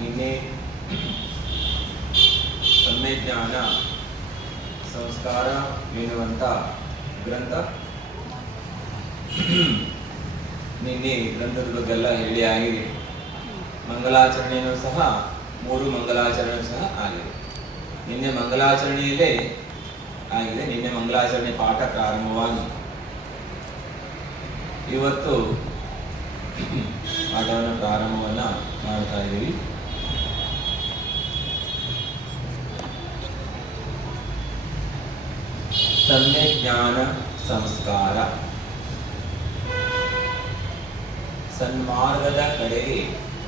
ನಿನ್ನೆ ಸಮ್ಯಜ್ಞಾನ ಸಂಸ್ಕಾರ ಎನ್ನುವಂಥ ಗ್ರಂಥ ನಿನ್ನೆ ಗ್ರಂಥದ ಬಗ್ಗೆಲ್ಲ ಹೇಳಿ ಆಗಿದೆ. ಮಂಗಲಾಚರಣೆಯೂ ಸಹ 3 ಮಂಗಲಾಚರಣೆ ಸಹ ಆಗಿದೆ. ನಿನ್ನೆ ಮಂಗಲಾಚರಣೆಯಲ್ಲೇ ಆಗಿದೆ. ನಿನ್ನೆ ಮಂಗಲಾಚರಣೆ ಪಾಠ ಪ್ರಾರಂಭವಾಗಿ ಇವತ್ತು ಪಾಠವನ್ನು ಪ್ರಾರಂಭವನ್ನು ಮಾಡ್ತಾ ಇದ್ದೀವಿ. ಸಮ್ಯಜ್ಞಾನ ಸಂಸ್ಕಾರ ಸನ್ಮಾರ್ಗದ ಕಡೆಗೆ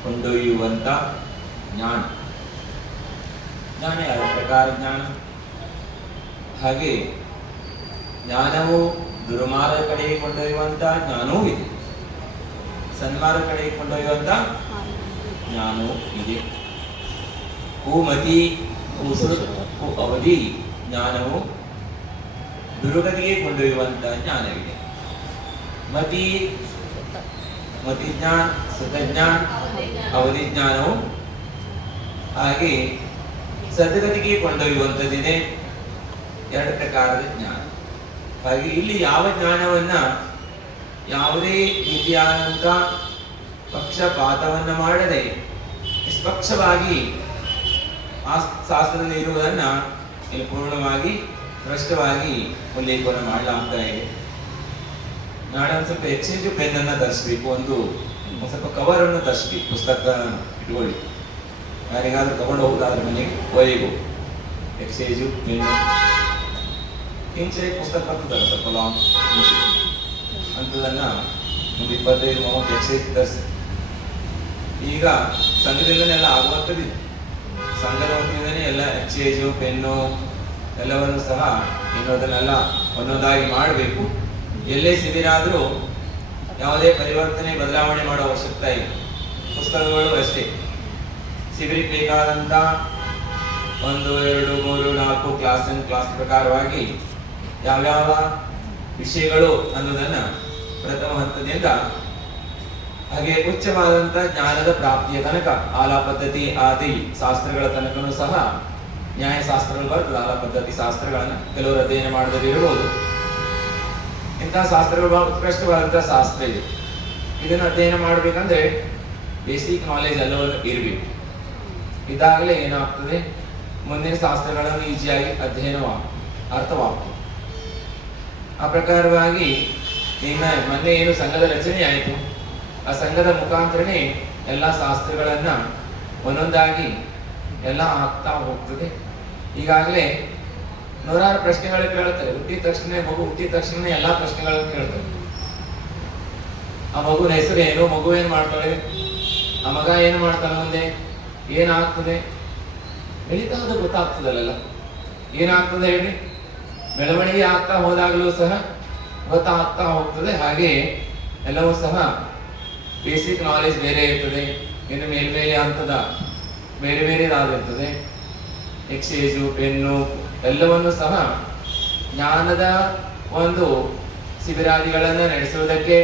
ಕೊಂಡೊಯ್ಯುವಂತ ಜ್ಞಾನ. ಜ್ಞಾನ ಯಾವ ಪ್ರಕಾರ ಜ್ಞಾನ? ಹಾಗೆ ಜ್ಞಾನವು ದುರ್ಮಾರ್ಗದ ಕಡೆಗೆ ಕೊಂಡೊಯ್ಯುವಂತ ಜ್ಞಾನವೂ ಇದೆ, ಸನ್ಮಾರ್ಗದ ಕಡೆಗೆ ಕೊಂಡೊಯ್ಯುವಂತ ಜ್ಞಾನವೂ ಇದೆ. ಕುಮತಿ ಅವಧಿ ಜ್ಞಾನವು ದುರ್ಗತಿಗೆ ಕೊಂಡೊಯ್ಯುವಂತ ಜ್ಞಾನವಿದೆ. ಮತಿಜ್ಞಾನ, ಸುತಜ್ಞಾನ, ಅವಧಿ ಜ್ಞಾನವು ಹಾಗೆ ಸದ್ಗತಿಗೆ ಕೊಂಡೊಯ್ಯುವಂಥದ್ದಿದೆ. 2 ಪ್ರಕಾರದ ಜ್ಞಾನ. ಹಾಗೆ ಇಲ್ಲಿ ಯಾವ ಜ್ಞಾನವನ್ನ ಯಾವುದೇ ರೀತಿಯಾದಂಥ ಪಕ್ಷಪಾತವನ್ನ ಮಾಡದೆ ನಿಷ್ಪಕ್ಷವಾಗಿ ಆ ಶಾಸ್ತ್ರದಲ್ಲಿ ಇರುವುದನ್ನ ಇಲ್ಲಿ ಪೂರ್ಣವಾಗಿ ಸ್ಪಷ್ಟವಾಗಿ ಉಲ್ಲೇಖವನ್ನು ಮಾಡಲಾಗ್ತಾ ಇದೆ. ನಾಳೆ ಒಂದು ಸ್ವಲ್ಪ ಎಕ್ಸ್ಚೇಂಜ್ ಪೆನ್ನನ್ನು ತರಿಸ್ಬೇಕು, ಒಂದು ಸ್ವಲ್ಪ ಕವರನ್ನು ತರಿಸ್ಬೇಕು, ಪುಸ್ತಕ ಇಟ್ಕೊಳ್ಳಿ. ಯಾರಿಗಾದ್ರೂ ತಗೊಂಡು ಹೋಗುದಾದ್ರೆ ಮನೆಗೆ ಒಯ್ಯಬೇಕು ಎಕ್ಸ್ಚೇಂಜು ಪೆನ್ನು. ಹಿಂಚೆ ಪುಸ್ತಕ ಬರ್ತದಲ್ಲ ಸ್ವಲ್ಪ ಲಾಂಗ್ ಅಂಥದನ್ನು ಒಂದು 25-30 ಎಕ್ಸ್ಚೇಂಜ್ ತರಿಸಿ. ಈಗ ಸಂಘದಿಂದನೆಲ್ಲ ಆಗುವಂಥದ್ದಿದೆ. ಸಂಘದ ವತಿಯಿಂದನೇ ಎಲ್ಲ ಎಕ್ಸ್ಚೇಂಜು ಪೆನ್ನು ಎಲ್ಲವನ್ನು ಸಹ ಇನ್ನೋದನ್ನೆಲ್ಲ ಒಂದೊಂದಾಗಿ ಮಾಡಬೇಕು. ಎಲ್ಲೇ ಶಿಬಿರಾದರೂ ಯಾವುದೇ ಪರಿವರ್ತನೆ ಬದಲಾವಣೆ ಮಾಡೋ ಅವಶ್ಯಕತೆ ಇಲ್ಲ. ಪುಸ್ತಕಗಳು ಅಷ್ಟೇ ಶಿಬಿರಕ್ಕೆ ಬೇಕಾದಂಥ 1, 2, 3, 4 ಕ್ಲಾಸ್ ಪ್ರಕಾರವಾಗಿ ಯಾವ್ಯಾವ ವಿಷಯಗಳು ಅನ್ನೋದನ್ನು ಪ್ರಥಮ ಹಂತದಿಂದ ಹಾಗೆ ಉಚ್ಚವಾದಂಥ ಜ್ಞಾನದ ಪ್ರಾಪ್ತಿಯ ತನಕ ಆಲಾ ಪದ್ಧತಿ ಆದಿ ಶಾಸ್ತ್ರಗಳ ತನಕನೂ ಸಹ ನ್ಯಾಯಶಾಸ್ತ್ರಗಳು ಬರ್ತದೆ. ಆಲಾ ಪದ್ಧತಿ ಶಾಸ್ತ್ರಗಳನ್ನ ಕೆಲವರು ಅಧ್ಯಯನ ಮಾಡದೇ ಇರಬಹುದು. ಇಂತಹ ಶಾಸ್ತ್ರಗಳು ಬಹಳ ಉತ್ಕೃಷ್ಟವಾದಂತಹ ಶಾಸ್ತ್ರ ಇದೆ. ಇದನ್ನು ಅಧ್ಯಯನ ಮಾಡಬೇಕಂದ್ರೆ ಬೇಸಿಕ್ ನಾಲೆಜ್ ಎಲ್ಲವನ್ನು ಇರಬೇಕು. ಇದಾಗಲೇ ಏನಾಗ್ತದೆ, ಮುಂದಿನ ಶಾಸ್ತ್ರಗಳನ್ನು ಈಸಿಯಾಗಿ ಅರ್ಥವಾಗ್ತದೆ. ಆ ಪ್ರಕಾರವಾಗಿ ಮೊನ್ನೆ ಏನು ಸಂಘದ ರಚನೆ ಆಯಿತು, ಆ ಸಂಘದ ಮುಖಾಂತರನೇ ಎಲ್ಲ ಶಾಸ್ತ್ರಗಳನ್ನ ಒಂದೊಂದಾಗಿ ಎಲ್ಲ ಆಗ್ತಾ ಹೋಗ್ತದೆ. ಈಗಾಗಲೇ 100 ಪ್ರಶ್ನೆಗಳು ಕೇಳ್ತಾರೆ. ಹುಟ್ಟಿದ ತಕ್ಷಣ ಎಲ್ಲಾ ಪ್ರಶ್ನೆಗಳನ್ನು ಕೇಳ್ತಾರೆ. ಆ ಮಗುವಿನ ಹೆಸರು ಏನು, ಮಗು ಏನು ಮಾಡ್ತಾಳೆ, ಆ ಮಗ ಏನು ಮಾಡ್ತಾನೆ, ಮುಂದೆ ಏನಾಗ್ತದೆ ಬೆಳೀತಾದ ಗೊತ್ತಾಗ್ತದಲ್ಲ. ಏನಾಗ್ತದೆ ಹೇಳಿ, ಬೆಳವಣಿಗೆ ಆಗ್ತಾ ಹೋದಾಗಲೂ ಸಹ ಗೊತ್ತಾಗ್ತಾ ಹೋಗ್ತದೆ. ಹಾಗೆ ಎಲ್ಲವೂ ಸಹ ಬೇಸಿಕ್ ನಾಲೆಜ್ ಬೇರೆ ಇರ್ತದೆ, ಇನ್ನು ಮೇಲ್ಮೇಲೆ ಹಂತದ ಬೇರೆ ಬೇರೆದಾಗಿರ್ತದೆ. ಎಕ್ಸೈಜು ಪೆನ್ನು ಎಲ್ಲವನ್ನು ಸಹ ಜ್ಞಾನದ ಒಂದು ಶಿಬಿರಾದಿಗಳನ್ನು ನಡೆಸುವುದಕ್ಕೆ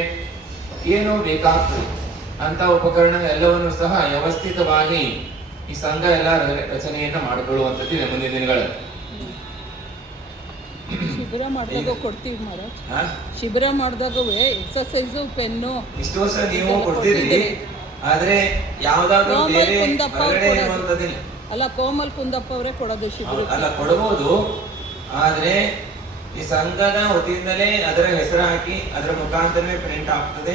ಏನು ಬೇಕಾಗ್ತದೆ ಅಂತ ಉಪಕರಣ ಎಲ್ಲವನ್ನು ಸಹ ವ್ಯವಸ್ಥಿತವಾಗಿ ಈ ಸಂಘ ಎಲ್ಲ ರಚನೆಯನ್ನ ಮಾಡಿಕೊಳ್ಳುವಂಥದ್ದಿದೆ ಮುಂದಿನ ದಿನಗಳಲ್ಲಿ. ಶಿಬಿರ ಮಾಡಿದಾಗ ಕೊಡ್ತೀವಿ ಮಹಾರಾಜ್. ಶಿಬಿರ ಮಾಡಿದಾಗ ಎಕ್ಸರ್ಸೈಸು ಪೆನ್ನು ಇಷ್ಟು ವರ್ಷ ನೀವು ಕೊಡ್ತೀರಿ, ಆದ್ರೆ ಯಾವ್ದಾದ್ರು ಬೇರೆ ಹೊರಗಡೆ ಇರುವಂತದ್ದಿಲ್ಲ ಅಲ್ಲ. ಕೋಮಲ್ ಕುಂದಪ್ಪ ಅವರೇ ಕೊಡೋದು ಶಿಬಿರ ಅಲ್ಲ, ಕೊಡಬಹುದು. ಆದ್ರೆ ಈ ಸಂಘದ ವತಿಯಿಂದಲೇ ಅದರ ಹೆಸರು ಹಾಕಿ ಅದರ ಮುಖಾಂತರನೇ ಪ್ರಿಂಟ್ ಆಗ್ತದೆ.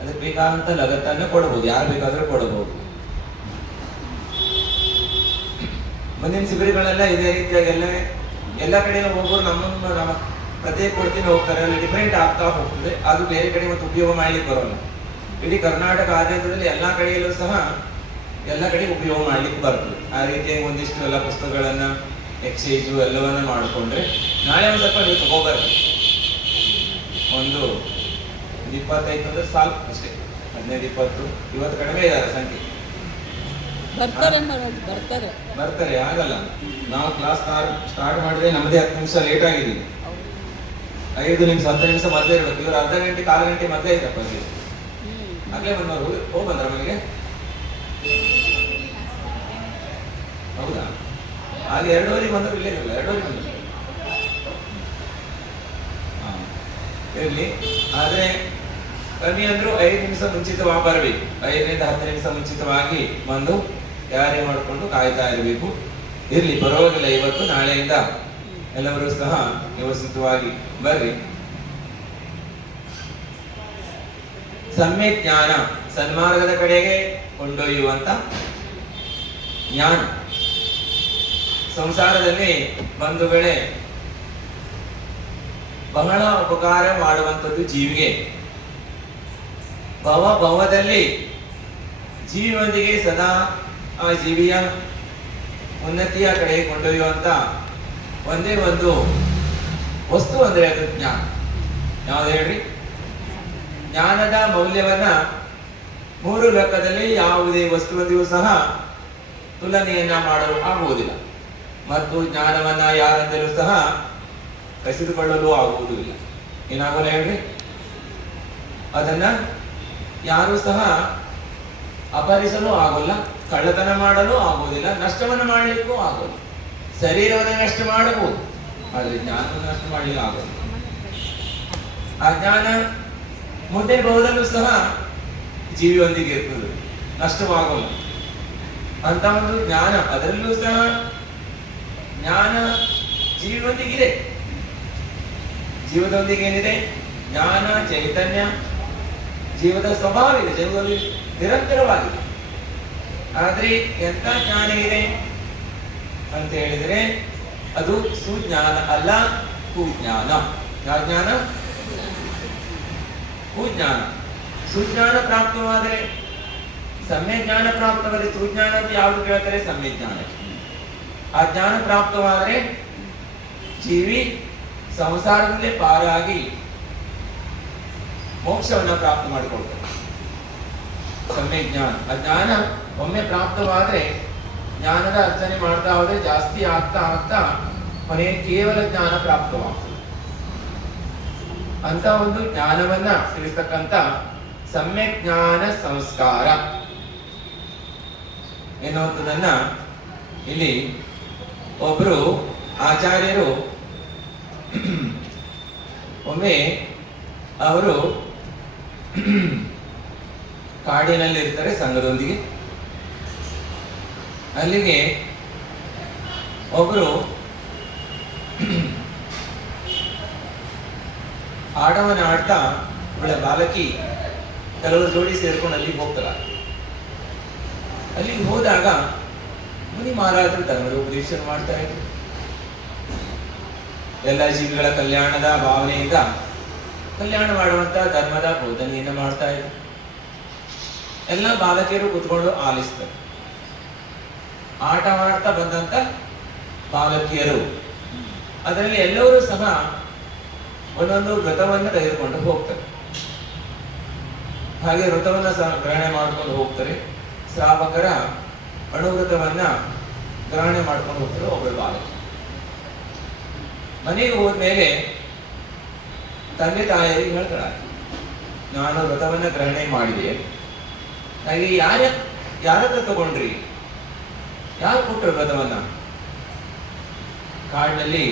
ಅದಕ್ಕೆ ಬೇಕಾದಂತ ಲಗತ್ತನ್ನು ಕೊಡಬಹುದು, ಯಾರು ಬೇಕಾದ್ರೂ ಕೊಡಬಹುದು. ಮುಂದಿನ ಶಿಬಿರಗಳೆಲ್ಲ ಇದೇ ರೀತಿಯಾಗಿ ಎಲ್ಲ ಕಡೆ ಹೋಗೋರು ನಮ್ಮ ಪ್ರತ್ಯೇಕ ಕೊಡ್ತೀನಿ ಹೋಗ್ತಾರೆ. ಅಲ್ಲಿ ಡಿಫರೆಂಟ್ ಆಗ್ತಾ ಹೋಗ್ತದೆ. ಅದು ಬೇರೆ ಕಡೆ ಮತ್ತೆ ಉಪಯೋಗ ಮಾಡ್ಲಿಕ್ಕೆ ಬರೋಲ್ಲ. ಇಡೀ ಕರ್ನಾಟಕ ಆದ್ಯಂತದಲ್ಲಿ ಎಲ್ಲಾ ಕಡೆಯಲ್ಲೂ ಸಹ ಎಲ್ಲ ಕಡೆ ಉಪಯೋಗ ಮಾಡ್ಲಿಕ್ಕೆ ಬರ್ತದೆ. ಆ ರೀತಿಯಾಗಿ ಒಂದಿಷ್ಟು ಎಲ್ಲ ಪುಸ್ತಕಗಳನ್ನ ಎಕ್ಸ್ಚೇಂಜು ಎಲ್ಲವನ್ನ ಮಾಡಿಕೊಂಡ್ರೆ ನಾಳೆ ಒಂದು ಸ್ವಲ್ಪ ನೀವು ತಗೋಬರ್ರಿ. ಒಂದು 25 ಅಂದ್ರೆ ಸಾಕು ಅಷ್ಟೇ. 15-20 ಇವತ್ತು ಕಡಿಮೆ ಇದ್ದಾರೆ ಸಂಖ್ಯೆ. ಬರ್ತಾರೆ, ಆಗಲ್ಲ. ನಾವು ಕ್ಲಾಸ್ ಸ್ಟಾರ್ಟ್ ಮಾಡಿದ್ರೆ ನಮ್ಮದೇ 10 ನಿಮಿಷ ಲೇಟ್ ಆಗಿದ್ದೀವಿ. 5 ನಿಮಿಷ 10 ನಿಮಿಷ ಮೊದಲೇ ಇರ್ಬೇಕು. ಇವರು ಅರ್ಧ ಗಂಟೆ ಕಾಲು ಗಂಟೆ ಮೊದಲೇ ಇದ್ದಪ್ಪ. ಆಗ್ಲೇ ಬಂದವರು ಹೋಗಿ ಬಂದ್ರ ಮನೆಗೆ. ಅಲ್ಲಿ 2:15 ಬಂದ್ರು, ಇಲ್ಲೇ ಇರಲ್ಲ 2:15 ಬಂದ್ರು ಇರಲಿ. ಆದರೆ ಕಮ್ಮಿ ಅಂದ್ರು 5 ನಿಮಿಷ ಮುಂಚಿತವಾಗಿ ಬರಬೇಕು. 5ರಿಂದ 10 ನಿಮಿಷ ಮುಂಚಿತವಾಗಿ ಬಂದು ತಯಾರಿ ಮಾಡಿಕೊಂಡು ಕಾಯ್ತಾ ಇರಬೇಕು. ಇರಲಿ, ಪರವಾಗಿಲ್ಲ. ಇವತ್ತು ನಾಳೆಯಿಂದ ಎಲ್ಲರೂ ಸಹ ವ್ಯವಸ್ಥಿತವಾಗಿ ಬರ್ರಿ. ಸಮ್ಯಕ್ ಜ್ಞಾನ, ಸನ್ಮಾರ್ಗದ ಕಡೆಗೆ ಕೊಂಡೊಯ್ಯುವಂತ ಜ್ಞಾನ. ಸಂಸಾರದಲ್ಲಿ ಬಂಧುಗಳೇ ಬಹಳ ಉಪಕಾರ ಮಾಡುವಂಥದ್ದು ಜೀವಿಗೆ. ಭವದಲ್ಲಿ ಜೀವಿಯೊಂದಿಗೆ ಸದಾ ಆ ಜೀವಿಯ ಉನ್ನತಿಯ ಕಡೆ ಕೊಂಡೊಯ್ಯುವಂತ ಒಂದೇ ಒಂದು ವಸ್ತು ಅಂದ್ರೆ ಅದು ಜ್ಞಾನ. ಯಾವ್ದು ಹೇಳ್ರಿ? ಜ್ಞಾನದ ಮೌಲ್ಯವನ್ನ 3 ಲೋಕದಲ್ಲಿ ಯಾವುದೇ ವಸ್ತುವೊಂದಿಗೂ ಸಹ ತುಲನೆಯನ್ನ ಮಾಡಲು ಆಗುವುದಿಲ್ಲ. ಮತ್ತು ಜ್ಞಾನವನ್ನ ಯಾರಿಂದಲೂ ಸಹ ಕಸಿದುಕೊಳ್ಳಲು ಆಗುವುದಿಲ್ಲ. ಏನಾಗೋಲ್ಲ ಹೇಳ್ರಿ? ಅದನ್ನ ಯಾರು ಸಹ ಅಪಹರಿಸಲು ಆಗೋಲ್ಲ, ಕಳ್ಳತನ ಮಾಡಲು ಆಗುವುದಿಲ್ಲ, ನಷ್ಟವನ್ನು ಮಾಡಲಿಕ್ಕೂ ಆಗೋಲ್ಲ. ಶರೀರವನ್ನು ನಷ್ಟ ಮಾಡಬಹುದು, ಆದರೆ ಜ್ಞಾನವನ್ನು ನಷ್ಟ ಮಾಡಲಿಕ್ಕೆ ಆಗೋಲ್ಲ. ಆ ಜ್ಞಾನ ಮುಂದೆ ಬಹುದಲ್ಲೂ ಸಹ ಜೀವಿಯೊಂದಿಗೆ ಇರ್ತದೆ, ನಷ್ಟವಾಗೋಲ್ಲ ಅಂತ ಒಂದು ಜ್ಞಾನ. ಅದರಲ್ಲೂ ಸಹ ಜ್ಞಾನ ಜೀವಿಯೊಂದಿಗಿದೆ. ಜೀವದೊಂದಿಗೆ ಏನಿದೆ? ಜ್ಞಾನ, ಚೈತನ್ಯ, ಜೀವದ ಸ್ವಭಾವ ಇದೆ, ಜೀವದಲ್ಲಿ ನಿರಂತರವಾಗಿದೆ. ಆದ್ರೆ ಎಂತ ಜ್ಞಾನ ಇದೆ ಅಂತ ಹೇಳಿದ್ರೆ ಅದು ಸುಜ್ಞಾನ ಅಲ್ಲ, ಕುಜ್ಞಾನ. ಯಾವ ಜ್ಞಾನ? ಕುಜ್ಞಾನ. ಸುಜ್ಞಾನ ಪ್ರಾಪ್ತವಾದರೆ ಸಮ್ಯಕ್ ಜ್ಞಾನ ಪ್ರಾಪ್ತವಾದರೆ, ಸುಜ್ಞಾನ ಅಂತ ಯಾವುದು ಕೇಳ್ತಾರೆ? ಸಮ್ಯಕ್ ಜ್ಞಾನ. ಆ ಜ್ಞಾನ ಪ್ರಾಪ್ತವಾದರೆ ಜೀವಿ ಸಂಸಾರದಲ್ಲೇ ಪಾರಾಗಿ ಮೋಕ್ಷವನ್ನ ಪ್ರಾಪ್ತ ಮಾಡಿಕೊಳ್ತಾರೆ. ಸಮ್ಯಕ್ ಜ್ಞಾನ. ಆ ಜ್ಞಾನ ಒಮ್ಮೆ ಪ್ರಾಪ್ತವಾದ್ರೆ ಜ್ಞಾನದ ಅರ್ಚನೆ ಮಾಡ್ತಾ ಹೋದ್ರೆ ಜಾಸ್ತಿ ಆಗ್ತಾ ಆಗ್ತಾ ಕೊನೆಗೆ ಕೇವಲ ಜ್ಞಾನ ಪ್ರಾಪ್ತವಾಗ್ತದೆ. ಅಂತ ಒಂದು ಜ್ಞಾನವನ್ನ ತಿಳಿಸ್ತಕ್ಕಂಥ ಸಮ್ಯಕ್ ಜ್ಞಾನ ಸಂಸ್ಕಾರ ಎನ್ನುವಂಥದ್ದನ್ನ ಇಲ್ಲಿ ಒಬ್ರು ಆಚಾರ್ಯರು ಒಮ್ಮೆ ಅವರು ಕಾಡಿನಲ್ಲಿ ಇರ್ತಾರೆ ಸಂಘದೊಂದಿಗೆ. ಅಲ್ಲಿಗೆ ಒಬ್ರು ಆಟವನ್ನು ಆಡ್ತಾ ಒಳ್ಳೆ ಬಾಲಕಿ ಕೆಲವರು ಜೋಡಿ ಸೇರ್ಕೊಂಡು ಅಲ್ಲಿಗೆ ಹೋಗ್ತಾರ. ಅಲ್ಲಿಗೆ ಹೋದಾಗ ಮುನಿ ಮಹಾರಾಜರು ಧರ್ಮದ ಉಪದೇಶ ಮಾಡ್ತಾ ಇದ್ರು. ಎಲ್ಲ ಜೀವಿಗಳ ಕಲ್ಯಾಣದ ಭಾವನೆಯಿಂದ ಕಲ್ಯಾಣ ಮಾಡುವಂತ ಧರ್ಮದ ಬೋಧನೆಯನ್ನು ಮಾಡ್ತಾ ಇದ್ರು. ಎಲ್ಲ ಬಾಲಕಿಯರು ಕೂತ್ಕೊಂಡು ಆಲಿಸ್ತಾರೆ. ಆಟ ಆಡ್ತಾ ಬಂದಂತ ಬಾಲಕಿಯರು ಅದರಲ್ಲಿ ಎಲ್ಲರೂ ಸಹ ಒಂದೊಂದು ವ್ರತವನ್ನು ತೆಗೆದುಕೊಂಡು ಹೋಗ್ತಾರೆ. ಹಾಗೆ ವ್ರತವನ್ನ ಗ್ರಹಣೆ ಮಾಡ್ಕೊಂಡು ಹೋಗ್ತಾರೆ. ಶ್ರಾವಕರ ಅಣುವ್ರತವನ್ನ ಗ್ರಹಣೆ ಮಾಡ್ಕೊಂಡು ಹೋಗ್ತಾರೆ ಒಬ್ಬರು ಬಾಲಕಿ. ಮನೆಗೆ ಹೋದ್ಮೇಲೆ ತಂದೆ ತಾಯಿಯರಿಗೆ ಹೇಳ್ತಾಳೆ, ನಾನು ವ್ರತವನ್ನ ಗ್ರಹಣೆ ಮಾಡಿದೆ, ಹಾಗೆ ಯಾರ ಹತ್ರ ತಗೊಂಡ್ರಿ, ಯಾರು ಕೊಟ್ಟರು ವ್ರತವನ್ನ? ಕಾಡಿನಲ್ಲಿ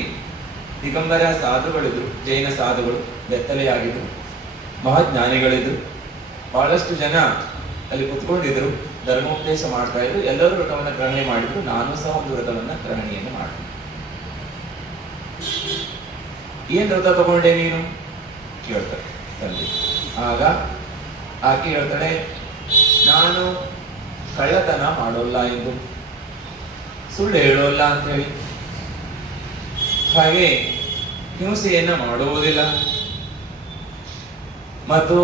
ದಿಗಂಬರ ಸಾಧುಗಳಿದ್ರು, ಜೈನ ಸಾಧುಗಳು, ಬೆತ್ತಲೆಯಾಗಿದ್ರು, ಮಹಾಜ್ಞಾನಿಗಳಿದ್ರು. ಬಹಳಷ್ಟು ಜನ ಅಲ್ಲಿ ಕುತ್ಕೊಂಡಿದ್ರು, ಧರ್ಮೋಪದೇಶ ಮಾಡ್ತಾ ಇದ್ರು. ಎಲ್ಲರೂ ವ್ರತವನ್ನ ಗ್ರಹಣೆ ಮಾಡಿದ್ರು. ನಾನು ಸಹ ಒಂದು ವ್ರತವನ್ನ ಗ್ರಹಣೆಯನ್ನು ಮಾಡಿದೆ. ಏನ್ ವ್ರತ ತಗೊಂಡೆ ನೀನು ಕೇಳ್ತಾರೆ ತಂದೆ. ಆಗ ಆಕೆ ಹೇಳ್ತಾಳೆ, ನಾನು ಕಳ್ಳತನ ಮಾಡೋಲ್ಲ ಎಂದು, ಸುಳ್ಳು ಹೇಳೋಲ್ಲ ಅಂತ ಹೇಳಿ, ಹಾಗೆ ಹಿಂಸೆಯನ್ನ ಮಾಡುವುದಿಲ್ಲ, ಮತ್ತು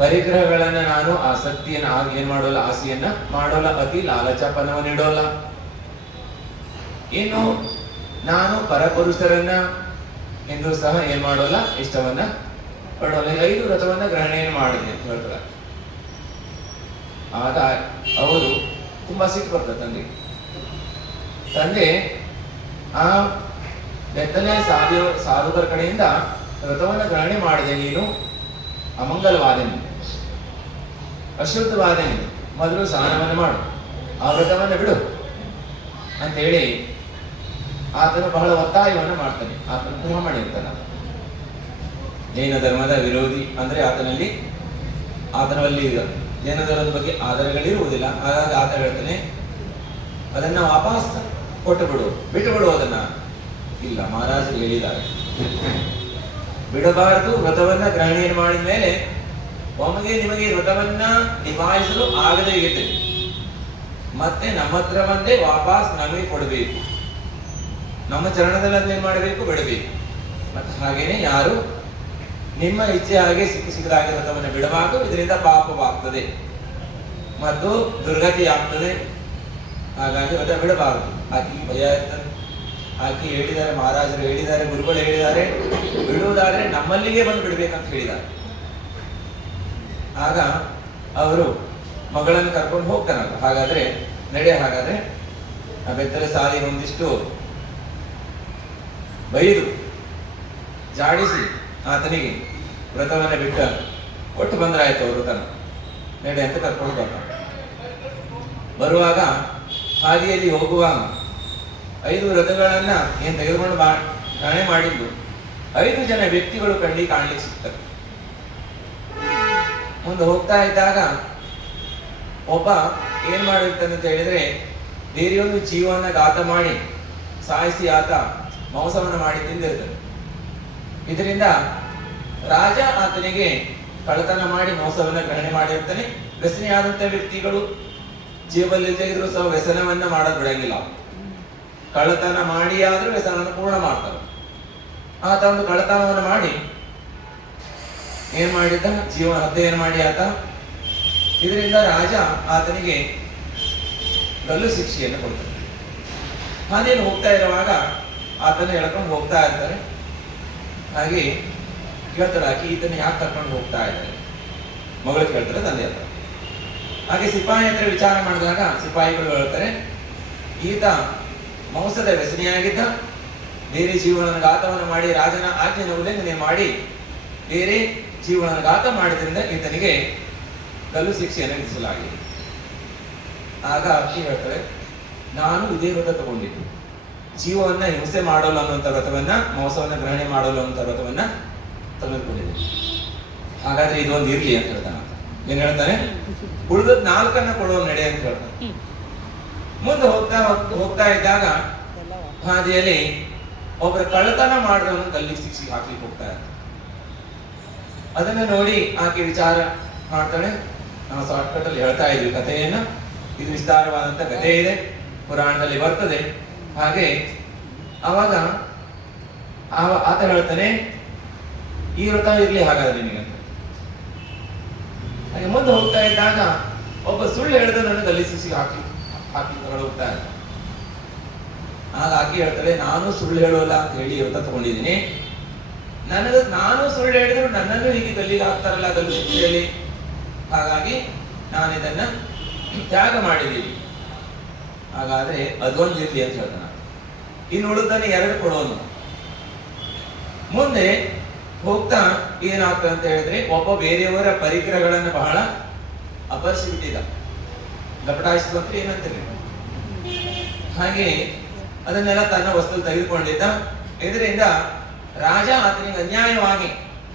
ಪರಿಗ್ರಹಗಳನ್ನ ನಾನು ಆಸಕ್ತಿಯನ್ನ ಏನ್ ಮಾಡೋಲ್ಲ, ಆಸೆಯನ್ನ ಮಾಡೋಲ್ಲ, ಅತಿ ಲಾಲಚಪನವನ್ನು ಇಡೋಲ್ಲ, ಏನು ನಾನು ಪರಪುರುಷರನ್ನ ಎಂದು ಸಹ ಏನ್ ಮಾಡೋಲ್ಲ, ಇಷ್ಟವನ್ನ ಪಡೋಲ್ಲ. 5 ವ್ರತವನ್ನ ಗ್ರಹಣೆಯನ್ನು ಮಾಡಿದೆ ಅಂತ ಹೇಳ್ತಾರೆ. ಆಗ ಅವರು ತುಂಬಾ ಸಿಟ್ಟು ಬರ್ತದೆ ತಂದೆ ಆ ಬೆತ್ತಲೆ ಸಾಧುಕರ ಕಡೆಯಿಂದ ವ್ರತವನ್ನ ಗ್ರಹಣೆ ಮಾಡಿದೆ, ನೀನು ಅಮಂಗಲವಾದ, ಅಶುದ್ಧವಾದ, ಮೊದಲು ಸ್ನಾನವನ್ನು ಮಾಡು, ಆ ವ್ರತವನ್ನ ಬಿಡು ಅಂತೇಳಿ ಆತನು ಬಹಳ ಒತ್ತಾಯವನ್ನು ಮಾಡ್ತಾನೆ. ಆತನು ಬ್ರಾಹ್ಮಣ ಇರ್ತಾನೆ. ಜೈನ ಧರ್ಮದ ವಿರೋಧಿ ಅಂದ್ರೆ ಆತನಲ್ಲಿ ಜೈನ ಧರ್ಮದ ಬಗ್ಗೆ ಆಧಾರಗಳಿರುವುದಿಲ್ಲ. ಹಾಗಾಗಿ ಆತ ಹೇಳ್ತಾನೆ ಅದನ್ನ ವಾಪಸ್ ಕೊಟ್ಟು ಬಿಟ್ಟು ಬಿಡು ಅದನ್ನ. ಇಲ್ಲ, ಮಹಾರಾಜರು ಹೇಳಿದ್ದಾರೆ ಬಿಡಬಾರದು. ವ್ರತವನ್ನ ಗ್ರಹಣೆ ಮಾಡಿದ ಮೇಲೆ ನಿಮಗೆ ವ್ರತವನ್ನ ನಿಭಾಯಿಸಲು ಆಗದೇ ಇರುತ್ತೆ, ಮತ್ತೆ ನಮ್ಮ ಹತ್ರ ಬಂದೇ ವಾಪಸ್ ನಮಗೆ ಕೊಡಬೇಕು. ನಮ್ಮ ಚರಣದಲ್ಲಿ ಏನ್ ಮಾಡಬೇಕು, ಬಿಡಬೇಕು. ಮತ್ತೆ ಹಾಗೇನೆ ಯಾರು ನಿಮ್ಮ ಇಚ್ಛೆ ಹಾಗೆ ಸಿಕ್ಕದಾಗಿ ವ್ರತವನ್ನು ಬಿಡಬಾರದು. ಇದರಿಂದ ಪಾಪವಾಗ್ತದೆ ಮತ್ತು ದುರ್ಗತಿ ಆಗ್ತದೆ. ಹಾಗಾಗಿ ವ್ರತ ಬಿಡಬಾರದು. ಆಕೆಗೆ ಭಯ ಇರ್ತದೆ. ಆಕೆ ಹೇಳಿದ್ದಾರೆ, ಮಹಾರಾಜರು ಹೇಳಿದ್ದಾರೆ, ಗುರುಗಳು ಹೇಳಿದ್ದಾರೆ, ಬಿಡುವುದಾದ್ರೆ ನಮ್ಮಲ್ಲಿಗೆ ಬಂದು ಬಿಡ್ಬೇಕಂತ ಹೇಳಿದ್ದಾರೆ. ಆಗ ಅವರು ಮಗಳನ್ನು ಕರ್ಕೊಂಡು ಹೋಗ್ತಾನಲ್ಲ. ಹಾಗಾದ್ರೆ ಹಾಗಾದ್ರೆ ಆ ಬೆತ್ತಲೆ ಸಾಲಿ ಒಂದಿಷ್ಟು ಬೈದು ಜಾಡಿಸಿ ಆತನಿಗೆ ವ್ರತವನ್ನ ಕೊಟ್ಟು ಬಂದ್ರಾಯ್ತು. ಅವರು ವ್ರತನ ಅಂತ ಕರ್ಕೊಂಡು ಬರುವಾಗ ಹಾದಿಯಲ್ಲಿ ಹೋಗುವಾಗ 5 ವ್ರತಗಳನ್ನ ಏನ್ ತೆಗೆದುಕೊಂಡು ಗಣನೆ ಮಾಡಿದ್ದು 5 ಜನ ವ್ಯಕ್ತಿಗಳು ಕಾಣ್ಲಿಕ್ಕೆ ಸಿಗ್ತಾರೆ. ಮುಂದೆ ಹೋಗ್ತಾ ಇದ್ದಾಗ ಒಬ್ಬ ಏನ್ ಮಾಡಿರ್ತಾನೆ ಅಂತ ಹೇಳಿದ್ರೆ, ಬೇರೆಯೊಂದು ಜೀವನ ಘಾತ ಮಾಡಿ ಸಾಯಿಸಿ ಆತ ಮಾಂಸವನ್ನು ಮಾಡಿ ತಿಂದಿರ್ತಾನೆ. ಇದರಿಂದ ರಾಜ ಆತನಿಗೆ ಕಳ್ಳತನ ಮಾಡಿ ಮೋಸವನ್ನ ಗ್ರಹಣೆ ಮಾಡಿರ್ತಾನೆ. ವ್ಯಸನಿಯಾದಂತ ವ್ಯಕ್ತಿಗಳು ಜೀವದಲ್ಲಿ ತೆಗೆದ್ರು ಸಹ ವ್ಯಸನವನ್ನ ಮಾಡೋದು ಬಿಡಂಗಿಲ್ಲ. ಕಳ್ಳತನ ಮಾಡಿ ಆದ್ರೂ ವ್ಯಸನವನ್ನು ಪೂರ್ಣ ಮಾಡ್ತಾರೆ. ಆತ ಒಂದು ಕಳ್ಳತನವನ್ನು ಮಾಡಿ ಏನ್ ಮಾಡಿದ್ದ, ಜೀವನ ಹತ್ಯೆಯನ್ನು ಮಾಡಿ ಆತ. ಇದರಿಂದ ರಾಜ ಆತನಿಗೆ ಗಲ್ಲು ಶಿಕ್ಷೆಯನ್ನು ಕೊಡ್ತಾನೆ. ಹಾಗೇನು ಹೋಗ್ತಾ ಇರುವಾಗ ಆತನ ಎಳ್ಕೊಂಡು ಹೋಗ್ತಾ ಇರ್ತಾರೆ. ಹಾಗೆ ಕೇಳ್ತಾರೆ, ಆಕೆ ಈತನ ಯಾಕೆ ಕರ್ಕೊಂಡು ಹೋಗ್ತಾ ಇದ್ದಾರೆ, ಮಗಳು ಕೇಳ್ತಾರೆ ತಂದೆ ಹತ್ರ. ಹಾಗೆ ಸಿಪಾಯಿ ಹತ್ರ ವಿಚಾರ ಮಾಡಿದಾಗ ಸಿಪಾಯಿಗಳು ಹೇಳ್ತಾರೆ, ಈತ ಮಾಂಸದ ವ್ಯಸನಿಯಾಗಿದ್ದ, ಬೇರೆ ಜೀವನ ಘಾತವನ್ನು ಮಾಡಿ ರಾಜನ ಆಜ್ಞೆಯನ್ನು ಉಲ್ಲಂಘನೆ ಮಾಡಿ ಬೇರೆ ಜೀವನ ಘಾತ ಮಾಡಿದ್ರಿಂದ ಈತನಿಗೆ ಗಲ್ಲು ಶಿಕ್ಷೆಯನ್ನು ವಿಧಿಸಲಾಗಿದೆ. ಆಗ ಅಕ್ಕಿ ಹೇಳ್ತಾರೆ, ನಾನು ಇದೇ ವ್ರತ ತಗೊಂಡಿದ್ದು, ಜೀವವನ್ನ ಹಿಂಸೆ ಮಾಡಲು ಅನ್ನುವಂಥ ವ್ರತವನ್ನ, ಮೋಸವನ್ನ ಗ್ರಹಣೆ ಮಾಡಲು ಅನ್ನುವಂಥ ವ್ರತವನ್ನ ತೆಗೆದುಕೊಂಡಿದ್ದೀನಿ. ಹಾಗಾದ್ರೆ ಇದೊಂದು ಇರ್ಲಿ ಅಂತ ಹೇಳ್ತಾನೆ. ಏನ್ ಹೇಳ್ತಾನೆ, ಉಳಿದದ್ 4 ಕೊಡುವ ನಡೆ ಅಂತ ಹೇಳ್ತಾನೆ. ಮುಂದೆ ಹೋಗ್ತಾ ಇದ್ದಾಗ ಹಾದಿಯಲ್ಲಿ ಒಬ್ಬರ ಕಳ್ಳತನ ಮಾಡಿದವನು ಗಲ್ಲಿಗೆ ಶಿಕ್ಷೆಗೆ ಹಾಕ್ಲಿಕ್ಕೆ ಹೋಗ್ತಾ ಇರ್ತಾನೆ. ಅದನ್ನ ನೋಡಿ ಆಕೆ ವಿಚಾರ ಮಾಡ್ತಾಳೆ. ನಾವು ಶಾರ್ಟ್ಕಟ್ ಅಲ್ಲಿ ಹೇಳ್ತಾ ಇದ್ವಿ ಕಥೆಯನ್ನ, ಇದು ವಿಸ್ತಾರವಾದಂತ ಕಥೆ ಇದೆ, ಪುರಾಣದಲ್ಲಿ ಬರ್ತದೆ. ಹಾಗೆ ಅವಾಗ ಆತ ಹೇಳ್ತಾನೆ, ಈ ವ್ರತ ಇರ್ಲಿ ಹಾಗಾದ್ರೆ ನಿನಗೆ. ಹಾಗೆ ಮುಂದೆ ಹೋಗ್ತಾ ಇದ್ದಾಗ ಒಬ್ಬ ಸುಳ್ಳು ಹೇಳಿದ ನನ್ನ ಗಲ್ಲಿ ಶಿಕ್ಷೆಗೆ ಹಾಕಿ ಹೋಗ್ತಾ ಇದ್ದ. ಆಗ ಆಕೆ ಹೇಳ್ತಾಳೆ, ನಾನು ಸುಳ್ಳು ಹೇಳೋಲ್ಲ ಅಂತ ಹೇಳಿ ವ್ರತ ತಗೊಂಡಿದ್ದೀನಿ. ನಾನು ಸುಳ್ಳು ಹೇಳಿದ್ರು ನನ್ನನ್ನು ಹೀಗೆ ಗಲ್ಲಿಗೆ ಹಾಕ್ತಾರಲ್ಲ ಗಲ್ಲು ಶಿಕ್ಷೆಯಲ್ಲಿ, ಹಾಗಾಗಿ ನಾನು ಇದನ್ನ ತ್ಯಾಗ ಮಾಡಿದ್ದೀನಿ. ಹಾಗಾದ್ರೆ ಅದೊಂದು ಇರ್ಲಿ ಅಂತ ಹೇಳ್ತಾನೆ. ಇನ್ನು ಉಳಿದಾನೆ 2 ಕೊಡೋನು. ಮುಂದೆ ಹೋಗ್ತಾ ಏನಾಗ್ತದೆ ಅಂತ ಹೇಳಿದ್ರೆ, ಒಬ್ಬ ಬೇರೆಯವರ ಪರಿಕರಗಳನ್ನು ಬಹಳ ಅಪರಿಸಿ ಬಿಟ್ಟಿದ್ದ, ಲಪಟಾಯಿಸಿದಂದ್ರೆ ಏನಂತೇಳಿ, ಹಾಗೆ ಅದನ್ನೆಲ್ಲ ತನ್ನ ವಸ್ತು ತೆಗೆದುಕೊಂಡಿದ್ದ. ಇದರಿಂದ ರಾಜ ಆತನಿಗೆ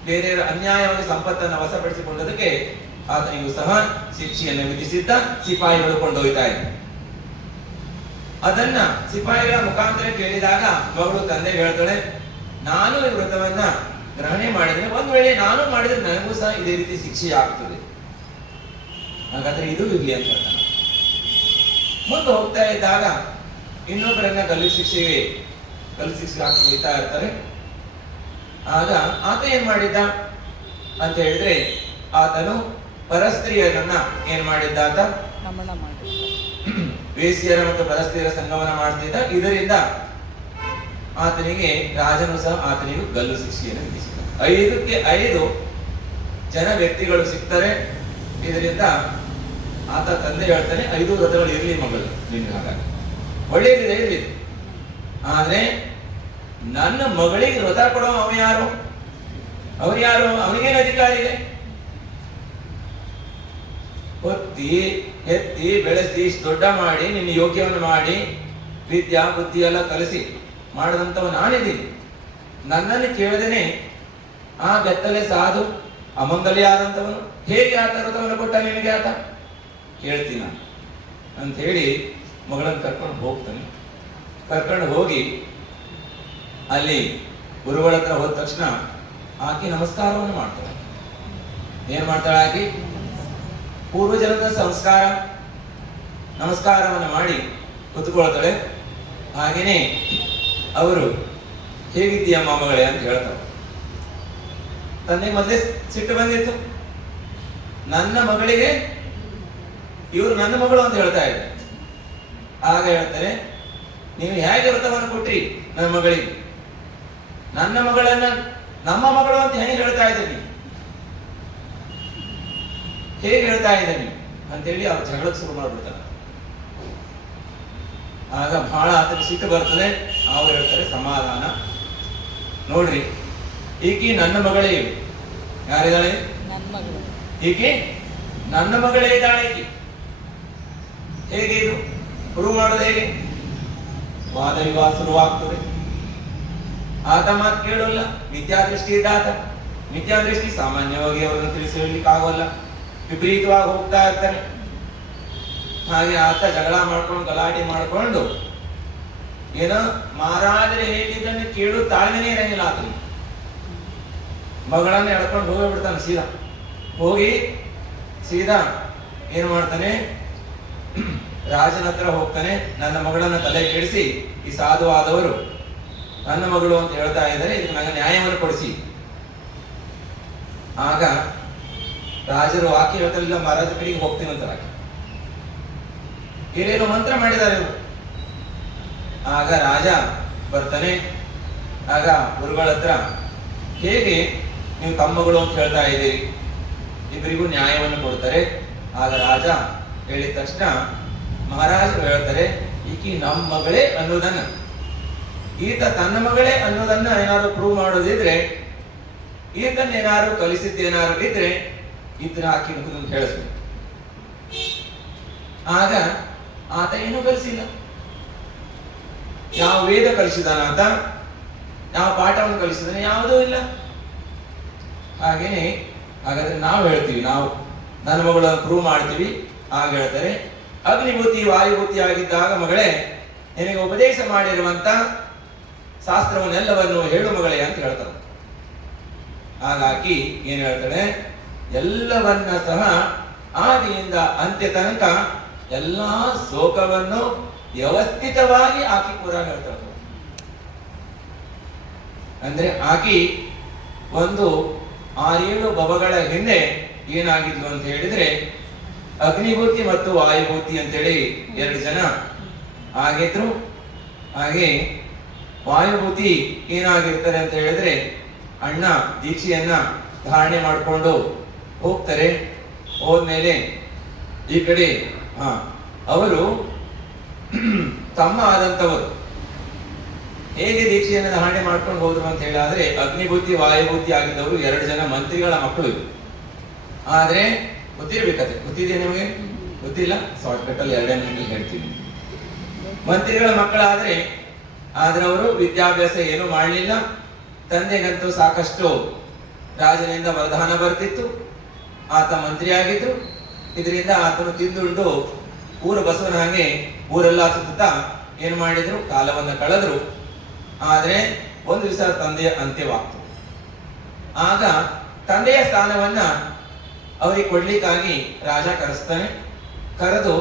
ಬೇರೆಯವರ ಅನ್ಯಾಯವಾಗಿ ಸಂಪತ್ತನ್ನು ವಶಪಡಿಸಿಕೊಂಡದಕ್ಕೆ ಆತನಿಗೂ ಸಹ ಶಿಕ್ಷೆಯನ್ನು ವಿಧಿಸಿದ್ದ. ಸಿಪಾಯಿಗಳು ಕೊಂಡೊಯ್ತಾ ಇದ್ದ. ಅದನ್ನ ಸಿಪಾಯಿಗಳ ಮುಖಾಂತರ ಕೇಳಿದಾಗ ಮಗಳು ತಂದೆ ಹೇಳ್ತಾಳೆ, ನಾನು ಈ ವ್ರತವನ್ನ ಗ್ರಹಣೆ ಮಾಡಿದ್ರೆ, ಒಂದ್ ವೇಳೆ ನಾನು ಮಾಡಿದ್ರೆ ನನಗೂ ಸಹ ಇದೇ ರೀತಿ ಶಿಕ್ಷೆ ಆಗ್ತದೆ, ಹಾಗಾದ್ರೆ ಇದು ಇರ್ಲಿ ಅಂತ ಹೇಳ್ತಾನೆ. ಮುಂದೆ ಹೋಗ್ತಾ ಇದ್ದಾಗ ಇನ್ನೊಬ್ಬರನ್ನ ಗಲ್ಲು ಶಿಕ್ಷೆಗೆ ಹಾಕಿ ಹೋಗ್ತಾ ಇರ್ತಾರೆ. ಆಗ ಆತ ಏನ್ ಮಾಡಿದ್ದ ಅಂತ ಹೇಳಿದ್ರೆ, ಆತನು ಪರಸ್ತ್ರೀಯರನ್ನ ಏನ್ ಮಾಡಿದ್ದ, ಆತ ವೇಶ್ಯರ ಮತ್ತು ಪರಸ್ತ್ರೀಯರ ಸಂಗಮನ ಮಾಡ್ತಿದ್ದ. ಇದರಿಂದ ಆತನಿಗೆ ರಾಜನು ಸಹ ಆತನಿಗೂ ಗಲ್ಲು ಶಿಕ್ಷೆಯನ್ನು ವಿಧಿಸಿದ. 5ಕ್ಕೆ 5 ಜನ ವ್ಯಕ್ತಿಗಳು ಸಿಗ್ತಾರೆ. ಇದರಿಂದ ಆತ ತಂದೆ ಹೇಳ್ತಾನೆ, 5 ವ್ರತಗಳು ಇರ್ಲಿ ಮಗಳು ನಿನ್ನ, ಹಾಗಾಗಿ ಒಳ್ಳೆಯದಿದೆ ಇರ್ಲಿ. ಆದ್ರೆ ನನ್ನ ಮಗಳಿಗೆ ವ್ರತ ಕೊಡೋ ಅವ್ರು ಯಾರು, ಅವನಿಗೇನು ಅಧಿಕಾರ ಇದೆ? ಹೊತ್ತಿ ಎತ್ತಿ ಬೆಳೆಸಿ ದೊಡ್ಡ ಮಾಡಿ ನಿನ್ನ ಯೋಗ್ಯವನ್ನು ಮಾಡಿ ವಿದ್ಯಾ ಬುದ್ಧಿ ಎಲ್ಲ ಕಲಿಸಿ ಮಾಡಿದಂಥವ ನಾನಿದ್ದೀನಿ. ನನ್ನನ್ನು ಕೇಳದೇನೆ ಆ ಬೆತ್ತಲೆ ಸಾಧು ಅಮಂಗಲ್ಯ ಆದಂಥವನು ಹೇಗೆ ಆತ ವ್ರತವನ್ನು ಕೊಟ್ಟ ನಿನಗೆ ಆತ ಕೇಳ್ತೀನ ಅಂತ ಹೇಳಿ ಮಗಳನ್ನು ಕರ್ಕೊಂಡು ಹೋಗ್ತಾನೆ. ಕರ್ಕೊಂಡು ಹೋಗಿ ಅಲ್ಲಿ ಗುರುಗಳ ಹತ್ರ ಹೋದ ತಕ್ಷಣ ಆಕೆ ನಮಸ್ಕಾರವನ್ನು ಮಾಡ್ತಾಳೆ. ಏನ್ ಮಾಡ್ತಾಳೆ ಆಕೆ? ಪೂರ್ವಜನದ ಸಂಸ್ಕಾರ ನಮಸ್ಕಾರವನ್ನು ಮಾಡಿ ಕುತ್ಕೊಳ್ತಾಳೆ. ಹಾಗೇನೆ ಅವರು ಹೇಗಿದ್ದೀಯಮ್ಮ ಮಗಳೇ ಅಂತ ಹೇಳ್ತಾರೆ. ತನ್ನಿಗೆ ಮೊದಲೇ ಸಿಟ್ಟು ಬಂದಿತ್ತು, ನನ್ನ ಮಗಳಿಗೆ ಇವರು ನನ್ನ ಮಗಳು ಅಂತ ಹೇಳ್ತಾ ಇದ್ದಾರೆ. ಆಗ ಹೇಳ್ತಾರೆ, ನೀವು ಹೇಗೆ ವ್ರತವನ್ನು ಕೊಟ್ರಿ ನನ್ನ ಮಗಳಿಗೆ? ನನ್ನ ಮಗಳನ್ನ ನಮ್ಮ ಮಗಳು ಅಂತ ಹೇಗೆ ಹೇಳ್ತಾ ಇದ್ದೀನಿ, ಹೇಗೆ ಹೇಳ್ತಾ ಇದ್ದೀನಿ ಅಂತೇಳಿ ಅವ್ರು ಜಗಳಕ್ಕೆ ಶುರು ಮಾಡ್ಬಿಡ್ತಾರೆ. ಆಗ ಬಹಳ ಆತನ ಸಿಟ್ಟು ಬರ್ತದೆ. ಅವ್ರು ಹೇಳ್ತಾರೆ, ಸಮಾಧಾನ ನೋಡ್ರಿ, ಈಕಿ ನನ್ನ ಮಗಳೇ. ಯಾರಿದ್ದಾಳೆ? ನನ್ನ ಮಗಳು. ಈಕೆ ನನ್ನ ಮಗಳೇ ಇದ್ದಾಳೆ. ಈಕೆ ಹೇಗೆ ಇದು ಪ್ರೂವ್ ಮಾಡೋದು ಹೇಗೆ? ವಾದ ವಿವಾದ ಶುರುವಾಗ್ತದೆ. ಆತ ಮಾತು ಕೇಳೋಲ್ಲ, ಮಿಥ್ಯಾದೃಷ್ಟಿ ಇದ್ದ ಆತ. ಮಿಥ್ಯಾದೃಷ್ಟಿ ಸಾಮಾನ್ಯವಾಗಿ ಅವರನ್ನು ತಿಳಿಸಿ ಹೇಳಲಿಕ್ಕೆ ಆಗೋಲ್ಲ, ವಿಪರೀತವಾಗಿ ಹೋಗ್ತಾ ಇರ್ತಾರೆ. ಹಾಗೆ ಆತ ಜಗಳ ಮಾಡ್ಕೊಂಡು ಗಲಾಟೆ ಮಾಡ್ಕೊಂಡು ಏನೋ ಮಹಾರಾಜರು ಹೇಳಿದ್ದನ್ನು ಕೇಳು ತಾಳ್ಮೆನೇ ಇರಂಗಿಲ್ಲ ಆತನಿಗೆ. ಮಗಳನ್ನ ಎಳ್ಕೊಂಡು ಹೋಗಿಬಿಡ್ತಾನೆ. ಸೀದಾ ಹೋಗಿ ಸೀದಾ ಏನು ಮಾಡ್ತಾನೆ, ರಾಜನ ಹತ್ರ ಹೋಗ್ತಾನೆ. ನನ್ನ ಮಗಳನ್ನ ತಲೆ ಕೆಡಿಸಿ ಈ ಸಾಧುವಾದವರು ನನ್ನ ಮಗಳು ಅಂತ ಹೇಳ್ತಾ ಇದ್ದಾರೆ, ಇದಕ್ಕೆ ನನಗೆ ನ್ಯಾಯವನ್ನು ಕೊಡಿಸಿ. ಆಗ ರಾಜರು ಆಕೆ ಹೇಳ್ತಾರಿಲ್ಲ, ಮಹಾರಾಜ ಕಡೆಗೆ ಹೋಗ್ತೀನಿ ಅಂತ ಆಕೆ ಏನೇನು ಮಂತ್ರ ಮಾಡಿದ್ದಾರೆ ಇವರು. ಆಗ ರಾಜ ಬರ್ತಾನೆ. ಆಗ ಗುರುಗಳ ಹತ್ರ, ಹೇಗೆ ನೀವು ತಮ್ಮಗಳು ಅಂತ ಹೇಳ್ತಾ ಇದ್ದೀರಿ? ಇಬ್ಬರಿಗೂ ನ್ಯಾಯವನ್ನು ಕೊಡ್ತಾರೆ. ಆಗ ರಾಜ ಹೇಳಿದ ತಕ್ಷಣ ಮಹಾರಾಜರು ಹೇಳ್ತಾರೆ, ಈಕಿ ನಮ್ಮ ಮಗಳೇ ಅನ್ನೋದನ್ನ, ಈತ ತನ್ನ ಮಗಳೇ ಅನ್ನೋದನ್ನ ಏನಾದ್ರು ಪ್ರೂವ್ ಮಾಡೋದಿದ್ರೆ, ಈತನ್ನ ಏನಾದ್ರು ಕಲಿಸಿದ್ದೇನಾದ್ರು ಇದ್ರೆ ಇದ್ರ ಆಕಿ ಮುಖದಲ್ಲಿ ಹೇಳಿಸ್ಬೇಕು. ಆಗ ಆತ ಏನೂ ಕಲಿಸಿಲ್ಲ. ಯಾವ ವೇದ ಕಲಿಸಿದಾನ ಆತ, ಯಾವ ಪಾಠವನ್ನು ಕಲಿಸಿದಾನೆ, ಯಾವುದೂ ಇಲ್ಲ. ಹಾಗೇನೆ ಹಾಗಾದ್ರೆ ನಾವು ಹೇಳ್ತೀವಿ, ನಾವು ನನ್ನ ಮಗಳನ್ನು ಪ್ರೂವ್ ಮಾಡ್ತೀವಿ. ಆಗ ಹೇಳ್ತಾರೆ, ಅಗ್ನಿಭೂತಿ ವಾಯುಭೂತಿ ಆಗಿದ್ದಾಗ ಮಗಳೇ, ನಿನಗೆ ಉಪದೇಶ ಮಾಡಿರುವಂತ ಶಾಸ್ತ್ರವನ್ನೆಲ್ಲವನ್ನು ಹೇಳು ಮಗಳೇ ಅಂತ ಹೇಳ್ತಾರೆ. ಹಾಗಾಗಿ ಏನ್ ಹೇಳ್ತಾಳೆ, ಎಲ್ಲವನ್ನ ಸಹ ಆದಿಯಿಂದ ಅಂತ್ಯ ತನಕ ಎಲ್ಲಾ ಶ್ಲೋಕವನ್ನು ವ್ಯವಸ್ಥಿತವಾಗಿ ಆಕಿ ಪುರ ಹೇಳ್ತಾರೆ. ಅಂದ್ರೆ ಆಕಿ ಒಂದು 6-7 ಭವಗಳ ಹಿಂದೆ ಏನಾಗಿದ್ಲು ಅಂತ ಹೇಳಿದ್ರೆ, ಅಗ್ನಿಭೂತಿ ಮತ್ತು ವಾಯುಭೂತಿ ಅಂತೇಳಿ 2 ಜನ ಆಗಿದ್ರು. ಹಾಗೆ ವಾಯುಭೂತಿ ಏನಾಗಿರ್ತಾರೆ ಅಂತ ಹೇಳಿದ್ರೆ, ಅಣ್ಣ ದೀಕ್ಷೆಯನ್ನ ಧಾರಣೆ ಮಾಡಿಕೊಂಡು ಹೋಗ್ತಾರೆ. ಹೋದ್ಮೇಲೆ ಈ ಕಡೆ ಅವರು ತಮ್ಮ ಆದಂತವರು ಹೇಗೆ ದೀಕ್ಷೆಯನ್ನು ಧಾರಣೆ ಮಾಡ್ಕೊಂಡು ಹೋದ್ರು ಅಂತ ಹೇಳಿದ್ರೆ, ಅಗ್ನಿಭೂತಿ ವಾಯುಭೂತಿ ಆಗಿದ್ದವರು 2 ಜನ ಮಂತ್ರಿಗಳ ಮಕ್ಕಳು. ಆದ್ರೆ ಗೊತ್ತಿರ್ಬೇಕತ್ತೆ, ಗೊತ್ತಿದೆಯಾ ನಿಮಗೆ? ಗೊತ್ತಿಲ್ಲ, ಶಾರ್ಟ್ ಕಟ್ ಅಲ್ಲಿ 2 ನಿಮಿಷ ಹೇಳ್ತೀನಿ. ಮಂತ್ರಿಗಳ ಮಕ್ಕಳಾದ್ರೆ ಅವರು ವಿದ್ಯಾಭ್ಯಾಸ ಏನು ಮಾಡಲಿಲ್ಲ. ತಂದೆಗಂತೂ ಸಾಕಷ್ಟು ರಾಜನಿಂದ ವರದಾನ ಬರ್ತಿತ್ತು. ಆತ ಮಂತ್ರಿ ಆಗಿದ್ರು. ಇದರಿಂದ ಆತನು ತಿಂದುಂಡು ಊರ ಬಸವನ ಹಾಗೆ ಊರೆಲ್ಲ ಸುತ್ತಾ ಏನು ಮಾಡಿದ್ರು, ಕಾಲವನ್ನು ಕಳೆದ್ರು. ಆದ್ರೆ ಒಂದು ದಿವಸ ತಂದೆಯ ಅಂತ್ಯವಾಗ್ತು. ಆಗ ತಂದೆಯ ಸ್ಥಾನವನ್ನ ಅವರಿಗೆ ಕೊಡ್ಲಿಕ್ಕಾಗಿ ರಾಜ ಕರೆಸ್ತಾನೆ. ಕರೆದು,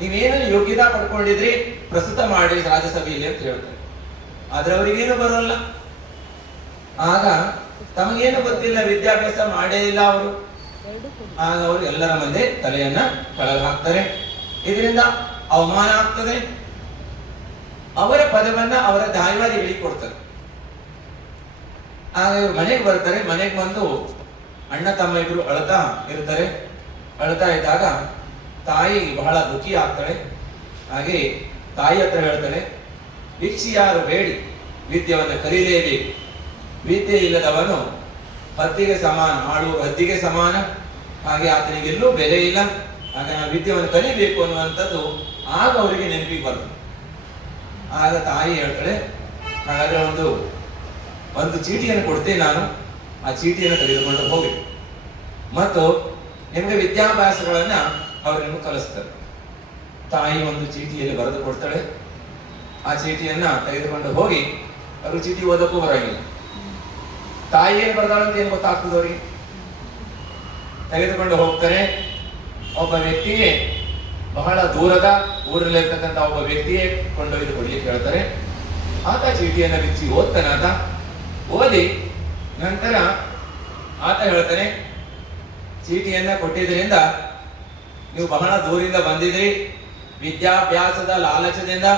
ನೀವೇನು ಯೋಗ್ಯತಾ ಪಡ್ಕೊಂಡಿದ್ರಿ ಪ್ರಸ್ತುತ ಮಾಡಿ ರಾಜಸಭೆಯಲ್ಲಿ ಅಂತ ಹೇಳ್ತಾರೆ. ಆದ್ರೆ ಅವರಿಗೇನು ಬರೋಲ್ಲ. ಆಗ ತಮಗೇನು ಗೊತ್ತಿಲ್ಲ, ವಿದ್ಯಾಭ್ಯಾಸ ಮಾಡೇ ಇಲ್ಲ ಅವರು. ಆಗ ಅವರು ಎಲ್ಲರ ಮುಂದೆ ತಲೆಯನ್ನ ಕೆಳಗೆ ಹಾಕ್ತಾರೆ. ಇದರಿಂದ ಅವಮಾನ ಆಗ್ತದೆ. ಅವರ ಪದವನ್ನ ಅವರ ದಾಯವಾರಿ ಹೇಳಿಕೊಡ್ತಾರೆ. ಆಗ ಇವರು ಮನೆಗೆ ಬರ್ತಾರೆ. ಮನೆಗೆ ಬಂದು ಅಣ್ಣ ತಮ್ಮ ಇಬ್ರು ಅಳ್ತಾ ಇರ್ತಾರೆ. ಅಳ್ತಾ ಇದ್ದಾಗ ತಾಯಿ ಬಹಳ ದುಃಖಿ ಆಗ್ತಾಳೆ. ಹಾಗೆ ತಾಯಿ ಹತ್ರ ಹೇಳ್ತಾಳೆ, ಭಿಕ್ಷಿಯಾರು ಬೇಡಿ ವಿದ್ಯೆಯನ್ನು ಕಲಿಯಲೇಬೇಕು. ವಿದ್ಯೆ ಇಲ್ಲದವನು ಹದ್ದಿಗೆ ಸಮಾನ, ಆಳುವ ಹದ್ದಿಗೆ ಸಮಾನ. ಹಾಗೆ ಆತನಿಗೆಲ್ಲೂ ಬೆಲೆ ಇಲ್ಲ. ಹಾಗೆ ನಾವು ವಿದ್ಯೆಯನ್ನು ಕಲಿಬೇಕು ಅನ್ನುವಂಥದ್ದು ಆಗ ಅವರಿಗೆ ನೆನಪಿಗೆ ಬರ್ತದೆ. ಆಗ ತಾಯಿ ಹೇಳ್ತಾಳೆ, ಹಾಗಾದ್ರೆ ಒಂದು ಚೀಟಿಯನ್ನು ಕೊಡ್ತೇನೆ ನಾನು, ಆ ಚೀಟಿಯನ್ನು ತೆಗೆದುಕೊಂಡು ಹೋಗಿ ಮತ್ತು ನಿಮಗೆ ವಿದ್ಯಾಭ್ಯಾಸಗಳನ್ನ ಅವರು ನಿಮಗೆ ಕಲಿಸ್ತಾರೆ. ತಾಯಿ ಒಂದು ಚೀಟಿಯಲ್ಲಿ ಬರೆದು ಕೊಡ್ತಾಳೆ, ಆ ಚೀಟಿಯನ್ನ ತೆಗೆದುಕೊಂಡು ಹೋಗಿ ಅವರು ಚೀಟಿ ಓದಕ್ಕೂ ಬರಂಗಿಲ್ಲ. ತಾಯಿ ಏನು ಬರ್ದಾಳಂತ ಏನು ಗೊತ್ತಾಗ್ತದೆ ಅವ್ರಿಗೆ. ತೆಗೆದುಕೊಂಡು ಹೋಗ್ತಾರೆ. ಒಬ್ಬ ವ್ಯಕ್ತಿಗೆ, ಬಹಳ ದೂರದ ಊರಲ್ಲಿರ್ತಕ್ಕಂಥ ಒಬ್ಬ ವ್ಯಕ್ತಿಗೆ ಕೊಂಡೊಯ್ದು ಕೊಡ್ಲಿಕ್ಕೆ ಹೇಳ್ತಾರೆ. ಆತ ಚೀಟಿಯನ್ನು ಬಿಚ್ಚಿ ಓದ್ತಾನೆ. ಆತ ಓದಿ ನಂತರ ಆತ ಹೇಳ್ತಾನೆ, ಚೀಟಿಯನ್ನ ಕೊಟ್ಟಿದ್ರಿಂದ ನೀವು ಬಹಳ ದೂರಿಂದ ಬಂದಿದ್ರಿ, ವಿದ್ಯಾಭ್ಯಾಸದ ಲಾಲಚದಿಂದ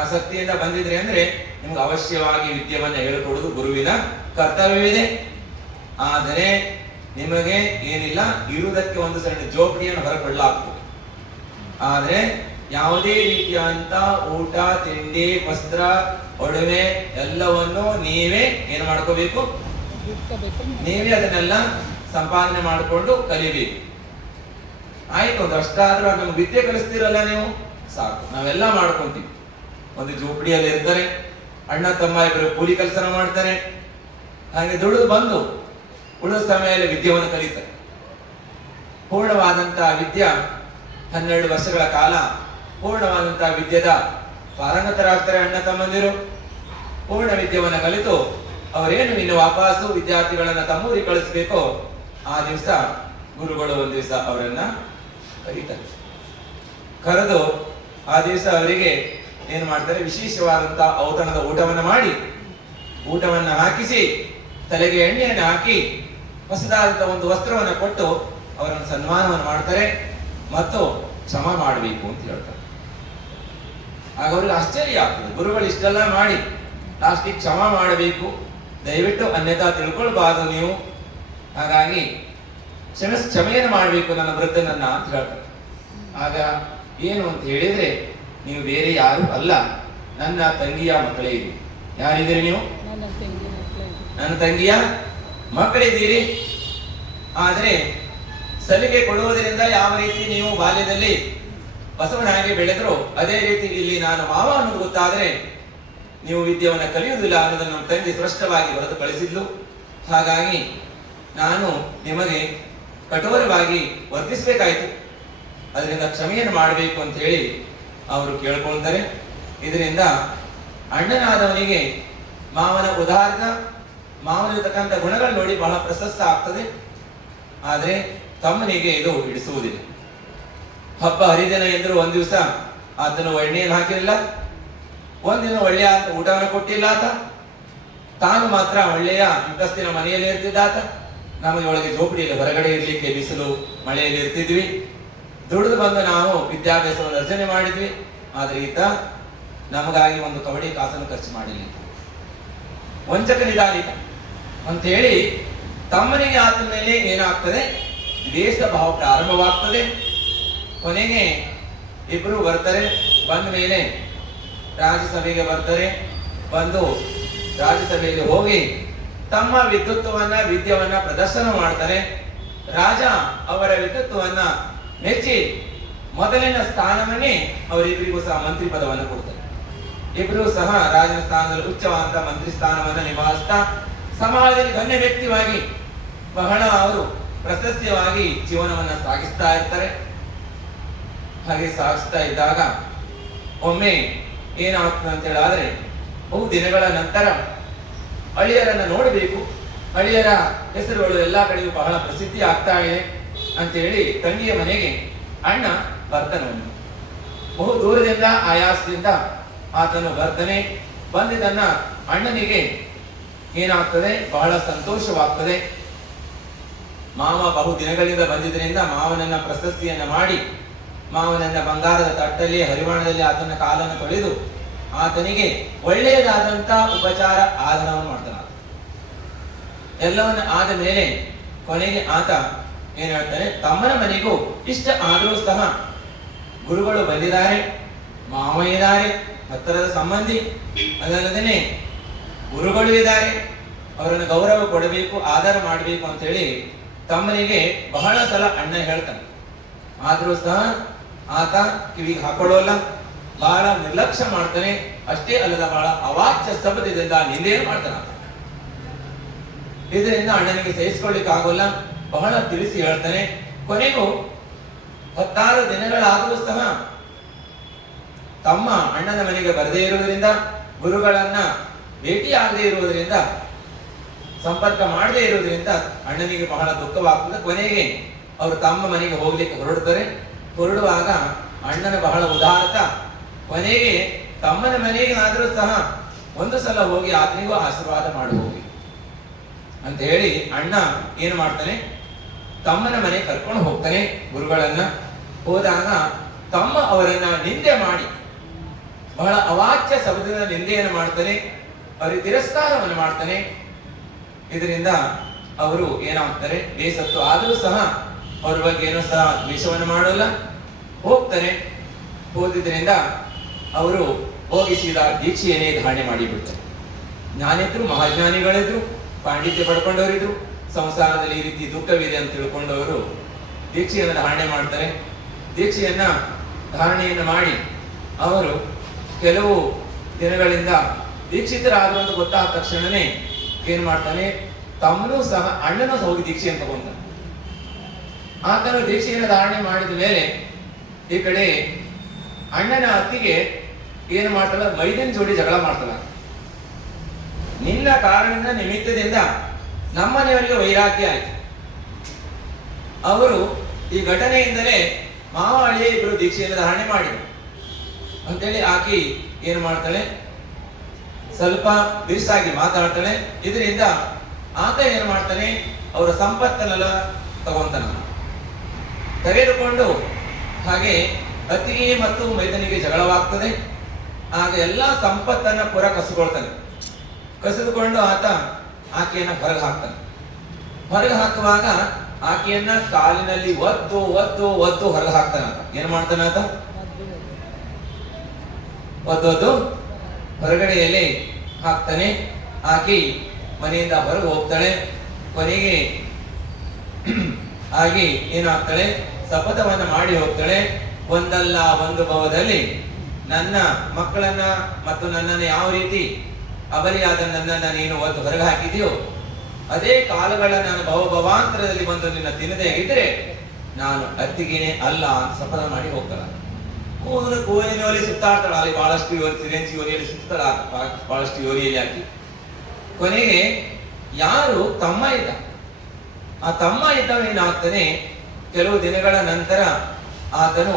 ಆಸಕ್ತಿಯಿಂದ ಬಂದಿದ್ರಿ ಅಂದ್ರೆ ನಿಮ್ಗೆ ಅವಶ್ಯವಾಗಿ ವಿದ್ಯೆಯನ್ನ ಹೇಳಿಕೊಡುವುದು ಗುರುವಿನ ಕರ್ತವ್ಯವಿದೆ. ಆದರೆ ನಿಮಗೆ ಏನಿಲ್ಲ, ಇರುವುದಕ್ಕೆ ಒಂದು ಸಣ್ಣ ಜೋಪಡಿಯನ್ನು ಹೊರಕೊಳ್ಳಲಾಗ್ತದೆ. ಆದ್ರೆ ಯಾವುದೇ ರೀತಿಯಾದಂತ ಊಟ, ತಿಂಡಿ, ವಸ್ತ್ರ, ಒಡವೆ ಎಲ್ಲವನ್ನು ನೀವೇ ಏನು ಮಾಡ್ಕೋಬೇಕು, ನೀವೇ ಅದನ್ನೆಲ್ಲ ಸಂಪಾದನೆ ಮಾಡಿಕೊಂಡು ಕಲಿಬೇಕು. ಆಯ್ತು, ಒಂದಷ್ಟಾದ್ರೂ ನಮ್ಗೆ ವಿದ್ಯೆ ಕಲಿಸ್ತೀರಲ್ಲ ನೀವು, ಸಾಕು, ನಾವೆಲ್ಲ ಮಾಡ್ಕೊಂತೀವಿ. ಒಂದು ಜೋಪಡಿಯಲ್ಲಿ ಇರ್ತಾರೆ, ಅಣ್ಣ ತಮ್ಮ ಇಬ್ಬರು ಕೂಲಿ ಕೆಲಸ ಮಾಡ್ತಾರೆ. ಹಾಗೆ ದುಡಿದು ಬಂದು ಉಳಿದ ಸಮಯದಲ್ಲಿ ವಿದ್ಯೆಯನ್ನು ಕಲಿತಾರೆ. ಪೂರ್ಣವಾದಂತಹ ವಿದ್ಯೆ 12 ವರ್ಷಗಳ ಕಾಲ ಪೂರ್ಣವಾದಂತಹ ವಿದ್ಯೆದ ಪಾರಂಗತರಾಗ್ತಾರೆ ಅಣ್ಣ ತಮ್ಮಂದಿರು. ಪೂರ್ಣ ವಿದ್ಯೆಯನ್ನು ಕಲಿತು ಅವರೇನು ಇನ್ನು ವಾಪಸ್ಸು ವಿದ್ಯಾರ್ಥಿಗಳನ್ನ ತಮ್ಮೂರಿಗೆ ಕಳಿಸ್ಬೇಕೋ ಆ ದಿವಸ ಗುರುಗಳು ಒಂದು ದಿವಸ ಅವರನ್ನ ಕರೀತಾರೆ. ಕರೆದು ಆ ದಿವಸ ಅವರಿಗೆ ಏನು ಮಾಡ್ತಾರೆ, ವಿಶೇಷವಾದಂತಹ ಔತಣದ ಊಟವನ್ನ ಮಾಡಿ, ಊಟವನ್ನ ಹಾಕಿಸಿ, ತಲೆಗೆ ಎಣ್ಣೆಯನ್ನು ಹಾಕಿ, ಹೊಸದಾದಂತಹ ಒಂದು ವಸ್ತ್ರವನ್ನು ಕೊಟ್ಟು ಅವರನ್ನು ಸನ್ಮಾನವನ್ನು ಮಾಡ್ತಾರೆ ಮತ್ತು ಕ್ಷಮ ಮಾಡಬೇಕು ಅಂತ ಹೇಳ್ತಾರೆ. ಆಗ ಅವ್ರಿಗೆ ಆಶ್ಚರ್ಯ ಆಗ್ತದೆ, ಗುರುಗಳು ಇಷ್ಟೆಲ್ಲ ಮಾಡಿ ಲಾಸ್ಟಿಗೆ ಕ್ಷಮ ಮಾಡಬೇಕು, ದಯವಿಟ್ಟು ಅನ್ಯತಾ ತಿಳ್ಕೊಳ್ಬಾರ್ದು ನೀವು, ಹಾಗಾಗಿ ಕ್ಷಮೆಯನ್ನು ಮಾಡಬೇಕು ನನ್ನ ವೃದ್ಧನನ್ನ ಅಂತ ಹೇಳ್ತಾರೆ. ಆಗ ಏನು ಅಂತ ಹೇಳಿದ್ರೆ, ನೀವು ಬೇರೆ ಯಾರು ಅಲ್ಲ, ನನ್ನ ತಂಗಿಯ ಮಕ್ಕಳೇ ಇರಿ. ಯಾರಿದ್ದೀರಿ ನೀವು? ನನ್ನ ತಂಗಿಯ ಮಕ್ಕಳಿದ್ದೀರಿ. ಆದ್ರೆ ಸಲಿಗೆ ಕೊಡುವುದರಿಂದ ಯಾವ ರೀತಿ ನೀವು ಬಾಲ್ಯದಲ್ಲಿ ಬಸವನ ಹಾಗೆ ಬೆಳೆದ್ರು ಅದೇ ರೀತಿ ಇಲ್ಲಿ ನಾನು ಮಾವ ಅನ್ನೋದು ಗೊತ್ತಾದ್ರೆ ನೀವು ವಿದ್ಯೆಯನ್ನು ಕಲಿಯುವುದಿಲ್ಲ ಅನ್ನೋದನ್ನು ನಮ್ಮ ತಂಗಿ ಸ್ಪಷ್ಟವಾಗಿ ಬರೆದು ಕಳಿಸಿದ್ಲು. ಹಾಗಾಗಿ ನಾನು ನಿಮಗೆ ಕಠೋರವಾಗಿ ವರ್ತಿಸಬೇಕಾಯಿತು, ಅದರಿಂದ ಕ್ಷಮೆಯನ್ನು ಮಾಡಬೇಕು ಅಂತ ಹೇಳಿ ಅವರು ಕೇಳ್ಕೊಳ್ತಾರೆ. ಇದರಿಂದ ಅಣ್ಣನಾದವನಿಗೆ ಮಾವನ ಉದಾಹರಣ, ಮಾವನಿರ್ತಕ್ಕಂಥ ಗುಣಗಳು ನೋಡಿ ಬಹಳ ಪ್ರಶಸ್ತ ಆಗ್ತದೆ. ಆದ್ರೆ ತಮ್ಮನಿಗೆ ಇದು ಹಿಡಿಸುವುದಿಲ್ಲ. ಹಬ್ಬ ಹರಿದಿನ ಎಂದ್ರು ಒಂದ್ ದಿವಸ ಆತನು ಎಣ್ಣೆಯನ್ನು ಹಾಕಿರಲಿಲ್ಲ, ಒಂದಿನ ಒಳ್ಳೆಯ ಊಟವನ್ನು ಕೊಟ್ಟಿಲ್ಲ ಆತ. ತಾನು ಮಾತ್ರ ಒಳ್ಳೆಯ ಅಂತಸ್ತಿನ ಮನೆಯಲ್ಲಿ ಇರ್ತಿದ್ದ ಆತ. ನಮಗೆ ಒಳಗೆ ಜೋಪಡಿಯಲ್ಲಿ ಹೊರಗಡೆ ಇರ್ಲಿಕ್ಕೆ ಬಿಸಿಲು ಮಳೆಯಲ್ಲಿ ಇರ್ತಿದ್ವಿ. ದುಡಿದು ಬಂದು ನಾವು ವಿದ್ಯಾಭ್ಯಾಸವನ್ನು ರಚನೆ ಮಾಡಿದ್ವಿ. ಆದ್ರೆ ಈತ ನಮಗಾಗಿ ಒಂದು ಕವಡಿ ಕಾಸನ್ನು ಖರ್ಚು ಮಾಡಿಲ್ಲ, ವಂಚಕನಿದಾನಿತ ಅಂತ ಹೇಳಿ ತಮ್ಮನಿಗೆ ಆದ ಮೇಲೆ ಏನಾಗ್ತದೆ, ದ್ವೇಷ ಭಾವ ಪ್ರಾರಂಭವಾಗ್ತದೆ. ಕೊನೆಗೆ ಇಬ್ರು ಬರ್ತಾರೆ. ಬಂದ ಮೇಲೆ ರಾಜ್ಯಸಭೆಗೆ ಬರ್ತಾರೆ. ಬಂದು ರಾಜ್ಯಸಭೆಯಲ್ಲಿ ಹೋಗಿ ತಮ್ಮ ವಿದ್ವತ್ವವನ್ನ ವಿದ್ಯವನ್ನ ಪ್ರದರ್ಶನ ಮಾಡ್ತಾರೆ. ರಾಜ ಅವರ ವಿದ್ವತ್ವವನ್ನ ಮೆಚ್ಚಿ ಮೊದಲಿನ ಸ್ಥಾನವನ್ನೇ ಅವರಿಬ್ಬರಿಗೂ ಸಹ ಮಂತ್ರಿ ಪದವನ್ನು ಕೊಡ್ತಾರೆ. ಇಬ್ರು ಸಹ ರಾಜನ ಸ್ಥಾನದಲ್ಲಿ ಉಚ್ಚವಾದಂತಹ ಮಂತ್ರಿ ಸ್ಥಾನವನ್ನ ನಿಭಾಯಿಸ್ತಾ ಸಮಾಜದಲ್ಲಿ ಗಣ್ಯ ವ್ಯಕ್ತಿಯಾಗಿ ಬಹಳ ಅವರು ಪ್ರಶಸ್ತಿಯಾಗಿ ಜೀವನವನ್ನ ಸಾಗಿಸ್ತಾ ಇರ್ತಾರೆ. ಹಾಗೆ ಸಾಗಿಸ್ತಾ ಇದ್ದಾಗ ಒಮ್ಮೆ ಏನಾಗ್ತದೆ ಅಂತ ಹೇಳಿದ್ರೆ, ಬಹು ದಿನಗಳ ನಂತರ ಅಳಿಯರನ್ನ ನೋಡಬೇಕು, ಅಳಿಯರ ಹೆಸರುಗಳು ಎಲ್ಲಾ ಕಡೆಗೂ ಬಹಳ ಪ್ರಸಿದ್ಧಿ ಆಗ್ತಾ ಇದೆ ಅಂತೇಳಿ ತಂಗಿಯ ಮನೆಗೆ ಅಣ್ಣ ಬರ್ತಾನೆ. ಬಹು ದೂರದಿಂದ ಆಯಾಸದಿಂದ ಆತನು ಬರ್ತಾನೆ. ಬಂದಿದ್ದನ್ನ ಅಣ್ಣನಿಗೆ ಏನಾಗ್ತದೆ, ಬಹಳ ಸಂತೋಷವಾಗ್ತದೆ. ಮಾವ ಬಹು ದಿನಗಳಿಂದ ಬಂದಿದ್ದರಿಂದ ಮಾವನನ್ನ ಪ್ರಶಸ್ತಿಯನ್ನ ಮಾಡಿ, ಮಾವನನ್ನ ಬಂಗಾರದ ತಟ್ಟಲ್ಲಿ ಹರಿವಾಣದಲ್ಲಿ ಆತನ ಕಾಲನ್ನು ತೊಳೆದು ಆತನಿಗೆ ಒಳ್ಳೆಯದಾದಂತ ಉಪಚಾರ ಆಧಾರವನ್ನು ಮಾಡ್ತಾನೆ. ಎಲ್ಲವನ್ನ ಆದ ಮೇಲೆ ಕೊನೆಗೆ ಆತ ಏನ್ ಹೇಳ್ತಾನೆ, ತಮ್ಮನ ಮನೆಗೂ ಇಷ್ಟ ಆದರೂ ಸಹ ಗುರುಗಳು ಬಂದಿದ್ದಾರೆ, ಮಾವ ಇದ್ದಾರೆ, ಹತ್ತಿರದ ಸಂಬಂಧಿ, ಅದಲ್ಲದೇ ಗುರುಗಳು ಇದ್ದಾರೆ, ಅವರನ್ನು ಗೌರವ ಕೊಡಬೇಕು, ಆಧಾರ ಮಾಡಬೇಕು ಅಂತ ಹೇಳಿ ತಮ್ಮನಿಗೆ ಬಹಳ ಸಲ ಅಣ್ಣ ಹೇಳ್ತಾನೆ. ಆದ್ರೂ ಸಹ ಆತ ಕಿವಿಗೆ ಹಾಕೊಳ್ಳೋಲ್ಲ, ಬಹಳ ನಿರ್ಲಕ್ಷ್ಯ ಮಾಡ್ತಾನೆ. ಅಷ್ಟೇ ಅಲ್ಲದ ಬಹಳ ಅವಾಚ್ಯ ಶಬ್ದದಿಂದ ನಿಂದೆಯನ್ನು ಮಾಡ್ತಾನೆ. ಇದರಿಂದ ಅಣ್ಣನಿಗೆ ಸಹಿಸಿಕೊಳ್ಳಿಕ್ಕೆ ಆಗೋಲ್ಲ, ಬಹಳ ತಿಳಿಸಿ ಹೇಳ್ತಾನೆ. ಕೊನೆಗೂ 16 ದಿನಗಳಾದರೂ ಸಹ ತಮ್ಮ ಅಣ್ಣನ ಮನೆಗೆ ಬರದೇ ಇರುವುದರಿಂದ, ಗುರುಗಳನ್ನ ಭೇಟಿಯಾಗದೇ ಇರುವುದರಿಂದ, ಸಂಪರ್ಕ ಮಾಡದೇ ಇರುವುದರಿಂದ ಅಣ್ಣನಿಗೆ ಬಹಳ ದುಃಖವಾಗ್ತದೆ. ಕೊನೆಗೆ ಅವರು ತಮ್ಮ ಮನೆಗೆ ಹೋಗ್ಲಿಕ್ಕೆ ಹೊರಡುವಾಗ ಅಣ್ಣನ ಬಹಳ ಉದಾರತ, ಕೊನೆಗೆ ತಮ್ಮನ ಮನೆಗೆ ಆದರೂ ಸಹ ಒಂದು ಸಲ ಹೋಗಿ ಆತನಿಗೂ ಆಶೀರ್ವಾದ ಮಾಡಿ ಹೋಗಿ ಅಂತ ಹೇಳಿ ಅಣ್ಣ ಏನು ಮಾಡ್ತಾನೆ, ತಮ್ಮನ ಮನೆ ಕರ್ಕೊಂಡು ಹೋಗ್ತಾನೆ ಗುರುಗಳನ್ನ. ಹೋದಾಗ ತಮ್ಮ ಅವರನ್ನ ನಿಂದೆ ಮಾಡಿ, ಬಹಳ ಅವಾಚ್ಯ ಶಬ್ದದ ನಿಂದೆಯನ್ನು ಮಾಡ್ತಾನೆ, ಅವರಿಗೆ ತಿರಸ್ಕಾರವನ್ನು ಮಾಡ್ತಾನೆ. ಇದರಿಂದ ಅವರು ಏನಾಗ್ತಾರೆ, ಬೇಸತ್ತು ಆದರೂ ಸಹ ಅವ್ರ ಬಗ್ಗೆ ಏನೋ ಸಹ ದ್ವೇಷವನ್ನು ಮಾಡೋಲ್ಲ, ಹೋಗ್ತಾರೆ. ಹೋದಿದ್ರಿಂದ ಅವರು ಹೋಗಿ ಸೀದಾ ದೀಕ್ಷೆಯನ್ನೇ ಧಾರಣೆ ಮಾಡಿಬಿಡ್ತಾರೆ. ಜ್ಞಾನಿದ್ರು, ಮಹಾಜ್ಞಾನಿಗಳಿದ್ರು, ಪಾಂಡಿತ್ಯ ಪಡ್ಕೊಂಡವರಿದ್ರು, ಸಂಸಾರದಲ್ಲಿ ಈ ರೀತಿ ದುಃಖವಿದೆ ಅಂತ ತಿಳ್ಕೊಂಡವರು ದೀಕ್ಷೆಯನ್ನು ಧಾರಣೆ ಮಾಡ್ತಾರೆ. ದೀಕ್ಷೆಯನ್ನ ಧಾರಣೆಯನ್ನು ಮಾಡಿ ಅವರು ಕೆಲವು ದಿನಗಳಿಂದ ದೀಕ್ಷಿತರಾದ್ರು ಅಂತ ಗೊತ್ತಾದ ತಕ್ಷಣನೇ ಏನ್ ಮಾಡ್ತಾನೆ, ತಮ್ಮನೂ ಸಹ ಅಣ್ಣನೂ ಹೋಗಿ ದೀಕ್ಷೆಯನ್ನು ತಗೊಂತಾನೆ. ಆತನು ದೀಕ್ಷೆಯನ್ನು ಧಾರಣೆ ಮಾಡಿದ ಮೇಲೆ ಈ ಕಡೆ ಅಣ್ಣನ ಅತ್ತಿಗೆ ಏನು ಮಾಡ್ತಾಳ, ಮೈದನ್ ಜೋಡಿ ಜಗಳ ಮಾಡ್ತಾಳ. ನಿನ್ನ ಕಾರಣದಿಂದ, ನಿಮಿತ್ತದಿಂದ ನಮ್ಮನೆಯವರಿಗೆ ವೈರಾಗ್ಯ ಆಯ್ತು. ಅವರು ಈ ಘಟನೆಯಿಂದಲೇ ಮಾವ ಅಳಿಯ ಇಬ್ಬರು ದೀಕ್ಷೆಯನ್ನು ಧಾರಣೆ ಮಾಡಿದರು ಅಂತೇಳಿ ಆಕಿ ಏನು ಮಾಡ್ತಾಳೆ, ಸ್ವಲ್ಪ ಬಿರುಸಾಗಿ ಮಾತಾಡ್ತಾಳೆ. ಇದರಿಂದ ಆತ ಏನು ಮಾಡ್ತಾನೆ, ಅವರ ಸಂಪತ್ತನ್ನೆಲ್ಲ ತಗೊಂತಾನ. ತೆಗೆದುಕೊಂಡು ಹಾಗೆ ಅತ್ತಿಗೆ ಮತ್ತು ಮೈದನಿಗೆ ಜಗಳವಾಗ್ತದೆ. ಆಗ ಎಲ್ಲ ಸಂಪತ್ತನ್ನ ಪುರ ಕಸಿಕೊಳ್ತಾನೆ. ಕಸಿದುಕೊಂಡು ಆತ ಆಕೆಯನ್ನ ಹೊರಗೆ ಹಾಕ್ತಾನೆ. ಹೊರಗೆ ಹಾಕುವಾಗ ಆಕೆಯನ್ನ ಕಾಲಿನಲ್ಲಿ ಒದ್ದು ಒದ್ದು ಒದ್ದು ಹೊರಗೆ ಹಾಕ್ತಾನ. ಏನ್ ಮಾಡ್ತಾನ ಆತ, ಒದ್ದೊದ್ದು ಹೊರಗಡೆಯಲ್ಲಿ ಹಾಕ್ತಾನೆ. ಆಕೆ ಮನೆಯಿಂದ ಹೊರಗೆ ಹೋಗ್ತಾಳೆ. ಕೊನೆಗೆ ಆಗಿ ಏನಾಗ್ತಾಳೆ, ಶಪಥವನ್ನ ಮಾಡಿ ಹೋಗ್ತಾಳೆ. ಒಂದಲ್ಲ ಒಂದು ಭವದಲ್ಲಿ ನನ್ನ ಮಕ್ಕಳನ್ನ ಮತ್ತು ನನ್ನನ್ನು ಯಾವ ರೀತಿ ಅಬಲಿಯಾದ ನನ್ನನ್ನು ನೀನು ಒದ್ದು ಹೊರಗೆ ಹಾಕಿದೆಯೋ ಅದೇ ಕಾಲಗಳ ನಾನು ಭವಾಂತರದಲ್ಲಿ ಬಂದು ನಿನ್ನ ತಿನ್ನದೇ ಆಗಿದ್ರೆ ನಾನು ಅತ್ತಿಗೆನೆ ಅಲ್ಲ ಅಂತ ಶಪಥ ಮಾಡಿ ಹೋಗ್ತಾಳ. ಕೋಲಿನಲ್ಲಿ ಸುತ್ತಾಡ್ತಾಳ. ಅಲ್ಲಿ ಬಹಳಷ್ಟು ಯೋನಿ, ಸಿರೆಂಜಿ ಯೋನಿಯಲ್ಲಿ ಸುತ್ತಾಳ, ಬಹಳಷ್ಟು ಯೋನಿಯಲ್ಲಿ ಹಾಕಿ. ಕೊನೆಗೆ ಯಾರು ತಮ್ಮ ಇದ್ದ, ಆ ತಮ್ಮ ಇದ್ದವೇನಾಗ್ತಾನೆ, ಕೆಲವು ದಿನಗಳ ನಂತರ ಆತನು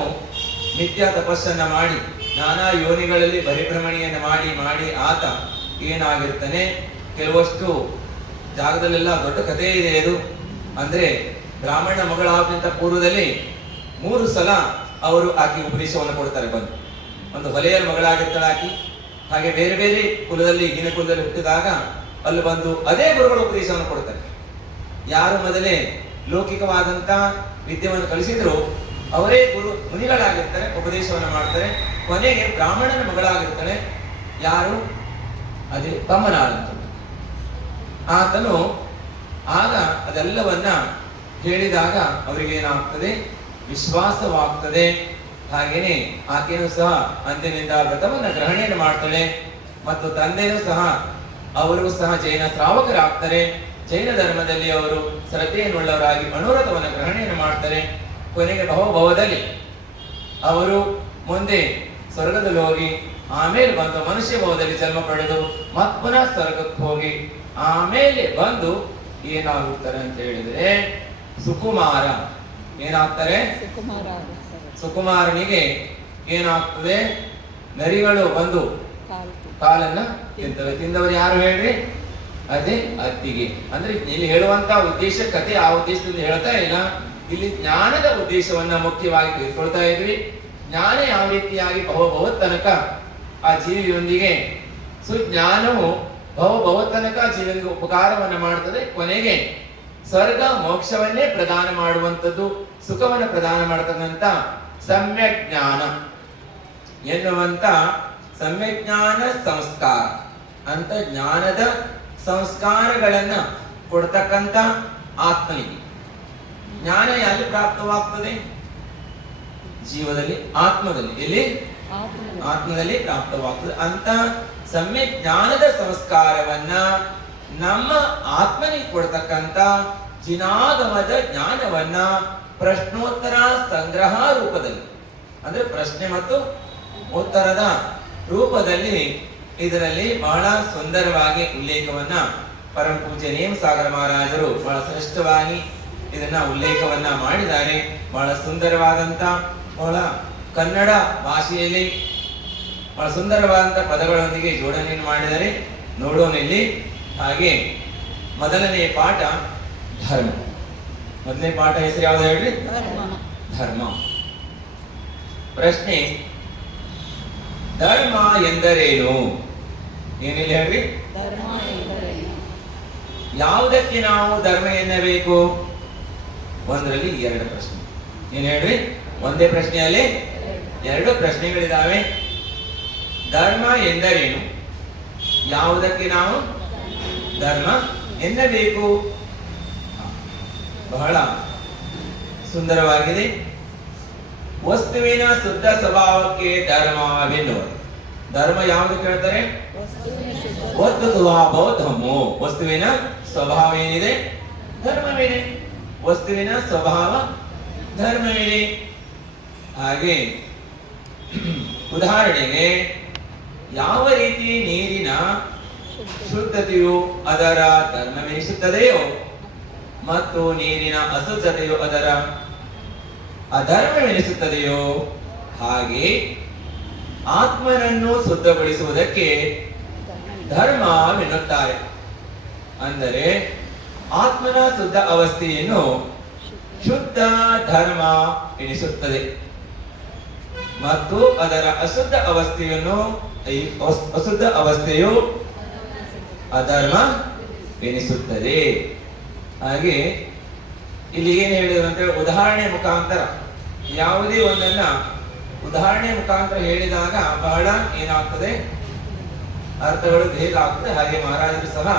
ನಿತ್ಯ ತಪಸ್ಸನ್ನ ಮಾಡಿ ನಾನಾ ಯೋನಿಗಳಲ್ಲಿ ಪರಿಭ್ರಮಣೆಯನ್ನು ಮಾಡಿ ಮಾಡಿ ಆತ ಏನಾಗಿರ್ತಾನೆ, ಕೆಲವಷ್ಟು ಜಾಗದಲ್ಲೆಲ್ಲ ದೊಡ್ಡ ಕಥೆ ಇದೆ ಇದು. ಅಂದ್ರೆ ಬ್ರಾಹ್ಮಣ ಮಗಳಾಗಿಂತ ಪೂರ್ವದಲ್ಲಿ 3 ಸಲ ಅವರು ಆಕೆ ಉಪದೇಶವನ್ನು ಕೊಡ್ತಾರೆ. ಬಂದು ಒಂದು ಹೊಲೆಯ ಮಗಳಾಗಿರ್ತಾಳೆ ಆಕಿ. ಹಾಗೆ ಬೇರೆ ಬೇರೆ ಕುಲದಲ್ಲಿ, ಹೀನ ಕುಲದಲ್ಲಿ ಹುಟ್ಟಿದಾಗ ಅಲ್ಲಿ ಬಂದು ಅದೇ ಗುರುಗಳು ಉಪದೇಶವನ್ನು ಕೊಡ್ತಾರೆ. ಯಾರು ಮೊದಲೇ ಲೌಕಿಕವಾದಂತ ವಿದ್ಯೆಯನ್ನು ಕಲಿಸಿದ್ರು ಅವರೇ ಗುರು ಮುನಿಗಳಾಗಿರ್ತಾರೆ, ಉಪದೇಶವನ್ನು ಮಾಡ್ತಾರೆ. ಕೊನೆಗೆ ಬ್ರಾಹ್ಮಣನ ಮಗಳಾಗಿರ್ತಾಳೆ ಯಾರು, ಅದೇ ತಮ್ಮನಾದಂತ ಆತನು. ಆಗ ಅದೆಲ್ಲವನ್ನ ಹೇಳಿದಾಗ ಅವರಿಗೆ ಏನಾಗ್ತದೆ, ವಿಶ್ವಾಸವಾಗ್ತದೆ. ಹಾಗೇನೆ ಆಕೆಯೂ ಸಹ ಅಂದಿನಿಂದ ವ್ರತವನ್ನ ಗ್ರಹಣೆಯನ್ನು ಮಾಡ್ತಾಳೆ. ಮತ್ತು ತಂದೆಯೂ ಸಹ, ಅವರು ಸಹ ಜೈನ ಶ್ರಾವಕರಾಗ್ತಾರೆ. ಜೈನ ಧರ್ಮದಲ್ಲಿ ಅವರು ಶ್ರದ್ಧೆಯನ್ನುಳ್ಳವರಾಗಿ ಮನೋರಥವನ್ನು ಗ್ರಹಣೆಯನ್ನು ಮಾಡ್ತಾರೆ. ಕೊನೆಗೆ ಭವದಲ್ಲಿ ಅವರು ಮುಂದೆ ಸ್ವರ್ಗದಲ್ಲಿ ಹೋಗಿ ಆಮೇಲೆ ಬಂದು ಮನುಷ್ಯ ಭವದಲ್ಲಿ ಜನ್ಮ ಪಡೆದು ಮತ್ ಪುನಃ ಸ್ವರ್ಗಕ್ಕೆ ಹೋಗಿ ಆಮೇಲೆ ಬಂದು ಏನಾಗುತ್ತಾರೆ ಅಂತ ಹೇಳಿದ್ರೆ ಸುಕುಮಾರ ಏನಾಗ್ತಾರೆ, ಸುಕುಮಾರನಿಗೆ ಏನಾಗ್ತದೆ, ನರಿಗಳು ಬಂದು ಕಾಲನ್ನ ತಿಂತವೆ. ತಿಂದವರು ಯಾರು ಹೇಳ್ರಿ, ಅದೇ ಅತ್ತಿಗೆ. ಅಂದ್ರೆ ಇಲ್ಲಿ ಹೇಳುವಂತ ಉದ್ದೇಶ ಕಥೆ ಆ ಉದ್ದೇಶದಿಂದ ಹೇಳ್ತಾ ಇಲ್ಲ. ಇಲ್ಲಿ ಜ್ಞಾನದ ಉದ್ದೇಶವನ್ನ ಮುಖ್ಯವಾಗಿ ತಿಳ್ಕೊಳ್ತಾ ಇದ್ವಿ. ಜ್ಞಾನ ಯಾವ ರೀತಿಯಾಗಿ ತನಕ ಆ ಜೀವಿಯೊಂದಿಗೆ, ಸುಜ್ಞಾನವು ತನಕ ಜೀವನಿಗೆ ಉಪಕಾರವನ್ನ ಮಾಡ್ತದೆ. ಕೊನೆಗೆ ಸ್ವರ್ಗ ಮೋಕ್ಷವನ್ನೇ ಪ್ರದಾನ ಮಾಡುವಂಥದ್ದು, ಸುಖವನ್ನು ಪ್ರದಾನ ಮಾಡತಕ್ಕಂಥ ಸಮ್ಯಕ್ ಜ್ಞಾನ ಎನ್ನುವಂತ ಸಮ್ಯಕ್ ಜ್ಞಾನ ಸಂಸ್ಕಾರ ಅಂತ ಜ್ಞಾನದ ಸಂಸ್ಕಾರಗಳನ್ನ ಕೊಡ್ತಕ್ಕಂಥ ಆತ್ಮನಿಗೆ. ಜ್ಞಾನ ಎಲ್ಲಿ ಪ್ರಾಪ್ತವಾಗ್ತದೆ, ಜೀವದಲ್ಲಿ, ಆತ್ಮದಲ್ಲಿ. ಇಲ್ಲಿ ಆತ್ಮದಲ್ಲಿ ಪ್ರಾಪ್ತವಾಗ್ತದೆ ಅಂತ ಸಮ್ಯಕ್ ಜ್ಞಾನದ ಸಂಸ್ಕಾರವನ್ನ ನಮ್ಮ ಆತ್ಮನಿಗೆ ಕೊಡ್ತಕ್ಕಂಥ ಚಿನಾಗಮದ ಜ್ಞಾನವನ್ನ ಪ್ರಶ್ನೋತ್ತರ ಸಂಗ್ರಹ ರೂಪದಲ್ಲಿ, ಅಂದ್ರೆ ಪ್ರಶ್ನೆ ಮತ್ತು ಉತ್ತರದ ರೂಪದಲ್ಲಿ ಇದರಲ್ಲಿ ಬಹಳ ಸುಂದರವಾಗಿ ಉಲ್ಲೇಖವನ್ನ ಪರಮ ಪೂಜ್ಯ ನೇಮಸಾಗರ ಮಹಾರಾಜರು ಬಹಳ ಶ್ರೇಷ್ಠವಾಗಿ ಇದನ್ನ ಉಲ್ಲೇಖವನ್ನ ಮಾಡಿದ್ದಾರೆ. ಬಹಳ ಸುಂದರವಾದಂತ, ಬಹಳ ಕನ್ನಡ ಭಾಷೆಯಲ್ಲಿ ಬಹಳ ಸುಂದರವಾದಂತ ಪದಗಳೊಂದಿಗೆ ಜೋಡಣೆಯನ್ನು ಮಾಡಿದ್ದಾರೆ. ನೋಡೋಣ ಇಲ್ಲಿ. ಹಾಗೆ ಮೊದಲನೇ ಪಾಠ ಧರ್ಮ. ಮೊದಲನೇ ಪಾಠ ಹೆಸರು ಯಾವ್ದು ಹೇಳ್ರಿ? ಧರ್ಮ. ಪ್ರಶ್ನೆ, ಧರ್ಮ ಎಂದರೇನು? ಏನಿಲ್ಲ ಹೇಳ್ರಿ? ಯಾವುದಕ್ಕೆ ನಾವು ಧರ್ಮ ಎನ್ನಬೇಕು? ಒಂದರಲ್ಲಿ ಎರಡು ಪ್ರಶ್ನೆ. ಏನ್ ಹೇಳ್ರಿ? ಒಂದೇ ಪ್ರಶ್ನೆಯಲ್ಲಿ ಎರಡು ಪ್ರಶ್ನೆಗಳಿದಾವೆ. ಧರ್ಮ ಎಂದರೇನು? ಯಾವುದಕ್ಕೆ ನಾವು ಧರ್ಮ ಎನ್ನಬೇಕು? ಬಹಳ ಸುಂದರವಾಗಿದೆ. ವಸ್ತುವಿನ ಶುದ್ಧ ಸ್ವಭಾವಕ್ಕೆ ಧರ್ಮವೆನ್ನುವರು. ಧರ್ಮ ಯಾವುದು ಕೇಳ್ತಾರೆ? ವಸ್ತು ಸ್ವಭಾವ ಧರ್ಮೋ. ವಸ್ತುವಿನ ಸ್ವಭಾವ ಏನಿದೆ? ಧರ್ಮವೇನೆ. ವಸ್ತುವಿನ ಸ್ವಭಾವ ಧರ್ಮವೇನೆ. ಹಾಗೆ ಉದಾಹರಣೆಗೆ, ಯಾವ ರೀತಿ ನೀರಿನ ಶುದ್ಧತೆಯು ಅದರ ಧರ್ಮವೆನಿಸುತ್ತದೆಯೋ ಮತ್ತು ನೀರಿನ ಅಶುದ್ಧತೆಯು ಅದರ ಅಧರ್ಮವೆನಿಸುತ್ತದೆಯೋ, ಹಾಗೆ ಆತ್ಮನನ್ನು ಶುದ್ಧಗೊಳಿಸುವುದಕ್ಕೆ ಧರ್ಮವೆನ್ನುತ್ತಾರೆ. ಅಂದರೆ ಆತ್ಮನ ಶುದ್ಧ ಅವಸ್ಥೆಯನ್ನು ಶುದ್ಧ ಧರ್ಮ ಎನಿಸುತ್ತದೆ ಮತ್ತು ಅದರ ಅಶುದ್ಧ ಅವಸ್ಥೆಯು ಅಧರ್ಮ ಎನಿಸುತ್ತದೆ. ಹಾಗೆ ಇಲ್ಲಿ ಏನು ಹೇಳಿದ್ರು ಅಂದ್ರೆ, ಉದಾಹರಣೆ ಮುಖಾಂತರ ಯಾವುದೇ ಒಂದನ್ನ ಉದಾಹರಣೆ ಮುಖಾಂತರ ಹೇಳಿದಾಗ ಬಹಳ ಏನಾಗ್ತದೆ, ಅರ್ಥಗಳು ಬೇಗ ಆಗ್ತದೆ. ಹಾಗೆ ಮಹಾರಾಜರು ಸಹ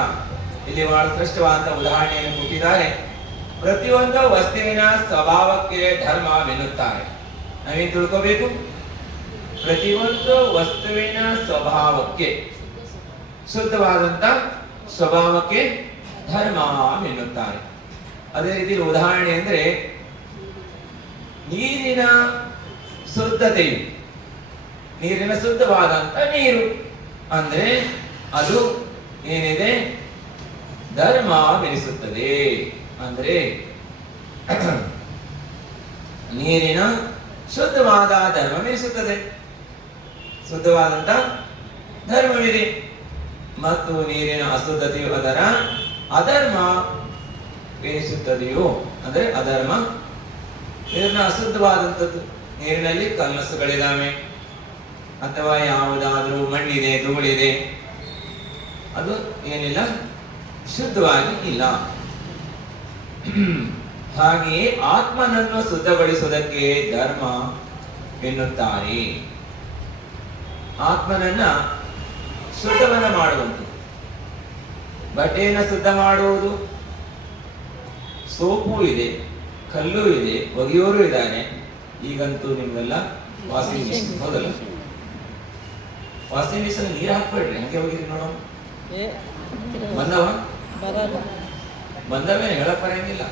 ಇಲ್ಲಿ ಬಹಳ ಸ್ಪಷ್ಟವಾದ ಉದಾಹರಣೆಯನ್ನು ಕೊಟ್ಟಿದ್ದಾರೆ. ಪ್ರತಿಯೊಂದು ವಸ್ತುವಿನ ಸ್ವಭಾವಕ್ಕೆ ಧರ್ಮವೆನ್ನುತ್ತಾರೆ. ನಾವೇನು ತಿಳ್ಕೋಬೇಕು? ಪ್ರತಿಯೊಂದು ವಸ್ತುವಿನ ಸ್ವಭಾವಕ್ಕೆ, ಶುದ್ಧವಾದಂತ ಸ್ವಭಾವಕ್ಕೆ ಧರ್ಮವೆನ್ನುತ್ತಾರೆ. ಅದೇ ರೀತಿ ಉದಾಹರಣೆ ಅಂದ್ರೆ, ನೀರಿನ ಶುದ್ಧತೆಯು, ನೀರಿನ ಶುದ್ಧವಾದಂತ ನೀರು ಅಂದ್ರೆ ಅದು ಏನಿದೆ? ಧರ್ಮವೆನಿಸುತ್ತದೆ. ಅಂದ್ರೆ ನೀರಿನ ಶುದ್ಧವಾದ ಧರ್ಮವೆನಿಸುತ್ತದೆ, ಶುದ್ಧವಾದಂತ ಧರ್ಮವಿದೆ. ಮತ್ತು ನೀರಿನ ಅಶುದ್ಧತೆಯು ಅದರ ಅಧರ್ಮ ಎನಿಸುತ್ತದೆಯೋ, ಅಂದ್ರೆ ಅಧರ್ಮ. ನೀರಿನ ಅಶುದ್ಧವಾದಂಥದ್ದು, ನೀರಿನಲ್ಲಿ ಕಲ್ಲಸುಗಳಿದಾವೆ ಅಥವಾ ಯಾವುದಾದ್ರೂ ಮಣ್ಣಿದೆ, ಧೂಳಿದೆ, ಅದು ಏನಿಲ್ಲ, ಶುದ್ಧವಾಗಿ ಇಲ್ಲ. ಹಾಗೆಯೇ ಆತ್ಮನನ್ನು ಶುದ್ಧಗೊಳಿಸುವುದಕ್ಕೆ ಧರ್ಮ ಎನ್ನುತ್ತಾರೆ. ಆತ್ಮನನ್ನ ಶುದ್ಧವನ್ನ ಮಾಡುವಂಥದ್ದು. ಬಟ್ಟೆಯನ್ನು ಶುದ್ಧ ಮಾಡುವುದು, ಸೋಪು ಇದೆ, ಕಲ್ಲು ಇದೆ, ಒಗೆಯೋರು ಇದ್ದಾನೆ. ಈಗಂತೂ ನಿಮ್ಗೆಲ್ಲ ವಾಷಿಂಗ್ ಮಿಷಿನ್, ಹೌದಲ್ಲ? ವಾಷಿಂಗ್ ಮಿಷನ್ ನೀರು ಹಾಕ್ಬೇಡ್ರಿ, ಹಂಗೆ ಹೋಗಿರಿ ನೋಡೋಣ. ಬಂದವೇ ಹೇಳಕ್ ಬರಂಗಿಲ್ಲ.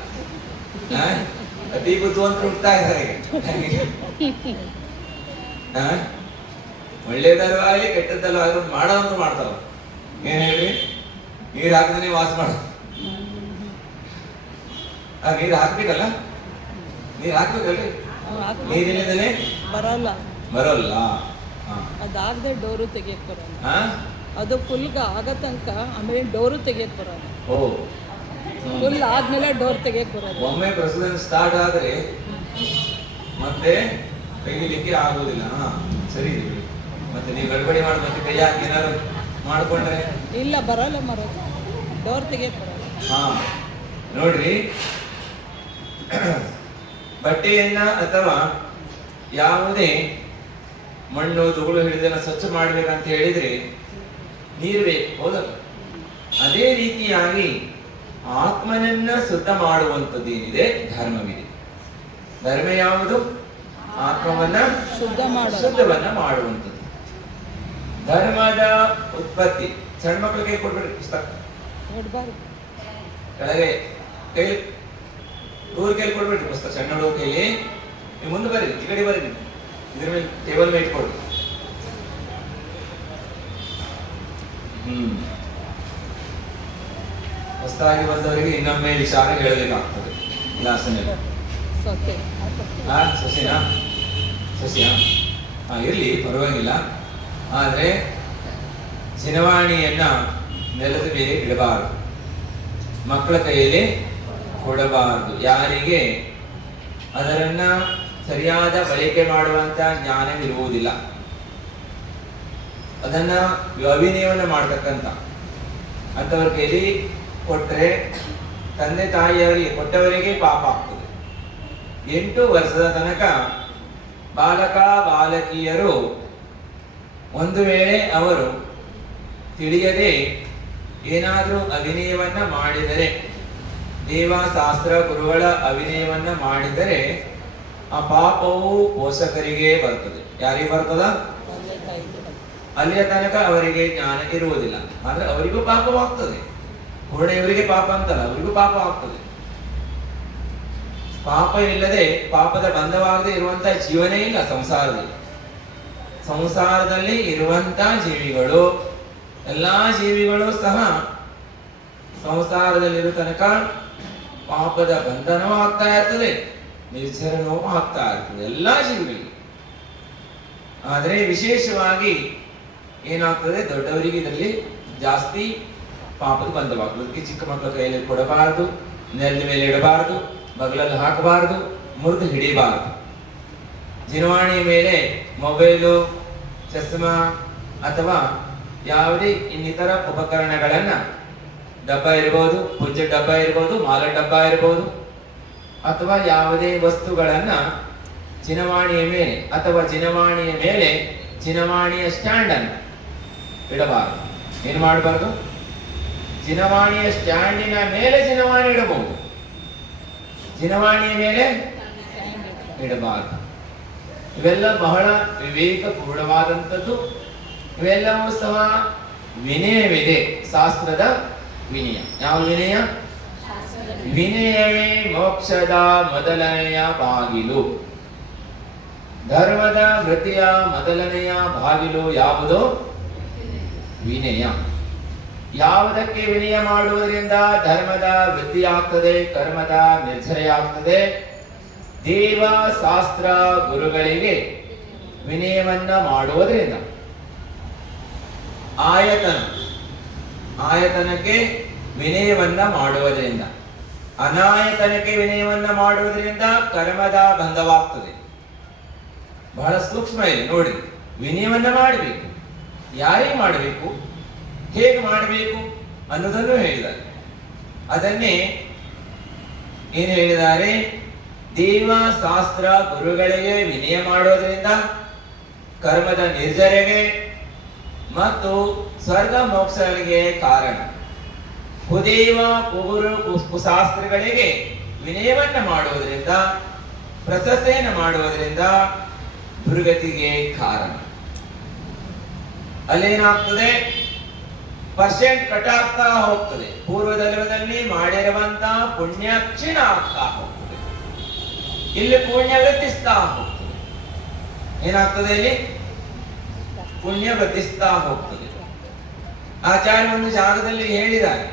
ಅತಿ ಬುದ್ಧಿವಂತರು ಹುಡ್ತಾ ಇದ್ದಾರೆ. ಒಳ್ಳೇದಲ್ಲೂ ಆಗಲಿ ಕೆಟ್ಟದ್ದಲ್ಲೂ ಆಗಲಿ ಮಾಡೋದು ಮಾಡ್ತಾವ. ಏನ್ ಹೇಳಿ? ನೀರು ಹಾಕಿದ್ರೆ ವಾಸ ಮಾಡ. ನೀರು ಹಾಕ್ಬೇಕಲ್ಲ, ನೀರು ಹಾಕ್ಬೇಕಲ್ರಿ. ನೀರಿಲ್ಲದನೆ ಬರಲ್ಲ. ಅದಾಗದೆ ಡೋರು ತೆಗಿಯಕ್ ಬರಲ್ಲ. ಅದು ಫುಲ್ ಆಗ ತನಕ ಆಮೇಲೆ ಡೋರು ತೆಗಿಯಕ್ ಬರಲ್ಲ. ಫುಲ್ ಆದ್ಮೇಲೆ ಡೋರ್ ತೆಗಿಯಕ್ ಬರಲ್ಲ. ಒಮ್ಮೆ ಪ್ರೊಸೀಜರ್ ಸ್ಟಾರ್ಟ್ ಆದ್ರೆ ಮತ್ತೆ ತೆಗಿಲಿಕ್ಕೆ ಆಗೋದಿಲ್ಲ. ಸರಿ, ಮತ್ತೆ ನೀವು ಗಡ್ಬಡಿ ಮಾಡಿ ಮತ್ತೆ ಕೈ ಹಾಕಿ ಏನಾದ್ರು ಮಾಡ್ಕೊಂಡ್ರೆ ಇಲ್ಲ, ಬರಲ್ಲ. ಡೋರ್ ತೆಗಿಯಕ್ ಬರಲ್ಲ. ನೋಡ್ರಿ, ಬಟ್ಟೆಯನ್ನ ಅಥವಾ ಯಾವುದೇ ಮಣ್ಣು ಧೂಳು ಹಿಡಿದನ್ನ ಸ್ವಚ್ಛ ಮಾಡ್ಬೇಕಂತ ಹೇಳಿದ್ರೆ ನೀರು ಬೇಕು, ಹೌದಲ್ಲ? ಅದೇ ರೀತಿಯಾಗಿ ಆತ್ಮನನ್ನ ಶುದ್ಧ ಮಾಡುವಂಥದ್ದು ಏನಿದೆ, ಧರ್ಮವಿದೆ. ಧರ್ಮ ಯಾವುದು? ಆತ್ಮವನ್ನ ಶುದ್ಧವನ್ನ ಮಾಡುವಂಥದ್ದು. ಧರ್ಮದ ಉತ್ಪತ್ತಿ. ಸಣ್ಣ ಮಕ್ಕಳಿಗೆ ಕೊಡ್ಬೇಡಿ ಪುಸ್ತಕ, ಕೆಳಗೆ ಕೈಲಿ ಹುಡುಗರ ಕೈಲಿ ಕೊಡ್ಬೇಡ್ರಿ ಪುಸ್ತಕ. ಸಣ್ಣ ಹುಡುಗ ಕೈಲಿ ನೀವು ಮುಂದೆ ಬರೀ, ಈ ಕಡೆ ಬರೀ, ಇದ್ರ ಮೇಲೆ ಟೇಬಲ್ ಮೇಲೆ ಇಟ್ಕೊಡ್ರಿ. ಹೊಸದಾಗಿ ಬಂದವರಿಗೆ ಇನ್ನೊಮ್ಮೆ ವಿಚಾರ ಹೇಳಬೇಕಾಗ್ತದೆ ಕ್ಲಾಸಿನಲ್ಲಿ. ಸಸಿನಾ ಇರ್ಲಿ, ಪರವಾಗಿಲ್ಲ. ಆದ್ರೆ ಚಿನವಾಣಿಯನ್ನ ನೆಲದ ಮೇಲೆ ಇಡಬಾರದು, ಮಕ್ಕಳ ಕೈಯಲ್ಲಿ ಕೊಡಬಾರದು. ಯಾರಿಗೆ ಅದರನ್ನ ಸರಿಯಾದ ಬಳಕೆ ಮಾಡುವಂತ ಜ್ಞಾನವಿರುವುದಿಲ್ಲ, ಅದನ್ನ ಅಭಿನಯವನ್ನ ಮಾಡ್ತಕ್ಕಂಥ ಅಂತವ್ರ ಕೈಲಿ ಕೊಟ್ರೆ ತಂದೆ ತಾಯಿಯವರಿಗೆ ಕೊಟ್ಟವರಿಗೆ ಪಾಪ ಆಗ್ತದೆ. 8 ವರ್ಷದ ತನಕ ಬಾಲಕ ಬಾಲಕಿಯರು ಒಂದು ವೇಳೆ ಅವರು ತಿಳಿಯದೆ ಏನಾದರೂ ಅಭಿನಯವನ್ನ ಮಾಡಿದರೆ, ದೇವಶಾಸ್ತ್ರ ಗುರುಗಳ ಅಭಿನಯವನ್ನ ಮಾಡಿದರೆ ಆ ಪಾಪವು ಪೋಷಕರಿಗೆ ಬರ್ತದೆ. ಯಾರಿಗೆ ಬರ್ತದ? ಅಲ್ಲಿಯ ತನಕ ಅವರಿಗೆ ಜ್ಞಾನ ಇರುವುದಿಲ್ಲ. ಆದ್ರೆ ಅವರಿಗೂ ಪಾಪವಾಗ್ತದೆ. ಪೂರ್ಣ ಇವರಿಗೆ ಪಾಪ ಅಂತಲ್ಲ, ಅವರಿಗೂ ಪಾಪ ಆಗ್ತದೆ. ಪಾಪ ಇಲ್ಲದೆ, ಪಾಪದ ಬಂಧವಾಗದೆ ಇರುವಂತಹ ಜೀವನೇ ಇಲ್ಲ ಸಂಸಾರದಲ್ಲಿ. ಸಂಸಾರದಲ್ಲಿ ಇರುವಂತಹ ಜೀವಿಗಳು, ಎಲ್ಲಾ ಜೀವಿಗಳು ಸಹ ಸಂಸಾರದಲ್ಲಿರುವ ತನಕ ಪಾಪದ ಬಂಧನವೂ ಆಗ್ತಾ ಇರ್ತದೆ, ನಿರ್ಜರಣವೂ ಆಗ್ತಾ ಇರ್ತದೆ ಎಲ್ಲಾ ಜೀವಿಗಳಿಗೆ. ಆದರೆ ವಿಶೇಷವಾಗಿ ಏನಾಗ್ತದೆ, ದೊಡ್ಡವರಿಗೆ ಇದರಲ್ಲಿ ಜಾಸ್ತಿ ಪಾಪದ ಬಂಧವಾಗ್ತದೆ. ಅದಕ್ಕೆ ಚಿಕ್ಕ ಮಕ್ಕಳ ಕೈಯಲ್ಲಿ ಕೊಡಬಾರದು, ನೆಲದ ಮೇಲೆ ಇಡಬಾರದು, ಬಗಲಲ್ಲಿ ಹಾಕಬಾರದು, ಮುರಿದು ಹಿಡಿಬಾರದು. ಜಿನವಾಣಿಯ ಮೇಲೆ ಮೊಬೈಲು, ಚಸ್ಮಾ ಅಥವಾ ಯಾವುದೇ ಇನ್ನಿತರ ಉಪಕರಣಗಳನ್ನ, ಡಬ್ಬ ಇರಬಹುದು, ಪೂಜ್ಯ ಡಬ್ಬ ಇರಬಹುದು, ಮಾಲ ಡಬ್ಬ ಇರಬಹುದು, ಅಥವಾ ಯಾವುದೇ ವಸ್ತುಗಳನ್ನ ಚಿನವಾಣಿಯ ಮೇಲೆ ಅಥವಾ ಚಿನವಾಣಿಯ ಮೇಲೆ ಚಿನವಾಣಿಯ ಸ್ಟ್ಯಾಂಡ್ ಅನ್ನು ಇಡಬಾರದು. ಏನು ಮಾಡಬಾರ್ದು? ಚಿನವಾಣಿಯ ಸ್ಟ್ಯಾಂಡಿನ ಮೇಲೆ ಚಿನವಾಣಿ ಇಡಬಹುದು, ಚಿನವಾಣಿಯ ಮೇಲೆ ಇಡಬಾರದು. ಇವೆಲ್ಲ ಬಹಳ ವಿವೇಕಪೂರ್ಣವಾದಂಥದ್ದು. ಇವೆಲ್ಲವೂ ಸಹ ವಿನಯವಿದೆ, ಶಾಸ್ತ್ರದ ವಿನಯ. ಯಾವ ವಿನಯ? ವಿನಯವೇ ಮೋಕ್ಷದ ಮೊದಲನೆಯ ಬಾಗಿಲು. ಧರ್ಮದ ವೃತ್ತಿಯ ಮೊದಲನೆಯ ಬಾಗಿಲು ಯಾವುದು? ವಿನಯ. ಯಾವುದಕ್ಕೆ ವಿನಯ ಮಾಡುವುದರಿಂದ ಧರ್ಮದ ವೃತ್ತಿಯಾಗ್ತದೆ, ಕರ್ಮದ ನಿರ್ಜರೆಯಾಗ್ತದೆ? ದೇವ ಶಾಸ್ತ್ರ ಗುರುಗಳಿಗೆ ವಿನಯವನ್ನ ಮಾಡುವುದರಿಂದ. ಆಯತನಕ್ಕೆ ವಿನಯವನ್ನ ಮಾಡುವುದರಿಂದ, ಅನಾಯತನಕ್ಕೆ ವಿನಯವನ್ನ ಮಾಡುವುದರಿಂದ ಕರ್ಮದ ಬಂಧವಾಗ್ತದೆ. ಬಹಳ ಸೂಕ್ಷ್ಮ ಇದೆ ನೋಡಿ. ವಿನಯವನ್ನ ಮಾಡಬೇಕು, ಯಾರಿಗೆ ಮಾಡಬೇಕು, ಹೇಗೆ ಮಾಡಬೇಕು ಅನ್ನೋದನ್ನು ಹೇಳಿದ್ದಾರೆ. ಅದನ್ನೇ ಏನು ಹೇಳಿದ್ದಾರೆ? ದೇವ ಶಾಸ್ತ್ರ ಗುರುಗಳಿಗೆ ವಿನಯ ಮಾಡೋದ್ರಿಂದ ಕರ್ಮದ ನಿರ್ಜರೆಗೆ ಮತ್ತು ಸ್ವರ್ಗ ಮೋಕ್ಷಗಳಿಗೆ ಕಾರಣ. ಕುದೇವ ಕುಗುರು ಕುಶಾಸ್ತ್ರಗಳಿಗೆ ವಿನಯವನ್ನ ಮಾಡುವುದರಿಂದ, ಪ್ರಶಸ್ತಿಯನ್ನು ಮಾಡುವುದರಿಂದ ದುರ್ಗತಿಗೆ ಕಾರಣ. ಅಲ್ಲೇನಾಗ್ತದೆ? ಪರ್ಸೆಂಟ್ ಕಟ್ ಆಗ್ತಾ ಹೋಗ್ತದೆ. ಪೂರ್ವದಲ್ಲಿ ಮಾಡಿರುವಂತ ಪುಣ್ಯ ಕ್ಷೀಣ ಆಗ್ತಾ ಹೋಗ್ತದೆ, ಇಲ್ಲಿ ಪುಣ್ಯ ವೃದ್ಧಿಸ್ತಾ ಹೋಗ್ತದೆ. ಏನಾಗ್ತದೆ? ಇಲ್ಲಿ ಪುಣ್ಯ ವೃದ್ಧಿಸ್ತಾ ಹೋಗ್ತದೆ. ಆಚಾರ್ಯ ಒಂದು ಜಾಗದಲ್ಲಿ ಹೇಳಿದ್ದಾರೆ.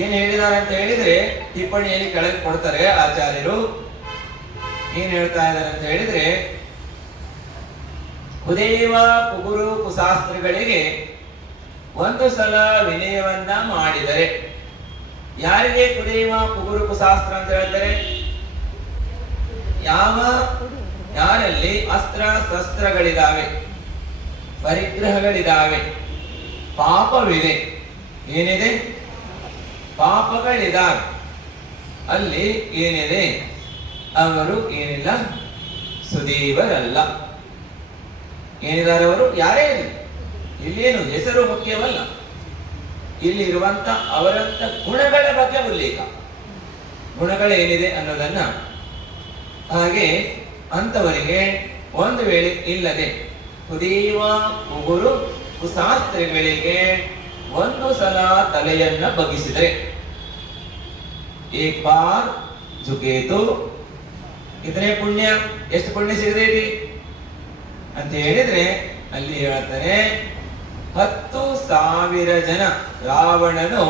ಏನ್ ಹೇಳಿದ್ದಾರೆ ಅಂತ ಹೇಳಿದ್ರೆ, ಟಿಪ್ಪಣಿಯಲ್ಲಿ ಕೆಳಗೆ ಕೊಡ್ತಾರೆ ಆಚಾರ್ಯರು. ಏನ್ ಹೇಳ್ತಾ ಇದ್ದಾರೆ ಅಂತ ಹೇಳಿದ್ರೆ, ಕುದೇವ ಕುಗುರು ಕುಶಾಸ್ತ್ರಗಳಿಗೆ ಒಂದು ಸಲ ವಿನಯವನ್ನ ಮಾಡಿದರೆ, ಯಾರಿಗೆ ಕುದೇವ ಕುಗುರು ಕುಶಾಸ್ತ್ರ ಅಂತ ಹೇಳ್ತಾರೆ? ಯಾರಲ್ಲಿ ಅಸ್ತ್ರ ಶಸ್ತ್ರಗಳಿದಾವೆ, ಪರಿಗ್ರಹಗಳಿದಾವೆ, ಪಾಪವಿದೆ. ಏನಿದೆ? ಪಾಪಗಳಿದಾವೆ. ಅಲ್ಲಿ ಏನಿದೆ? ಅವರು ಏನಿಲ್ಲ, ಸುದೇವರಲ್ಲ. ಏನಿದ್ದಾರೆ ಅವರು? ಯಾರೇ ಇರಲಿ, ಇಲ್ಲೇನು ಹೆಸರು ಮುಖ್ಯವಲ್ಲ. ಇಲ್ಲಿ ಇರುವಂತ ಅವರಂತ ಗುಣಗಳ ಬಗ್ಗೆ ಉಲ್ಲೇಖ. ಗುಣಗಳೇನಿದೆ ಅನ್ನೋದನ್ನ ಹಾಗೆ ಅಂತವರಿಗೆ ಒಂದು ವೇಳೆ ಇಲ್ಲದೆ ಕುದಿಯುವ ಉಗುರು ಕುಶಾಸ್ತ್ರಿಗಳಿಗೆ ಒಂದು ಸಲ ತಲೆಯನ್ನ ಬಗ್ಗಿಸಿದರೆ ಏಕ್ ಬಾರ್ ಜುಕೇತು ಇದನ್ನೇ ಪುಣ್ಯ, ಎಷ್ಟು ಪುಣ್ಯ ಸಿಗದೇರಿ ಅಂತ ಹೇಳಿದ್ರೆ ಅಲ್ಲಿ ಹೇಳ್ತಾರೆ 10,000 ಜನ ರಾವಣನು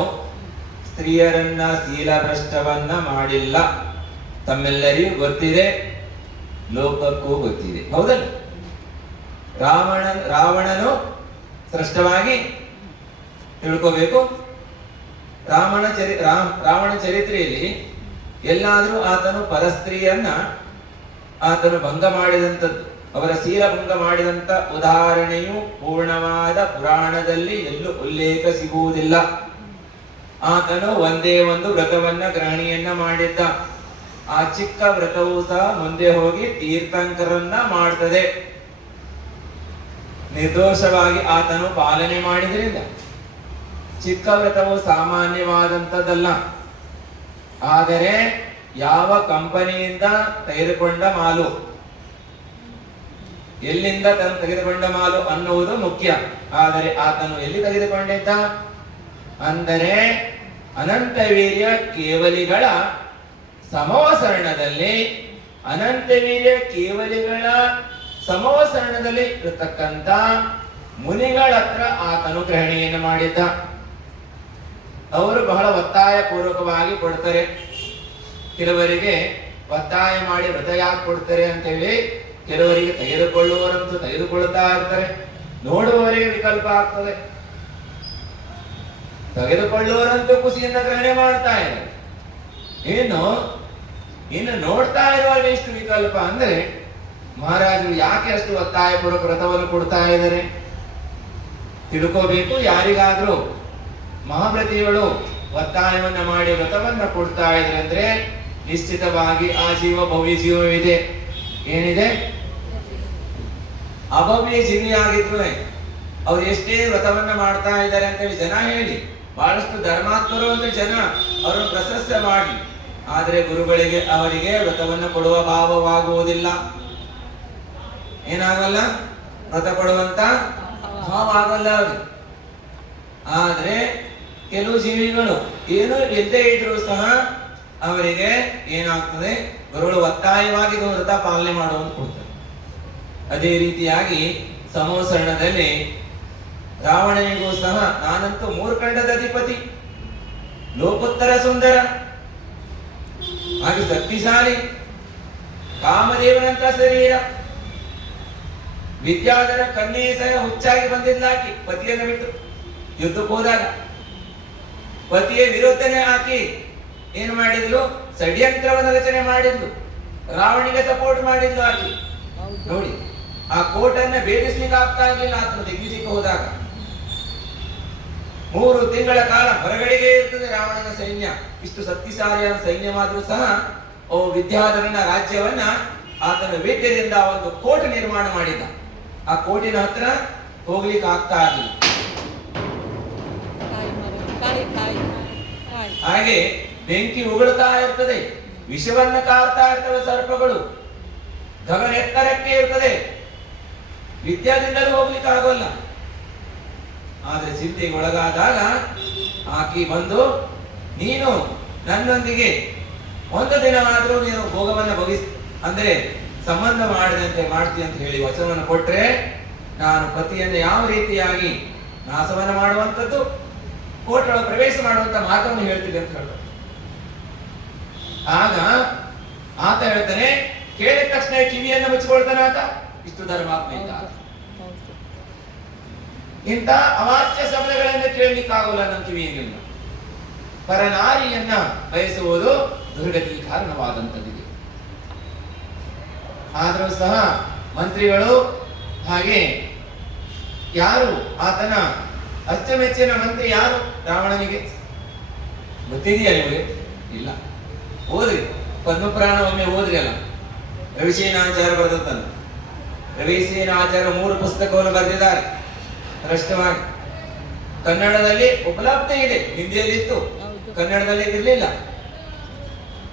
ಸ್ತ್ರೀಯರನ್ನ ಶೀಲಭ್ರಷ್ಟವನ್ನ ಮಾಡಿಲ್ಲ. ತಮ್ಮೆಲ್ಲರಿಗೂ ಗೊತ್ತಿದೆ, ಲೋಕಕ್ಕೂ ಗೊತ್ತಿದೆ, ಹೌದಲ್ಲ? ರಾವಣನು ಸ್ಪಷ್ಟವಾಗಿ ತಿಳ್ಕೋಬೇಕು. ರಾವಣ ಚರಿತ್ರೆಯಲ್ಲಿ ಎಲ್ಲಾದ್ರೂ ಆತನು ಪರಸ್ತ್ರೀಯನ್ನ ಆತನು ಭಂಗ ಮಾಡಿದಂಥದ್ದು, ಅವರ ಶೀಲ ಭಂಗ ಮಾಡಿದಂತ ಉದಾಹರಣೆಯು ಪೂರ್ಣವಾದ ಪುರಾಣದಲ್ಲಿ ಎಲ್ಲೂ ಉಲ್ಲೇಖ ಸಿಗುವುದಿಲ್ಲ. ಆತನು ಒಂದೇ ಒಂದು ವ್ರತವನ್ನ ಗ್ರಹಣಿಯನ್ನ ಮಾಡಿದ್ದ. ಆ ಚಿಕ್ಕ ವ್ರತವೂ ಸಹ ಮುಂದೆ ಹೋಗಿ ತೀರ್ಥಂಕರನ್ನ ಮಾಡ್ತದೆ. ನಿರ್ದೋಷವಾಗಿ ಆತನು ಪಾಲನೆ ಮಾಡಿದ್ರಿಂದ ಚಿಕ್ಕ ವ್ರತವು ಸಾಮಾನ್ಯವಾದಂಥದ್ದಲ್ಲ. ಆದರೆ ಯಾವ ಕಂಪನಿಯಿಂದ ತೆಗೆದುಕೊಂಡ ಮಾಲು, ಎಲ್ಲಿಂದ ತೆಗೆದುಕೊಂಡ ಮಾಲು ಅನ್ನುವುದು ಮುಖ್ಯ. ಆದರೆ ಆತನು ಎಲ್ಲಿ ತೆಗೆದುಕೊಂಡಿದ್ದ ಅಂದರೆ ಅನಂತವೀರ್ಯ ಕೇವಲಿಗಳ ಸಮವಸರಣದಲ್ಲಿ, ಅನಂತವೀರ್ಯ ಕೇವಲಿಗಳ ಸಮವಸರಣದಲ್ಲಿ ಇರತಕ್ಕಂತ ಮುನಿಗಳ ಹತ್ರ ಆತನು ಗ್ರಹಣಿಯನ್ನು ಮಾಡಿದ್ದ. ಅವರು ಬಹಳ ಒತ್ತಾಯ ಪೂರ್ವಕವಾಗಿ ಕೊಡ್ತಾರೆ. ಕೆಲವರಿಗೆ ಒತ್ತಾಯ ಮಾಡಿ ವ್ರತ ಯಾಕೆ ಕೊಡ್ತಾರೆ ಅಂತ ಹೇಳಿ ಕೆಲವರಿಗೆ ತೆಗೆದುಕೊಳ್ಳುವವರಂತೂ ತೆಗೆದುಕೊಳ್ಳುತ್ತಾ ಇರ್ತಾರೆ, ನೋಡುವವರಿಗೆ ವಿಕಲ್ಪ ಆಗ್ತದೆ. ತೆಗೆದುಕೊಳ್ಳುವವರಂತೂ ಖುಷಿಯಿಂದ ಗ್ರಹಣೆ ಮಾಡ್ತಾ ಇದ್ದಾರೆ. ಇನ್ನು ನೋಡ್ತಾ ಇರುವವರಿಗೆ ಎಷ್ಟು ವಿಕಲ್ಪ ಅಂದ್ರೆ ಮಹಾರಾಜರು ಯಾಕೆ ಅಷ್ಟು ಒತ್ತಾಯ ಪೂರ್ವಕ ವ್ರತವನ್ನು ಕೊಡ್ತಾ ಇದ್ದಾರೆ ತಿಳ್ಕೋಬೇಕು. ಯಾರಿಗಾದ್ರೂ ಮಹಾವ್ರತಿಗಳು ಒತ್ತಾಯವನ್ನ ಮಾಡಿ ವ್ರತವನ್ನ ಕೊಡ್ತಾ ಇದ್ರೆ ಅಂದ್ರೆ ನಿಶ್ಚಿತವಾಗಿ ಆ ಜೀವ ಭವ್ಯ ಜೀವವಿದೆ. ಏನಿದೆ? ಅಭವ್ಯ ಜೀವಿಯಾಗಿದ್ರು ಅವ್ರು ಎಷ್ಟೇ ವ್ರತವನ್ನ ಮಾಡ್ತಾ ಇದ್ದಾರೆ ಅಂತೇಳಿ ಜನ ಹೇಳಿ, ಬಹಳಷ್ಟು ಧರ್ಮಾತ್ಮರು ಅಂದ್ರೆ ಜನ ಅವರನ್ನು ಪ್ರಶಸ್ತಿ ಮಾಡಿ, ಆದ್ರೆ ಗುರುಗಳಿಗೆ ಅವರಿಗೆ ವ್ರತವನ್ನ ಕೊಡುವ ಭಾವವಾಗುವುದಿಲ್ಲ. ಏನಾಗಲ್ಲ? ವ್ರತ ಕೊಡುವಂತ ಭಾವ ಆಗಲ್ಲ ಅವ್ರಿಗೆ. ಆದ್ರೆ ಕೆಲವು ಜೀವಿಗಳು ಏನು ಎದ್ದೇ ಇದ್ರು ಸಹ ಅವರಿಗೆ ಏನಾಗ್ತದೆ, ಗುರುಗಳು ಒತ್ತಾಯವಾಗಿ ವ್ರತ ಪಾಲನೆ ಮಾಡುವಂತ ಕೊಡ್ತಾರೆ. ಅದೇ ರೀತಿಯಾಗಿ ಸಮವಸರಣದಲ್ಲಿ ರಾವಣನಿಗೂ ಸಹ ನಾನಂತೂ ಮೂರ್ಖಂಡದ ಅಧಿಪತಿ, ಲೋಕೋತ್ತರ ಸುಂದರ, ಹಾಗೆ ಶಕ್ತಿಶಾಲಿ, ಕಾಮದೇವನಂತ ಶರೀರ, ವಿದ್ಯಾಧರ ಕನ್ಯೆ ಸಹ ಹುಚ್ಚಾಗಿ ಬಂದಿದ್ಲಾಕಿ ಪತಿಯನ್ನು ಬಿಟ್ಟು ಯುದ್ಧಕ್ಕೆ ಹೋದಾಗ ಪತಿಯ ವಿರೋಧನೆ ಹಾಕಿ ಏನು ಮಾಡಿದ್ಲು? ಷಡ್ಯಂತ್ರವನ್ನು ರಚನೆ ಮಾಡಿದ್ಲು, ರಾವಣಿಗೆ ಸಪೋರ್ಟ್ ಮಾಡಿದ್ಲು ಆಕಿ. ನೋಡಿ, ಆ ಕೋಟನ್ನ ಭೇದಿಸ್ಲಿಕ್ಕೆ ಆಗ್ತಾ ಇರ್ಲಿಲ್ಲ ಆತನು ದಿಗ್ವಿಜಯಕ್ಕೆ ಹೋದಾಗ. 3 ತಿಂಗಳ ಕಾಲ ಹೊರಗಡೆಗೆ ಇರ್ತದೆ ರಾವಣನ ಸೈನ್ಯ. ಇಷ್ಟು ಶಕ್ತಿಶಾಲಿಯಾದ ಸೈನ್ಯವಾದ್ರೂ ಸಹ ವಿದ್ಯಾಧರನ ರಾಜ್ಯವನ್ನ ಆತನ ವೇದ್ಯದಿಂದ ಒಂದು ಕೋಟೆ ನಿರ್ಮಾಣ ಮಾಡಿದ್ದ. ಆ ಕೋಟಿನ ಹತ್ರ ಹೋಗ್ಲಿಕ್ಕೆ ಆಗ್ತಾ ಇರಲಿಲ್ಲ. ಹಾಗೆ ಬೆಂಕಿ ಉಗುಳ್ತಾ ಇರ್ತದೆ, ವಿಷವನ್ನ ಕಾರ್ತಾ ಇರ್ತವೆ ಸರ್ಪಗಳು, ಗಗನ ಎತ್ತರಕ್ಕೆ ಇರ್ತದೆ, ವಿದ್ಯಾದಿಂದಲೂ ಹೋಗ್ಲಿಕ್ಕೆ ಆಗೋಲ್ಲ. ಆದ್ರೆ ಚಿಂತೆಗೆ ಒಳಗಾದಾಗ ಆಕಿ ಬಂದು, ನೀನು ನನ್ನೊಂದಿಗೆ ಒಂದು ದಿನವಾದ್ರೂ ನೀನು ಭೋಗವನ್ನ ಅಂದ್ರೆ ಸಂಬಂಧ ಮಾಡಿದಂತೆ ಮಾಡ್ತೀನಿ ಅಂತ ಹೇಳಿ ವಚನವನ್ನು ಕೊಟ್ರೆ ನಾನು ಪತಿಯನ್ನು ಯಾವ ರೀತಿಯಾಗಿ ನಾಶವನ್ನ ಮಾಡುವಂಥದ್ದು, ಕೋಟೆಯೊಳಗೆ ಪ್ರವೇಶ ಮಾಡುವಂತ ಮಾತನ್ನು ಹೇಳ್ತೀನಿ ಅಂತ ಹೇಳ್ತಾರೆ. ಆಗ ಆತ ಹೇಳ್ತಾನೆ, ಕೇಳಿದ ತಕ್ಷಣ ಕಿವಿಯನ್ನು ಮುಚ್ಚಿಕೊಳ್ತಾನೆ ಆತ. ಇಷ್ಟು ಧರ್ಮಾತ್ಮ ಇದ್ದ. ಇಂಥ ಅವಾಚ್ಯ ಶಬ್ದಗಳಿಂದ ಕೇಳಲಿಕ್ಕಾಗಲ್ಲ ನನ್ನ ಕಿವಿಯಲ್ಲಿಲ್ಲ. ಪರನಾರಿಯನ್ನ ಬಯಸುವುದು ದುರ್ಗತಿ ಕಾರಣವಾದಂಥದ್ದಿದೆ. ಆದರೂ ಸಹ ಮಂತ್ರಿಗಳು ಹಾಗೆ ಯಾರು ಆತನ ಅಚ್ಚಮೆಚ್ಚಿನ ಮಂತ್ರಿ ಯಾರು ರಾವಣನಿಗೆ ಗೊತ್ತಿದೆಯಾ ನಿಮಗೆ? ಇಲ್ಲ. ಓದ್ರಿ ಪದ್ಮಪುರಾಣ ಒಮ್ಮೆ ಓದ್ರಿ ಅಲ್ಲ. ರವಿಸೇನಾಚಾರ್ಯ ಬರೆದದ್ದನ್ನು. ರವಿಸೇನಾಚಾರ್ಯ 3 ಪುಸ್ತಕವನ್ನು ಬರೆದಿದ್ದಾರೆ ಸ್ಪಷ್ಟವಾಗಿ. ಕನ್ನಡದಲ್ಲಿ ಉಪಲಬ್ಧ ಇದೆ, ಹಿಂದಿಯಲ್ಲಿ ಇತ್ತು, ಕನ್ನಡದಲ್ಲಿ ಇರಲಿಲ್ಲ.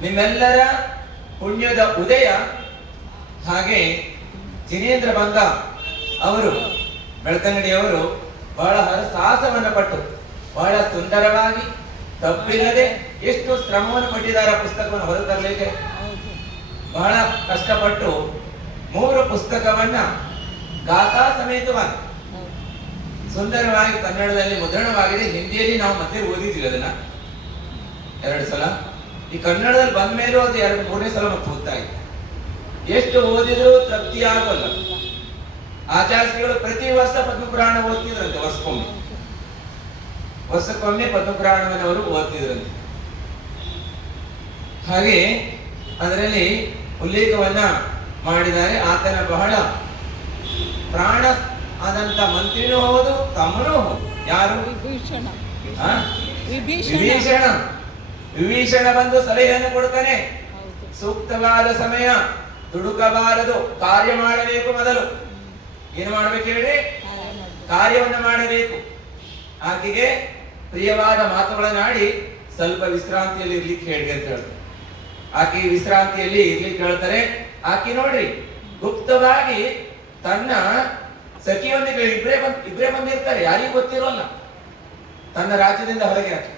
ನಿಮ್ಮೆಲ್ಲರ ಪುಣ್ಯದ ಉದಯ. ಹಾಗೆ ಜಿನೇಂದ್ರ ಭಂಗ ಅವರು, ಬೆಳ್ತಂಗಡಿಯವರು ಬಹಳ ಹರಸಾಹಸವನ್ನು ಪಟ್ಟು ಬಹಳ ಸುಂದರವಾಗಿ ತಪ್ಪಿಲ್ಲದೆ ಎಷ್ಟು ಶ್ರಮವನ್ನು ಪಟ್ಟಿದ್ದಾರೆ ಪುಸ್ತಕವನ್ನು ಹೊರತರಲಿಕ್ಕೆ. ಹೌದು. ಬಹಳ ಕಷ್ಟಪಟ್ಟು 3 ಪುಸ್ತಕವನ್ನ ಗಾಥಾ ಸಮೇತವಾಗಿ ಹೌದು. ಸುಂದರವಾಗಿ ಕನ್ನಡದಲ್ಲಿ ಮುದ್ರಣವಾಗಿದೆ. ಹಿಂದಿಯಲ್ಲಿ ನಾವು ಮತ್ತೆ ಓದಿದ್ವಿ ಅದನ್ನ 2 ಸಲ. ಈ ಕನ್ನಡದಲ್ಲಿ ಬಂದ ಮೇಲೂ ಅದು 2-3ನೇ ಸಲ ಮತ್ತೆ ಓದ್ತಾ ಇದೆ. ಎಷ್ಟು ಓದಿದ್ರು ತೃಪ್ತಿ ಆಗೋಲ್ಲ. ಆಚಾರ್ಯಗಳು ಪ್ರತಿ ವರ್ಷ ಪದ್ಮಪುರಾಣ ಓದ್ತಿದ್ರಂತೆ. ವರ್ಷಕ್ಕೊಮ್ಮೆ ಪದ್ಮಪುರಾಣವನ್ನು ಅವರು ಓದ್ತಿದ್ರಂತೆ. ಹಾಗೆ ಅದರಲ್ಲಿ ಉಲ್ಲೇಖವನ್ನ ಮಾಡಿದ್ದಾರೆ. ಆತನ ಬಹಳ ಪ್ರಾಣ ಆದಂತ ಮಂತ್ರಿನೂ ಹೌದು, ತಮ್ಮನೂ ಹೌದು. ಯಾರು? ವಿಭೀಷಣ. ಆ? ವಿಭೀಷಣ. ವಿಭೀಷಣ ಬಂದು ಸಲಹೆಯನ್ನು ಕೊಡ್ತಾನೆ. ಹೌದು. ಸೂಕ್ತವಾದ ಸಮಯ, ದುಡುಕಬಾರದು, ಕಾರ್ಯ ಮಾಡಬೇಕು. ಮೊದಲು ಏನು ಮಾಡ್ಬೇಕು ಹೇಳಿ? ಕಾರ್ಯವನ್ನ ಮಾಡಬೇಕು. ಆಕೆಗೆ ಪ್ರಿಯವಾದ ಮಾತುಗಳನ್ನಾಡಿ ಸ್ವಲ್ಪ ವಿಶ್ರಾಂತಿಯಲ್ಲಿ ಇರ್ಲಿಕ್ಕೆ ಹೇಳಿ ಅಂತ ಹೇಳ್ತಾರೆ. ಆಕೆ ವಿಶ್ರಾಂತಿಯಲ್ಲಿ ಇರ್ಲಿಕ್ಕೆ ಹೇಳ್ತಾರೆ. ಆಕೆ ನೋಡ್ರಿ ಗುಪ್ತವಾಗಿ ತನ್ನ ಸಖಿಯೊಂದಿಗೆ ಇಬ್ಬರೇ ಬಂದಿರ್ತಾರೆ, ಯಾರಿಗೂ ಗೊತ್ತಿರೋಲ್ಲ. ತನ್ನ ರಾಜ್ಯದಿಂದ ಹೊರಗೆ ಆಕೆ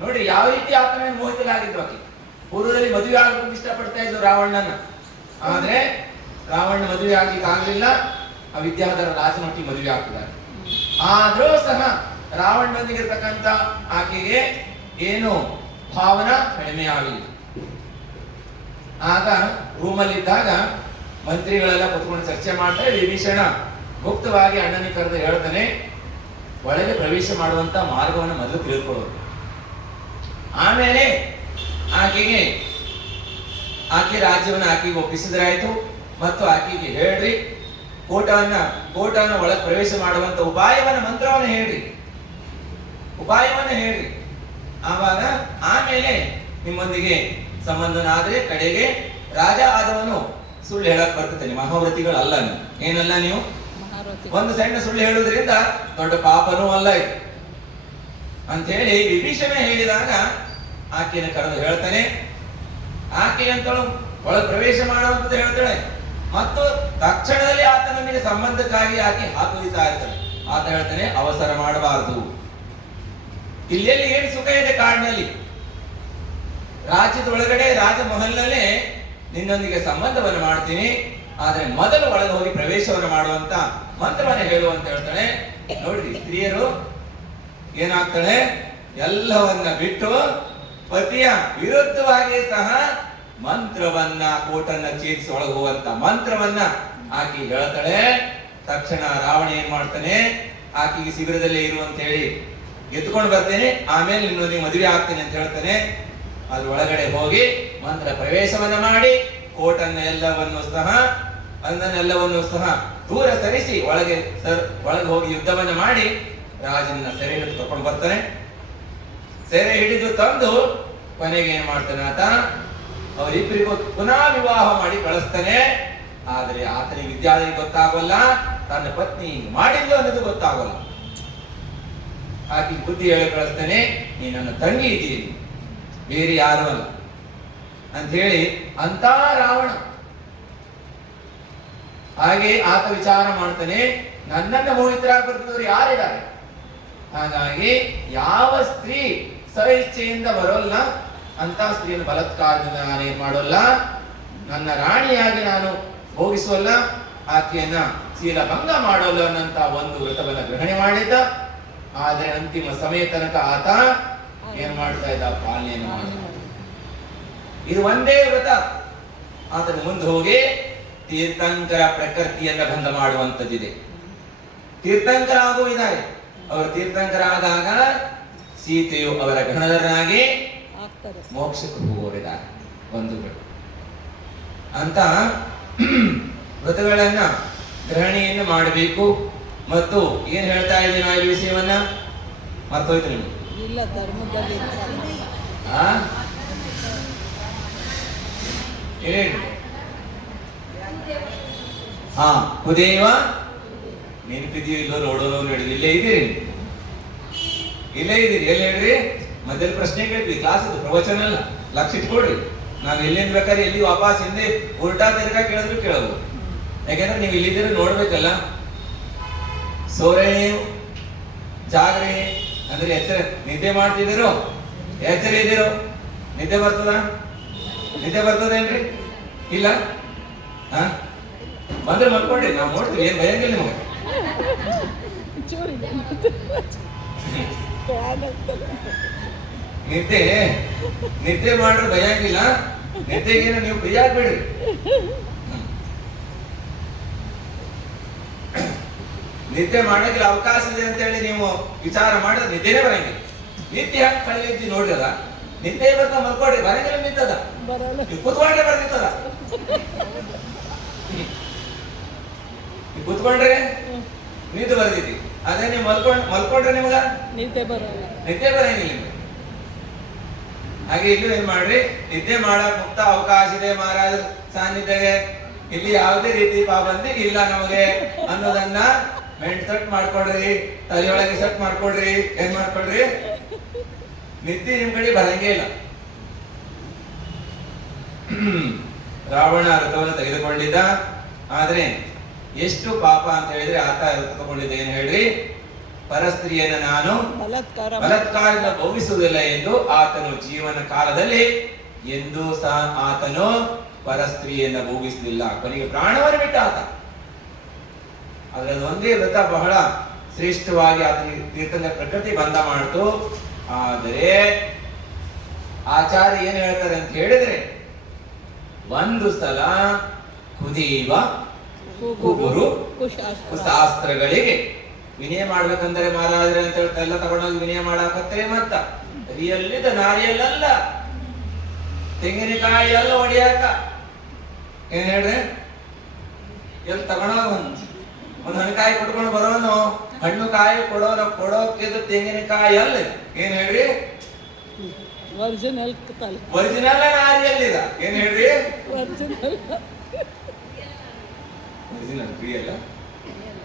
ನೋಡಿ ಯಾವ ರೀತಿ ಆತನ ಮೋಹಿತಲಾಗಿದ್ರು. ಆಕೆ ಪೂರ್ವದಲ್ಲಿ ಮದುವೆ ಆಗಬೇಕು ಇಷ್ಟಪಡ್ತಾ ಇದ್ರು ರಾವಣನ. ಆದ್ರೆ ರಾವಣ ಮದುವೆ ಆಗ್ಲಿಕ್ಕೆ ಆಗ್ಲಿಲ್ಲ. ಆ ವಿದ್ಯಾಧರ ರಾಜನೊಟ್ಟಿಗೆ ಮದುವೆ ಆಗ್ತಿದ್ದಾರೆ. ಆದ್ರೂ ಸಹ ರಾವಣನೊಂದಿಗಿರ್ತಕ್ಕಂಥ ಆಕೆಗೆ ಏನು ಭಾವನಾ ಕಡಿಮೆ ಆಗಲಿಲ್ಲ. ಆಗ ರೂಮಲ್ಲಿದ್ದಾಗ ಮಂತ್ರಿಗಳೆಲ್ಲ ಕುತ್ಕೊಂಡು ಚರ್ಚೆ ಮಾಡ್ತಾರೆ. ವಿಭೀಷಣ ಗುಪ್ತವಾಗಿ ಅಣ್ಣನಿಗೆ ಕರೆದು ಹೇಳ್ತಾನೆ, ಒಳಗೆ ಪ್ರವೇಶ ಮಾಡುವಂತ ಮಾರ್ಗವನ್ನು ಮೊದಲು ತಿಳ್ಕೊಳ್ಳೋದು. ಆಮೇಲೆ ಆಕೆ ರಾಜ್ಯವನ್ನು ಆಕೆಗೆ ಒಪ್ಪಿಸಿದ್ರಾಯ್ತು. ಮತ್ತು ಆಕೆಗೆ ಹೇಳ್ರಿ ಕೋಟವನ್ನು ಒಳಗೆ ಪ್ರವೇಶ ಮಾಡುವಂತ ಮಂತ್ರವನ್ನು ಹೇಳ್ರಿ, ಉಪಾಯವನ್ನ ಹೇಳ್ರಿ. ಆಮೇಲೆ ನಿಮ್ಮೊಂದಿಗೆ ಸಂಬಂಧನಾದ್ರೆ ಕಡೆಗೆ ರಾಜ ಆದವನು ಸುಳ್ಳು ಹೇಳಕ್ ಬರ್ತದೆ. ಮಹಾವ್ರತಿಗಳು ಅಲ್ಲ ನೀವು. ಏನಲ್ಲ ನೀವು? ಒಂದು ಸಣ್ಣ ಸುಳ್ಳು ಹೇಳುವುದರಿಂದ ದೊಡ್ಡ ಪಾಪನೂ ಅಲ್ಲ ಇದು ಅಂತ ಹೇಳಿ ವಿಭೀಷಣ ಹೇಳಿದಾಗ ಆಕೆಯನ್ನು ಕರೆದು ಹೇಳ್ತಾನೆ. ಆಕೆ ಅಂತಳು ಒಳಗೆ ಪ್ರವೇಶ ಮಾಡುವಂಥದ್ದು ಹೇಳ್ತಾಳೆ. ಮತ್ತು ತಕ್ಷಣದಲ್ಲಿ ಆತನೊಂದಿಗೆ ಸಂಬಂಧಕ್ಕಾಗಿ ಆಕೆ ಹಾತುರಿತಾ ಇರ್ತಾಳೆ. ಆತ ಹೇಳ್ತಾನೆ, ಅವಸರ ಮಾಡಬಾರದು. ಇಲ್ಲೆಲ್ಲಿ ಏನು ಸುಖ ಇದೆ ಕಾಡಿನಲ್ಲಿ? ರಾಜ್ಯದ ಒಳಗಡೆ ರಾಜಮಹಲ್ನಲ್ಲೇ ನಿನ್ನೊಂದಿಗೆ ಸಂಬಂಧವನ್ನು ಮಾಡ್ತೀನಿ. ಆದ್ರೆ ಮೊದಲು ಒಳಗೆ ಹೋಗಿ ಪ್ರವೇಶವನ್ನು ಮಾಡುವಂತ ಮಂತ್ರವನ್ನು ಹೇಳು ಅಂತ ಹೇಳ್ತಾಳೆ. ನೋಡ್ರಿ, ಸ್ತ್ರೀಯರು ಏನಾಗ್ತಾಳೆ, ಎಲ್ಲವನ್ನ ಬಿಟ್ಟು ಪತಿಯ ವಿರುದ್ಧವಾಗಿ ಸಹ ಮಂತ್ರವನ್ನ ಕೋಟನ್ನ ಛೇದಿಸಿ ಒಳಗೆ ಹೋಗುವಂತ ಮಂತ್ರವನ್ನ ಆಕೆ ಹೇಳ್ತಾಳೆ. ತಕ್ಷಣ ರಾವಣ ಏನ್ ಮಾಡ್ತಾನೆ, ಆಕೆಗೆ ಶಿಬಿರದಲ್ಲೇ ಇರು ಅಂತ ಹೇಳಿ ಎತ್ಕೊಂಡು ಬರ್ತೇನೆ, ಆಮೇಲೆ ನಿನ್ನೊಂದಿಗೆ ಮದುವೆ ಆಗ್ತೇನೆ ಅಂತ ಹೇಳ್ತಾನೆ. ಅದ್ರ ಒಳಗಡೆ ಹೋಗಿ ಮಂತ್ರ ಪ್ರವೇಶವನ್ನ ಮಾಡಿ ಕೋಟನ್ನೆಲ್ಲವನ್ನು ಸಹ ದೂರ ಸರಿಸಿ ಒಳಗೆ ಹೋಗಿ ಯುದ್ಧವನ್ನ ಮಾಡಿ ರಾಜನ ಸೆರೆ ಹಿಡಿದು ತಕೊಂಡು ಬರ್ತಾನೆ. ಸೆರೆ ಹಿಡಿದು ತಂದು ಕೊನೆಗೆ ಏನ್ ಮಾಡ್ತಾನೆ ಆತ, ಅವರಿಬ್ಬರಿಗೂ ಪುನಃ ವಿವಾಹ ಮಾಡಿ ಕಳಿಸ್ತಾನೆ. ಆದ್ರೆ ಆತನಿಗೆ ವಿದ್ಯಾರ್ಥಿಗೆ ಗೊತ್ತಾಗೋಲ್ಲ, ತನ್ನ ಪತ್ನಿ ಮಾಡಿದ್ದು ಅನ್ನೋದು ಗೊತ್ತಾಗೋಲ್ಲ. ಆಕೆ ಬುದ್ಧಿ ಹೇಳಿ ಕಳಿಸ್ತಾನೆ, ನೀ ನನ್ನ ತಂಗಿ ಇದ್ದೀನಿ, ಬೇರೆ ಯಾರು ಅಲ್ಲ ಅಂತ ಹೇಳಿ. ಅಂತ ರಾವಣ ಹಾಗೆ ಆತ ವಿಚಾರ ಮಾಡ್ತಾನೆ, ನನ್ನನ್ನ ಮೋಹಿತರಾಗಿ ಬರ್ತಿದ್ರು ಯಾರಿದ್ದಾರೆ? ಹಾಗಾಗಿ ಯಾವ ಸ್ತ್ರೀ ಸ್ವಇಚ್ಛೆಯಿಂದ ಬರೋಲ್ಲ ಅಂತ ಸ್ತ್ರೀಯನ್ನು ಬಲಾತ್ಕಾರದಿಂದ ನಾನೇನ್ ಮಾಡೋಲ್ಲ, ನನ್ನ ರಾಣಿಯಾಗಿ ನಾನು ಭೋಗಿಸೋಲ್ಲ, ಆಕೆಯನ್ನ ಶೀಲಭಂಗ ಮಾಡೋಲ್ಲ ಅನ್ನಂತ ಒಂದು ವ್ರತವನ್ನ ಗ್ರಹಣೆ ಮಾಡಿದ್ದ. ಆದ್ರೆ ಅಂತಿಮ ಸಮಯ ತನಕ ಆತ ಏನ್ ಮಾಡ್ತಾ ಇದ್ದ, ಪಾಲನೆಯನ್ನು ಮಾಡ್ತಾ. ಇದು ಒಂದೇ ವ್ರತ. ಆತನ ಮುಂದೆ ಹೋಗಿ ತೀರ್ಥಂಕರ ಪ್ರಕೃತಿಯನ್ನ ಭಂಗ ಮಾಡುವಂತದ್ದಿದೆ. ತೀರ್ಥಂಕರ ಆಗುವಿದ್ದಾರೆ. ಅವರು ತೀರ್ಥಂಕರ ಆದಾಗ ಸೀತೆಯು ಅವರ ಗಣಧರನಾಗಿ ಮೋಕ್ಷಕ್ಕೆ ಹೋಗುವರಿದ್ದಾರೆ ಬಂಧುಗಳು ಅಂತ ವ್ರತಗಳನ್ನ ಗ್ರಹಣೆಯನ್ನು ಮಾಡಬೇಕು. ಮತ್ತು ಏನ್ ಹೇಳ್ತಾ ಇದ್ದೀನಿ ನಾವು ಈ ವಿಷಯವನ್ನ ಮರ್ತೋಯ್ತು ನಿಮ್ಗೆ? ಇಲ್ಲ, ಧರ್ಮದಲ್ಲಿ ಕುದೇವ ನೆನಪಿದೆಯೋ ಇಲ್ಲೋ ನೋಡೋಣ ನೋಡಿ. ಇಲ್ಲೇ ಇದ್ದೀರಿ, ಎಲ್ಲಿ ಹೇಳ್ರಿ? ಮೊದಲ ಪ್ರಶ್ನೆ ಕೇಳ್ತೀವಿ, ಕ್ಲಾಸ್ ಇದು ಪ್ರವಚನ ಅಲ್ಲ, ಲಕ್ಷ ಇಟ್ಕೊಡ್ರಿ. ನಾವ್ ಎಲ್ಲಿಂದ ಬೇಕಾದ್ರೆ ಎಲ್ಲಿ ವಾಪಸ್ ಹಿಂದೆ ಉಲ್ಟಾ ತಿರ್ಗಾ ಕೇಳಿದ್ರು ಕೇಳಬಹುದು. ಯಾಕೆಂದ್ರೆ ನೀವು ಇಲ್ಲಿದ್ದೀರ ನೋಡ್ಬೇಕಲ್ಲ. ಸೋರೆ ಜಾಗ್ರೆ ಅಂದ್ರೆ ಎಚ್ಚರ, ನಿದ್ದೆ ಮಾಡ್ತಿದ್ದೀರೋ, ಎಚ್ಚರ ಇದ್ದೀರೋ, ನಿದ್ದೆ ಬರ್ತದ? ನಿದ್ದೆ ಬರ್ತದೇನ್ರಿ? ಇಲ್ಲ. ಹಾ ಬಂದ್ರೆ ಮಲ್ಕೊಂಡ್ರಿ, ನಾವು ನೋಡ್ತೀವಿ, ಏನ್ ಭಯಂಗಿಲ್ಲ ನಿಮಗೆ. ನಿದ್ದೆ ನಿದ್ದೆ ಮಾಡ್ರೆ ಭಯಂಗಿಲ್ಲ, ನಿದ್ದೆಗೇನು ನೀವು ಫ್ರೀ ಆಗ್ಬೇಡ್ರಿ. ನಿದ್ದೆ ಮಾಡೋಕೆ ಅವಕಾಶ ಇದೆ ಅಂತ ಹೇಳಿ ನೀವು ವಿಚಾರ ಮಾಡಿದ್ರೆ ನಿದ್ದೆನೇ ಬರಂಗಿಲ್ಲ. ನಿದ್ದೆ ಹಾಕಿ ಕಳೆದಿದ್ದು ನೋಡ್ರಿ, ಅದ ನಿದ್ದೆ ಬರ್ತಾ ಮಲ್ಕೊಡ್ರಿ, ಬರಂಗಿಲ್ಲ ನಿಂತದ, ಕುತ್ಕೊಂಡ್ರೆ ಬರ್ತಿತ್ತದ. ಕುತ್ಕೊಂಡ್ರೆ ನಿದ್ದೆ ಬರ್ತಿದ್ದಿ, ಅದೇ ನೀವು ಮಲ್ಕೊಂಡ್ರೆ ನಿಮ್ಗ ನಿದ್ದೆ ಬರಲ್ಲ, ನಿದ್ದೆ ಬರಂಗಿಲ್ಲ ನಿಮ್ಗೆ. ಹಾಗೆ ಇಲ್ಲೂ ಏನ್ ಮಾಡ್ರಿ, ನಿದ್ದೆ ಮಾಡಕ್ ಮುಕ್ತ ಅವಕಾಶ ಇದೆ ಮಹಾರಾಜರ ಸಾನ್ನಿಧ್ಯಗೆ. ಇಲ್ಲಿ ಯಾವುದೇ ರೀತಿ ಪಾಬಂದಿ ಇಲ್ಲ ನಮಗೆ ಅನ್ನೋದನ್ನ ಮೆಂಟ್ ಸೆಟ್ ಮಾಡ್ಕೊಡ್ರಿ, ತಲೆಯೊಳಗೆ ಸೆಟ್ ಮಾಡ್ಕೊಡ್ರಿ. ಏನ್ ಮಾಡ್ಕೊಡ್ರಿ, ನಿದ್ದೆ ನಿಮ್ ಕಡೆ ಬರಂಗೇ ಇಲ್ಲ. ರಾವಣ ರಥವನ್ನು ತೆಗೆದುಕೊಂಡಿದ್ದ, ಆದ್ರೆ ಎಷ್ಟು ಪಾಪ ಅಂತ ಹೇಳಿದ್ರೆ ಆತ ರಥ ತಗೊಂಡಿದ್ದ ಏನ್ ಹೇಳ್ರಿ, ಪರಸ್ತ್ರೀಯನ್ನ ನಾನು ಬಲಾತ್ಕಾರದಿಂದ ಭೋಗಿಸುವುದಿಲ್ಲ ಎಂದು ಆತನು ಜೀವನ ಕಾಲದಲ್ಲಿ ಎಂದೂ ಸಹ ಆತನು ಪರಸ್ತ್ರೀಯನ್ನ ಭೋಗಿಸಲಿಲ್ಲ. ಕೊನೆಗೆ ಪ್ರಾಣವನ್ನು ಬಿಟ್ಟ ಆತ. ಅದರಲ್ಲಿ ಒಂದೇ ವ್ರತ ಬಹಳ ಶ್ರೇಷ್ಠವಾಗಿ ಆತನಿಗೆ ತೀರ್ಥಂಗ ಪ್ರಕೃತಿ ಬಂಧ ಮಾಡ್ತು. ಆದರೆ ಆಚಾರ್ಯ ಏನ್ ಹೇಳ್ತಾರೆ ಅಂತ ಹೇಳಿದ್ರೆ, ಒಂದು ಸಲ ಕುದೀವ ಕುಗುರು ಕುಶಾಸ್ತ್ರಗಳಿಗೆ ವಿನಯ ಮಾಡ್ಬೇಕಂದ್ರೆ ಮಹಾರಾಜರೇ ಅಂತ ಹೇಳ್ತಾ ಎಲ್ಲ ತಗೊಂಡೋಗಿ ವಿನಯ ಮಾಡಾಕತ್ತೆ. ಮತ್ತ ರಿಯಲ್ಲಿದ್ದ ನಾರಿಯಲ್ಲ, ತೆಂಗಿನಕಾಯಿ ಎಲ್ಲ ಹೊಡಿಯಾಕ ಏನ್ ಹೇಳ್ರಿ, ಎಲ್ಲಿ ತಗೊಂಡೋಗ ಒಂದು ಹಣ್ಣುಕಾಯಿ ಕೊಟ್ಕೊಂಡು ಬರೋನು, ಹಣ್ಣು ಕಾಯಿ ಕೊಡೋಕಿದ್ದು ತೆಂಗಿನಕಾಯಿ ಅಲ್ಲ. ಏನ್ ಹೇಳ್ರಿ, ಒರಿಜಿನಲ್ ನಾರಿಯಲ್ಲಿದ. ಏನ್ ಹೇಳ್ರಿ, ಒರಿಜಿನಲ್ ರಿಯಲ್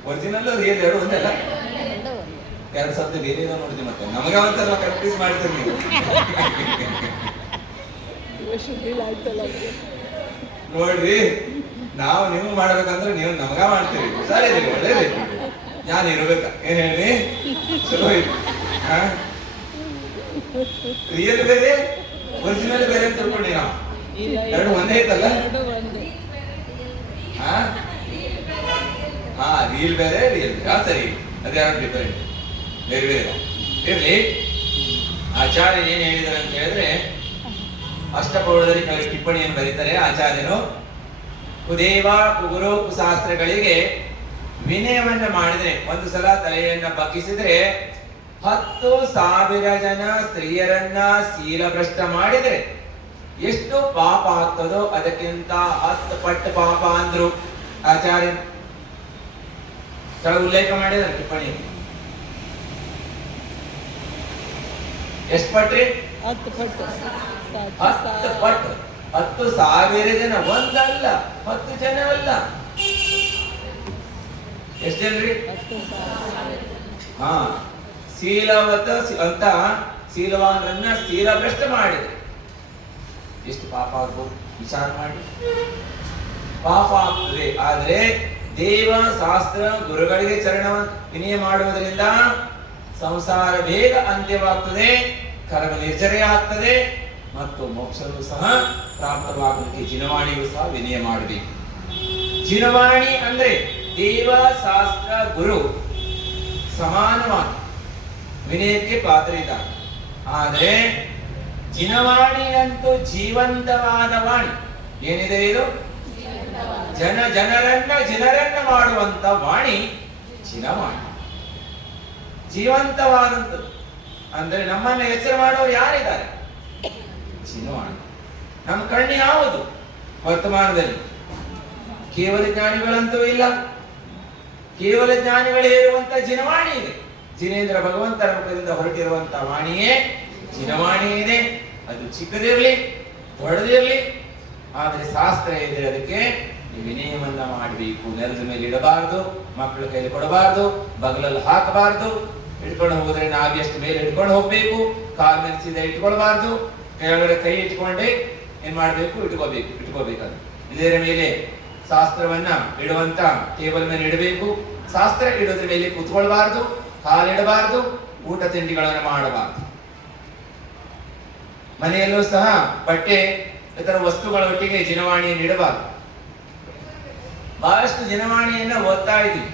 ಒರಿಜಿನಲ್ ರಿಯಲ್ ಎರಡು ಒಂದಲ್ಲ, ಎರಡು ಶಬ್ದ ಬೇರೆ ನೋಡ್ತೀವಿ. ಮತ್ತೆ ನಮಗೆ ಒಂದ್ಸಲ ಪ್ರಾಕ್ಟೀಸ್ ಮಾಡ್ತೀರಿ ನೀವು. ನೋಡ್ರಿ, ನಾವು ನೀವು ಮಾಡ್ಬೇಕಂದ್ರೆ ನೀವು ನಮಗ ಮಾಡ್ತೀವಿ. ಸರಿ, ಒಳ್ಳೇದು, ನಾನು ಇರ್ಬೇಕ. ಏನ್ ಹೇಳಿ, ಚಲೋ ಇದೆ. ರಿಯಲ್ ಬೇರೆ ಒರಿಜಿನಲ್ ಬೇರೆ ಅಂತ ತಿಳ್ಕೊಂಡಿ ನಾವು. ಎರಡು ಒಂದೇ ಐತಲ್ಲ. ರೀಲ್ ಬೇರೆ ರಿಯಲ್ ಬೇರೆ. ಸರಿ, ಅದ್ಯಾರು ಡಿಫರೆಂಟ್, ಬೇರೆ ಬೇರೆ ಇರ್ಲಿ. ಆಚಾರ್ಯ ಏನ್ ಹೇಳಿದಾರೆ ಅಂತ ಹೇಳಿದ್ರೆ, ಅಷ್ಟಪೌಢದಲ್ಲಿ ಕೆಲವು ಟಿಪ್ಪಣಿಯನ್ನು ಬರೀತಾರೆ ಆಚಾರ್ಯರು. ಕುದೇವ ಕುಗುರು ಕುಶಾಸ್ತ್ರಗಳಿಗೆ ವಿನಯವನ್ನ ಮಾಡಿದ್ರೆ, ಒಂದು ಸಲ ತಲೆಯನ್ನ ಬಗ್ಗಿಸಿದ್ರೆ 10,000 ಜನ ಸ್ತ್ರೀಯರನ್ನ ಶೀಲಭ್ರಷ್ಟ ಮಾಡಿದ್ರೆ ಎಷ್ಟು ಪಾಪ ಆಗ್ತದೋ ಅದಕ್ಕಿಂತ 10 ಪಟ್ಟು ಪಾಪ ಅಂದ್ರು ಆಚಾರ್ಯ. ಉಲ್ಲೇಖ ಮಾಡಿದ್ದಾರೆ ಟಿಪ್ಪಣಿ. ಎಷ್ಟು ಪಟ್ರಿ? 10 ಪಟ್ಟು. 10 ಪಟ್ಟು. 10,000 ಜನ, ಒಂದಲ್ಲ 10 ಜನ ಅಲ್ಲ. ಎಷ್ಟು ಜನರಿ? ಶೀಲವತ ಅಂತ ಶೀಲವಾನರನ್ನ ಶೀಲಭ್ರಷ್ಟ ಮಾಡಿದೆ. ಎಷ್ಟು ಪಾಪ ಆಗ್ಬೋದು ವಿಚಾರ ಮಾಡಿ. ಪಾಪ ಆಗ್ತದೆ. ಆದ್ರೆ ದೇವ ಶಾಸ್ತ್ರ ಗುರುಗಳಿಗೆ ಚರಣವನ್ನು ವಿನಯ ಮಾಡುವುದರಿಂದ ಸಂಸಾರ ಬೇಗ ಅಂತ್ಯವಾಗ್ತದೆ, ಕರ್ಮ ನಿರ್ಜರ ಆಗ್ತದೆ ಮತ್ತು ಮೋಕ್ಷವೂ ಸಹ ಪ್ರಾಪ್ತವಾಗಲಿಕ್ಕೆ ಜಿನವಾಣಿಯೂ ಸಹ ವಿನಯ ಮಾಡಬೇಕು. ಜಿನವಾಣಿ ಅಂದ್ರೆ ದೇವ ಶಾಸ್ತ್ರ ಗುರು ಸಮಾನವಾಗಿ ವಿನಯಕ್ಕೆ ಪಾತ್ರ ಇದ್ದಾರೆ. ಆದರೆ ಜಿನವಾಣಿ ಅಂತೂ ಜೀವಂತವಾದ ವಾಣಿ. ಏನಿದೆ ಇದು? ಜನರನ್ನ ಮಾಡುವಂತ ವಾಣಿ ಜಿನವಾಣಿ. ಜೀವಂತವಾದಂಥದ್ದು ಅಂದ್ರೆ ನಮ್ಮನ್ನ ಎಚ್ಚರ ಮಾಡೋರು ಯಾರಿದ್ದಾರೆ? ಜಿನವಾಣಿ. ನಮ್ಮ ಕಣ್ಣು ಯಾವುದು ವರ್ತಮಾನದಲ್ಲಿ? ಕೇವಲ ಜ್ಞಾನಿಗಳಂತೂ ಇಲ್ಲ. ಕೇವಲ ಜ್ಞಾನಿಗಳೇ ಇರುವಂತ ಜಿನವಾಣಿ ಇದೆ. ಜಿನೇಂದ್ರ ಭಗವಂತರ ಮುಖದಿಂದ ಹೊರಟಿರುವಂತ ವಾಣಿಯೇ ಜಿನವಾಣಿ ಇದೆ. ಅದು ಚಿಕ್ಕದಿರ್ಲಿ ದೊಡ್ಡದಿರ್ಲಿ, ಆದ್ರೆ ಶಾಸ್ತ್ರ ಇದ್ರೆ ಅದಕ್ಕೆ ವಿನಯವನ್ನ ಮಾಡಬೇಕು. ನೆಲದ ಮೇಲೆ ಇಡಬಾರ್ದು, ಮಕ್ಕಳ ಕೈಲಿ ಕೊಡಬಾರ್ದು, ಬಗಲಲ್ಲಿ ಹಾಕಬಾರ್ದು. ಇಟ್ಕೊಂಡು ಹೋದ್ರೆ ನಾಭಿ ಅಷ್ಟು ಮೇಲೆ ಇಟ್ಕೊಂಡು ಹೋಗ್ಬೇಕು. ಕಾಲ್ ಮೇಲೆ ಸೀದಾ ಇಟ್ಕೊಳ್ಬಾರ್ದು. ಕೆಳಗಡೆ ಕೈ ಇಟ್ಕೊಂಡೆ ಏನ್ ಮಾಡಬೇಕು, ಇಟ್ಕೋಬೇಕಾದ್ರೆ. ಇದರ ಮೇಲೆ ಶಾಸ್ತ್ರವನ್ನ ಇಡುವಂತ ಟೇಬಲ್ ಮೇಲೆ ಇಡಬೇಕು. ಶಾಸ್ತ್ರ ಇಡೋದ್ರ ಮೇಲೆ ಕೂತ್ಕೊಳ್ಬಾರ್ದು, ಕಾಲಿಡಬಾರ್ದು, ಊಟ ತಿಂಡಿಗಳನ್ನು ಮಾಡಬಾರ್ದು. ಮನೆಯಲ್ಲೂ ಸಹ ಬಟ್ಟೆ ಇತರ ವಸ್ತುಗಳ ಒಟ್ಟಿಗೆ ಜಿನವಾಣಿಯನ್ನು ಇಡಬಾರ್ದು. ಬಹಳಷ್ಟು ಜಿನವಾಣಿಯನ್ನ ಓದ್ತಾ ಇದ್ವಿ,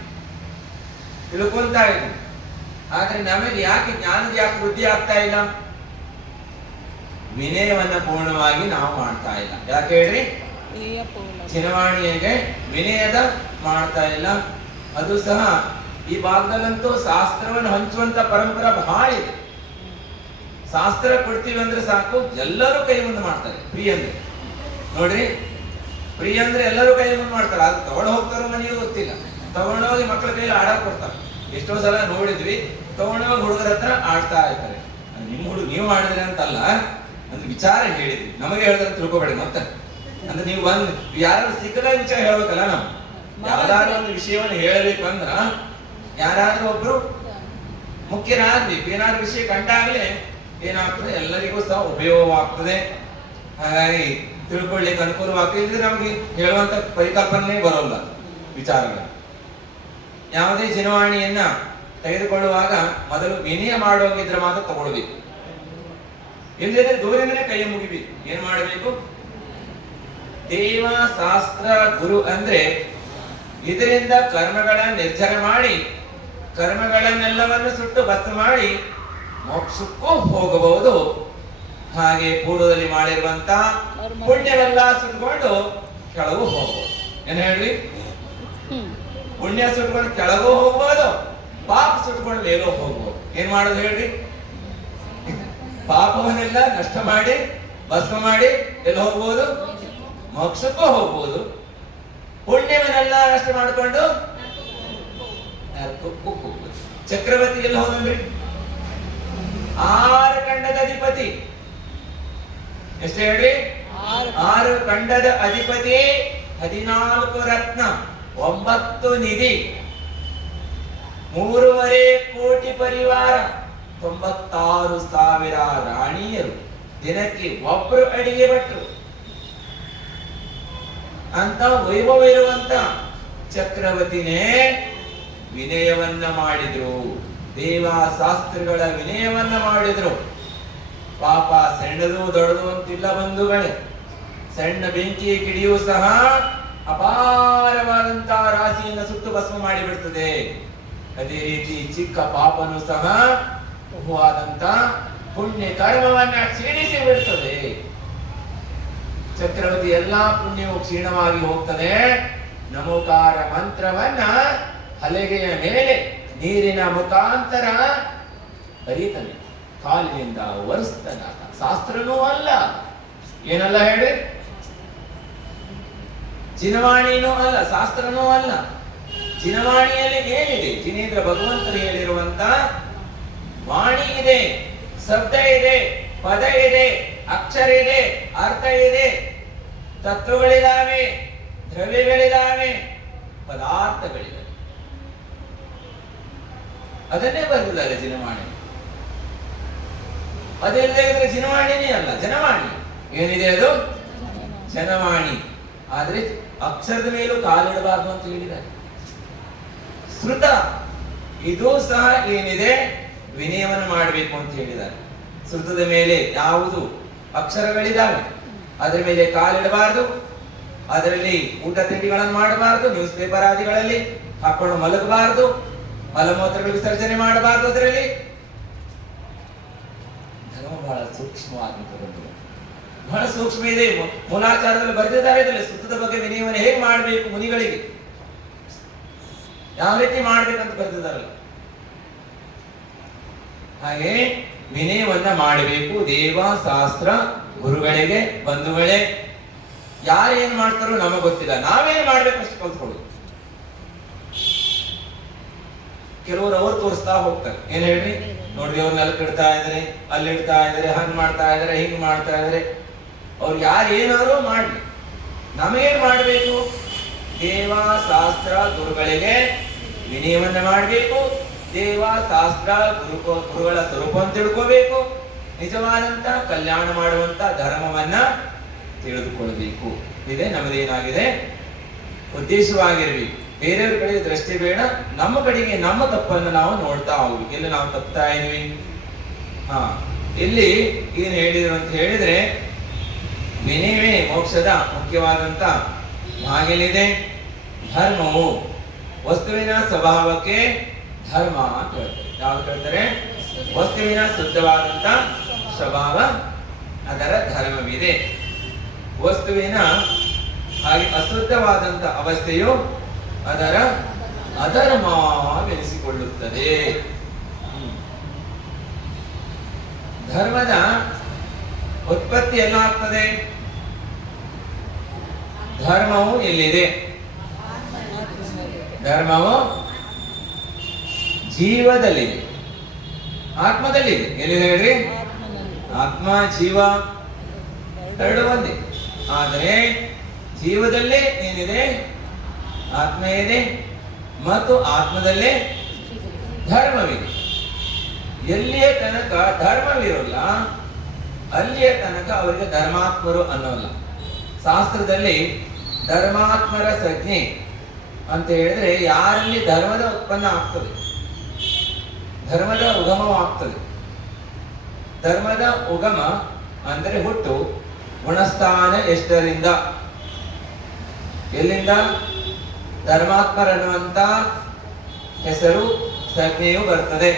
ತಿಳ್ಕೊಂತಾ ಇದ್ವಿ, ಆದ್ರೆ ನಮಗೆ ಯಾಕೆ ಜ್ಞಾನದ ಯಾಕೆ ವೃದ್ಧಿ ಆಗ್ತಾ ಇಲ್ಲ? ವಿನಯವನ್ನ ಪೂರ್ಣವಾಗಿ ನಾವು ಮಾಡ್ತಾ ಇಲ್ಲ. ಯಾಕೆ ಹೇಳ್ರಿ? ಜಿನವಾಣಿಗೆ ವಿನಯದ ಮಾಡ್ತಾ ಇಲ್ಲ. ಅದು ಸಹ ಈ ಭಾಗದಲ್ಲಂತೂ ಶಾಸ್ತ್ರವನ್ನು ಹಂಚುವಂತ ಪರಂಪರೆ ಬಹಳ ಇದೆ. ಶಾಸ್ತ್ರ ಕೊಡ್ತೀವಿ ಅಂದ್ರೆ ಸಾಕು, ಎಲ್ಲರೂ ಕೈ ಮುಂದೆ ಮಾಡ್ತಾರೆ. ಫ್ರೀ ಅಂದ್ರೆ ನೋಡ್ರಿ, ಫ್ರೀ ಅಂದ್ರೆ ಎಲ್ಲರೂ ಕೈ ಮುಂದೆ ಮಾಡ್ತಾರೆ. ಅದು ತಗೊಂಡು ಹೋಗ್ತಾರೋ ಮನೆಗೆ ಗೊತ್ತಿಲ್ಲ. ತಗೊಂಡೋಗಿ ಮಕ್ಕಳ ಕೈಲಿ ಆಡಕ್ ಕೊಡ್ತಾರೆ. ಎಷ್ಟೋ ಸಲ ನೋಡಿದ್ವಿ, ತಗೊಂಡೋಗಿ ಹುಡುಗರ ಹತ್ರ ಆಡ್ತಾ ಇರ್ತಾರೆ. ನಿಮ್ಮ ಹುಡುಗ ನೀವು ಮಾಡಿದ್ರಿ ಅಂತಲ್ಲ, ಅಂದ್ರೆ ವಿಚಾರ ಹೇಳಿದ್ವಿ. ನಮಗೆ ಹೇಳಿದ್ರೆ ತಿಳ್ಕೊಬೇಡಿ. ಮತ್ತೆ ಅಂದ್ರೆ ನೀವು ಬಂದ್ ಯಾರಾದ್ರೂ ಸಿಕ್ಕದಾಗ ವಿಚಾರ ಹೇಳ್ಬೇಕಲ್ಲ. ನಾವು ಯಾವ್ದಾದ್ರು ಒಂದು ವಿಷಯವನ್ನು ಹೇಳಬೇಕಂದ್ರ ಯಾರಾದ್ರೂ ಒಬ್ರು ಮುಖ್ಯರಾಗ್ಬೇಕು. ಏನಾದ್ರೂ ವಿಷಯ ಕಂಡಾಗ್ಲೇ ಏನಾಗ್ತದೆ, ಎಲ್ಲರಿಗೂ ಸಹ ಉಪಯೋಗವಾಗ್ತದೆ. ಹಾಗಾಗಿ ತಿಳ್ಕೊಳ್ಳಿಕ್ಕೆ ಅನುಕೂಲವಾಗ್ತದೆ. ಇದ್ರೆ ನಮ್ಗೆ ಹೇಳುವಂತ ಪರಿಕಲ್ಪನೆ ಬರೋಲ್ಲ ವಿಚಾರಗಳು. ಯಾವುದೇ ಜಿನವಾಣಿಯನ್ನ ತೆಗೆದುಕೊಳ್ಳುವಾಗ ಮೊದಲು ವಿನಯ ಮಾಡೋಗಿದ್ರೆ ಮಾತ್ರ ತಗೊಳ್ಬೇಕು. ಇಲ್ಲದ್ರೆ ದೂರನೇ ಕೈ ಮುಗಿಬೇಕು. ಏನ್ ಮಾಡಬೇಕು? ದೇವ ಶಾಸ್ತ್ರ ಗುರು ಅಂದ್ರೆ ಇದರಿಂದ ಕರ್ಮಗಳ ನಿರ್ಧಾರ ಮಾಡಿ, ಕರ್ಮಗಳನ್ನೆಲ್ಲವನ್ನು ಸುಟ್ಟು ಭಸ್ಮ ಮಾಡಿ ಮೋಕ್ಷಕ್ಕೂ ಹೋಗಬಹುದು. ಹಾಗೆ ಪೂರ್ವದಲ್ಲಿ ಮಾಡಿರುವಂತ ಪುಣ್ಯವೆಲ್ಲ ಸುಟ್ಕೊಂಡು ಕೆಳಗೂ ಹೋಗ್ಬೋದು. ಏನ್ ಹೇಳ್ರಿ? ಪುಣ್ಯ ಸುಟ್ಕೊಂಡು ಕೆಳಗೂ ಹೋಗ್ಬೋದು, ಪಾಪ ಸುಟ್ಕೊಂಡು ಮೇಲೂ ಹೋಗ್ಬೋದು. ಏನ್ ಮಾಡೋದು ಹೇಳ್ರಿ? ಪಾಪವನ್ನೆಲ್ಲ ನಷ್ಟ ಮಾಡಿ ಭಸ್ಮ ಮಾಡಿ ಎಲ್ಲಿ ಹೋಗ್ಬೋದು? ಮೋಕ್ಷಕ್ಕೂ ಹೋಗ್ಬೋದು. ಪುಣ್ಯವನ್ನೆಲ್ಲ ನಷ್ಟ ಮಾಡಿಕೊಂಡು ನರಕಕ್ಕೂ ಹೋಗ್ಬೋದು. ಚಕ್ರವರ್ತಿ ಎಲ್ಲಿ ಹೋದಂದ್ರಿ? 6 ಖಂಡದ ಅಧಿಪತಿ. ಎಷ್ಟು ಹೇಳ್ರಿ? 6 ಖಂಡದ ಅಧಿಪತಿ, 14 ರತ್ನ, 9 ನಿಧಿ, 3.5 ಕೋಟಿ ಪರಿವಾರ, 96,000 ರಾಣಿಯರು, ದಿನಕ್ಕೆ ಒಬ್ರು ಅಡಿಗೆ ಭಟ್ರು ಅಂತ ವೈಭವ ಇರುವಂತ ಚಕ್ರವರ್ತಿನೇ ವಿನಯವನ್ನ ಮಾಡಿದ್ರು. ದೇವಶಾಸ್ತ್ರಗಳ ವಿನಯವನ್ನ ಮಾಡಿದ್ರು. ಪಾಪ ಸಣ್ಣದು ದೊಡ್ಡದು ಅಂತಿಲ್ಲ ಬಂಧುಗಳೇ. ಸಣ್ಣ ಬೆಂಕಿ ಕಿಡಿಯೂ ಸಹ ಅಪಾರವಾದಂತಹ ರಾಶಿಯನ್ನು ಸುಟ್ಟು ಭಸ್ಮ ಮಾಡಿಬಿಡ್ತದೆ. ಅದೇ ರೀತಿ ಚಿಕ್ಕ ಪಾಪನು ಸಹ ಬಹುವಾದಂತ ಪುಣ್ಯ ಕರ್ಮವನ್ನ ಕ್ಷೀಣಿಸಿ ಬಿಡ್ತದೆ. ಚಕ್ರವರ್ತಿ ಎಲ್ಲಾ ಪುಣ್ಯವು ಕ್ಷೀಣವಾಗಿ ಹೋಗ್ತದೆ. ನಮೋಕಾರ ಮಂತ್ರವನ್ನ ಹಲಗೆಯ ಮೇಲೆ ನೀರಿನ ಮುಖಾಂತರ ಹರಿತಾನೆ, ಕಾಲಿನಿಂದ ಒರೆಸ್ತಾನ. ಶಾಸ್ತ್ರನೂ ಅಲ್ಲ, ಏನಲ್ಲ ಹೇಳಿ, ಜಿನವಾಣಿನೂ ಅಲ್ಲ, ಶಾಸ್ತ್ರನೂ ಅಲ್ಲ. ಜಿನವಾಣಿಯಲ್ಲಿ ಏನಿದೆ? ಜಿನೇಂದ್ರ ಭಗವಂತರು ಹೇಳಿರುವಂತ ವಾಣಿ ಇದೆ, ಶಬ್ದ ಇದೆ, ಪದ ಇದೆ, ಅಕ್ಷರ ಇದೆ, ಅರ್ಥ ಇದೆ, ತತ್ವಗಳಿದಾವೆ, ದ್ರವ್ಯಗಳಿದಾವೆ, ಪದಾರ್ಥಗಳಿವೆ. ಅದನ್ನೇ ಬರೆದಿದ್ದಾರೆ ಜಿನವಾಣಿ. ಅದಿಲ್ಲದೆ ಇದ್ರೆ ಜಿನವಾಣಿನೇ ಅಲ್ಲ, ಜನವಾಣಿ. ಏನಿದೆ ಅದು? ಜನವಾಣಿ. ಆದ್ರೆ ಅಕ್ಷರದ ಮೇಲೂ ಕಾಲಿಡಬಾರ್ದು ಅಂತ ಹೇಳಿದ್ದಾರೆ. ಶ್ರುತ ಇದು ಸಹ ಏನಿದೆ? ವಿನಯವನ್ನು ಮಾಡಬೇಕು ಅಂತ ಹೇಳಿದ್ದಾರೆ. ಶ್ರುತದ ಮೇಲೆ ಯಾವುದು ಅಕ್ಷರಗಳಿದಾವೆ ಅದರ ಮೇಲೆ ಕಾಲಿಡಬಾರ್ದು, ಅದರಲ್ಲಿ ಊಟ ತಿಂಡಿಗಳನ್ನು ಮಾಡಬಾರ್ದು, ನ್ಯೂಸ್ ಪೇಪರ್ ಆದಿಗಳಲ್ಲಿ ಹಾಕೊಂಡು ಮಲಗಬಾರ್ದು, ಮಲಮೂತ್ರಗಳು ವಿಸರ್ಜನೆ ಮಾಡಬಾರ್ದು. ಅದರಲ್ಲಿ ಧರ್ಮ ಬಹಳ ಸೂಕ್ಷ್ಮವಾದಂಥದ್ದು, ಬಹಳ ಸೂಕ್ಷ್ಮ ಇದೆ. ಮೂಲಾಚಾರದಲ್ಲಿ ಬರೆದಿದ್ದಾರೆ ಇದರಲ್ಲಿ ಶ್ರುತದ ಬಗ್ಗೆ ವಿನಯವನ್ನು ಹೇಗೆ ಮಾಡಬೇಕು, ಮುನಿಗಳಿಗೆ ಯಾವ ರೀತಿ ಮಾಡ್ಬೇಕಂತ ಬರೆದಿದ್ದಾರಲ್ಲ. ಹಾಗೆ ವಿನಯವನ್ನ ಮಾಡಬೇಕು. ದೇವ ಶಾಸ್ತ್ರ ಗುರುಗಳಿಗೆ, ಬಂಧುಗಳೇ, ಯಾರೇನ್ ಮಾಡ್ತಾರೋ ನಮಗೆ ಗೊತ್ತಿಲ್ಲ, ನಾವೇನ್ ಮಾಡ್ಬೇಕು ಅಷ್ಟು ಕಲ್ತ್ಕೊಳ್ಳೋದು. ಕೆಲವರು ಅವ್ರು ತೋರಿಸ್ತಾ ಹೋಗ್ತಾರೆ. ಏನ್ ಹೇಳ್ರಿ? ನೋಡ್ರಿ, ಅವ್ರನ್ನ ಅಲ್ಲಿ ಇಡ್ತಾ ಇದಾರೆ, ಅಲ್ಲಿ ಇಡ್ತಾ ಇದಾರೆ, ಹಂಗ್ ಮಾಡ್ತಾ ಇದಾರೆ, ಹಿಂಗ್ ಮಾಡ್ತಾ ಇದಾರೆ. ಅವ್ರು ಯಾರು ಏನಾದ್ರು ಮಾಡ್ಲಿ, ನಮಗೇನ್ ಮಾಡ್ಬೇಕು? ದೇವ ಶಾಸ್ತ್ರ ಗುರುಗಳಿಗೆ ವಿನಯವನ್ನ ಮಾಡಬೇಕು. ದೇವ ಶಾಸ್ತ್ರ ಗುರುಗಳ ಸ್ವರೂಪವನ್ನು ತಿಳ್ಕೋಬೇಕು. ನಿಜವಾದಂತ ಕಲ್ಯಾಣ ಮಾಡುವಂತ ಧರ್ಮವನ್ನ ತಿಳಿದುಕೊಳ್ಳಬೇಕು. ಇದೇ ನಮ್ಮದೇನಾಗಿದೆ ಉದ್ದೇಶವಾಗಿರ್ಬೇಕು. ಬೇರೆಯವ್ರ ಕಡೆ ದೃಷ್ಟಿ ಬೇಡ, ನಮ್ಮ ಕಡೆಗೆ ನಮ್ಮ ತಪ್ಪನ್ನು ನಾವು ನೋಡ್ತಾ ಹೋಗ್ಬೇಕು. ಇಲ್ಲಿ ನಾವು ತಪ್ತಾ ಇದೀವಿ. ಇಲ್ಲಿ ಏನ್ ಹೇಳಿದ್ರು ಅಂತ ಹೇಳಿದ್ರೆ, ವಿನಯವೇ ಮೋಕ್ಷದ ಮುಖ್ಯವಾದಂತ ಭಾಗಲಿದೆ. ಧರ್ಮವು ವಸ್ತುವಿನ ಸ್ವಭಾವಕ್ಕೆ ಧರ್ಮ ಅಂತ ಹೇಳ್ತಾರೆ. ಯಾವ್ದು ಹೇಳ್ತಾರೆ? ವಸ್ತುವಿನ ಶುದ್ಧವಾದಂತ ಸ್ವಭಾವ ಅದರ ಧರ್ಮವಿದೆ. ವಸ್ತುವಿನ ಹಾಗೆ ಅಶುದ್ಧವಾದಂತ ಅವಸ್ಥೆಯು ಅದರ ಅಧರ್ಮವೆನಿಸಿಕೊಳ್ಳುತ್ತದೆ. ಧರ್ಮದ ಉತ್ಪತ್ತಿ ಎಲ್ಲ ಆಗ್ತದೆ. ಧರ್ಮವು ಎಲ್ಲಿದೆ? ಧರ್ಮವು ಜೀವದಲ್ಲಿದೆ, ಆತ್ಮದಲ್ಲಿದೆ. ಎಲ್ಲಿದೆ ಹೇಳ್ರಿ? ಆತ್ಮ ಜೀವ ಎರಡು ಒಂದೇ. ಆದರೆ ಜೀವದಲ್ಲೇ ಏನಿದೆ? ಆತ್ಮ ಇದೆ ಮತ್ತು ಆತ್ಮದಲ್ಲೇ ಧರ್ಮವಿದೆ. ಎಲ್ಲಿಯ ತನಕ ಧರ್ಮವಿರೋಲ್ಲ ಅಲ್ಲಿಯ ತನಕ ಅವರಿಗೆ ಧರ್ಮಾತ್ಮರು ಅನ್ನೋಲ್ಲ. ಶಾಸ್ತ್ರದಲ್ಲಿ ಧರ್ಮಾತ್ಮರ ಸಂಜ್ಞೆ ಅಂತ ಹೇಳಿದ್ರೆ ಯಾರಲ್ಲಿ ಧರ್ಮದ ಉತ್ಪನ್ನ ಆಗ್ತದೆ, ಧರ್ಮದ ಉಗಮವಾಗ್ತದೆ. ಧರ್ಮದ ಉಗಮ ಅಂದರೆ ಹುಟ್ಟು ಗುಣಸ್ಥಾನ ಎಷ್ಟರಿಂದ? ಎಲ್ಲಿಂದ? ಧರ್ಮಾತ್ಮರನ್ನುವಂತ ಹೆಸರು ಸಂಜ್ಞೆಯು ಬರ್ತದೆ.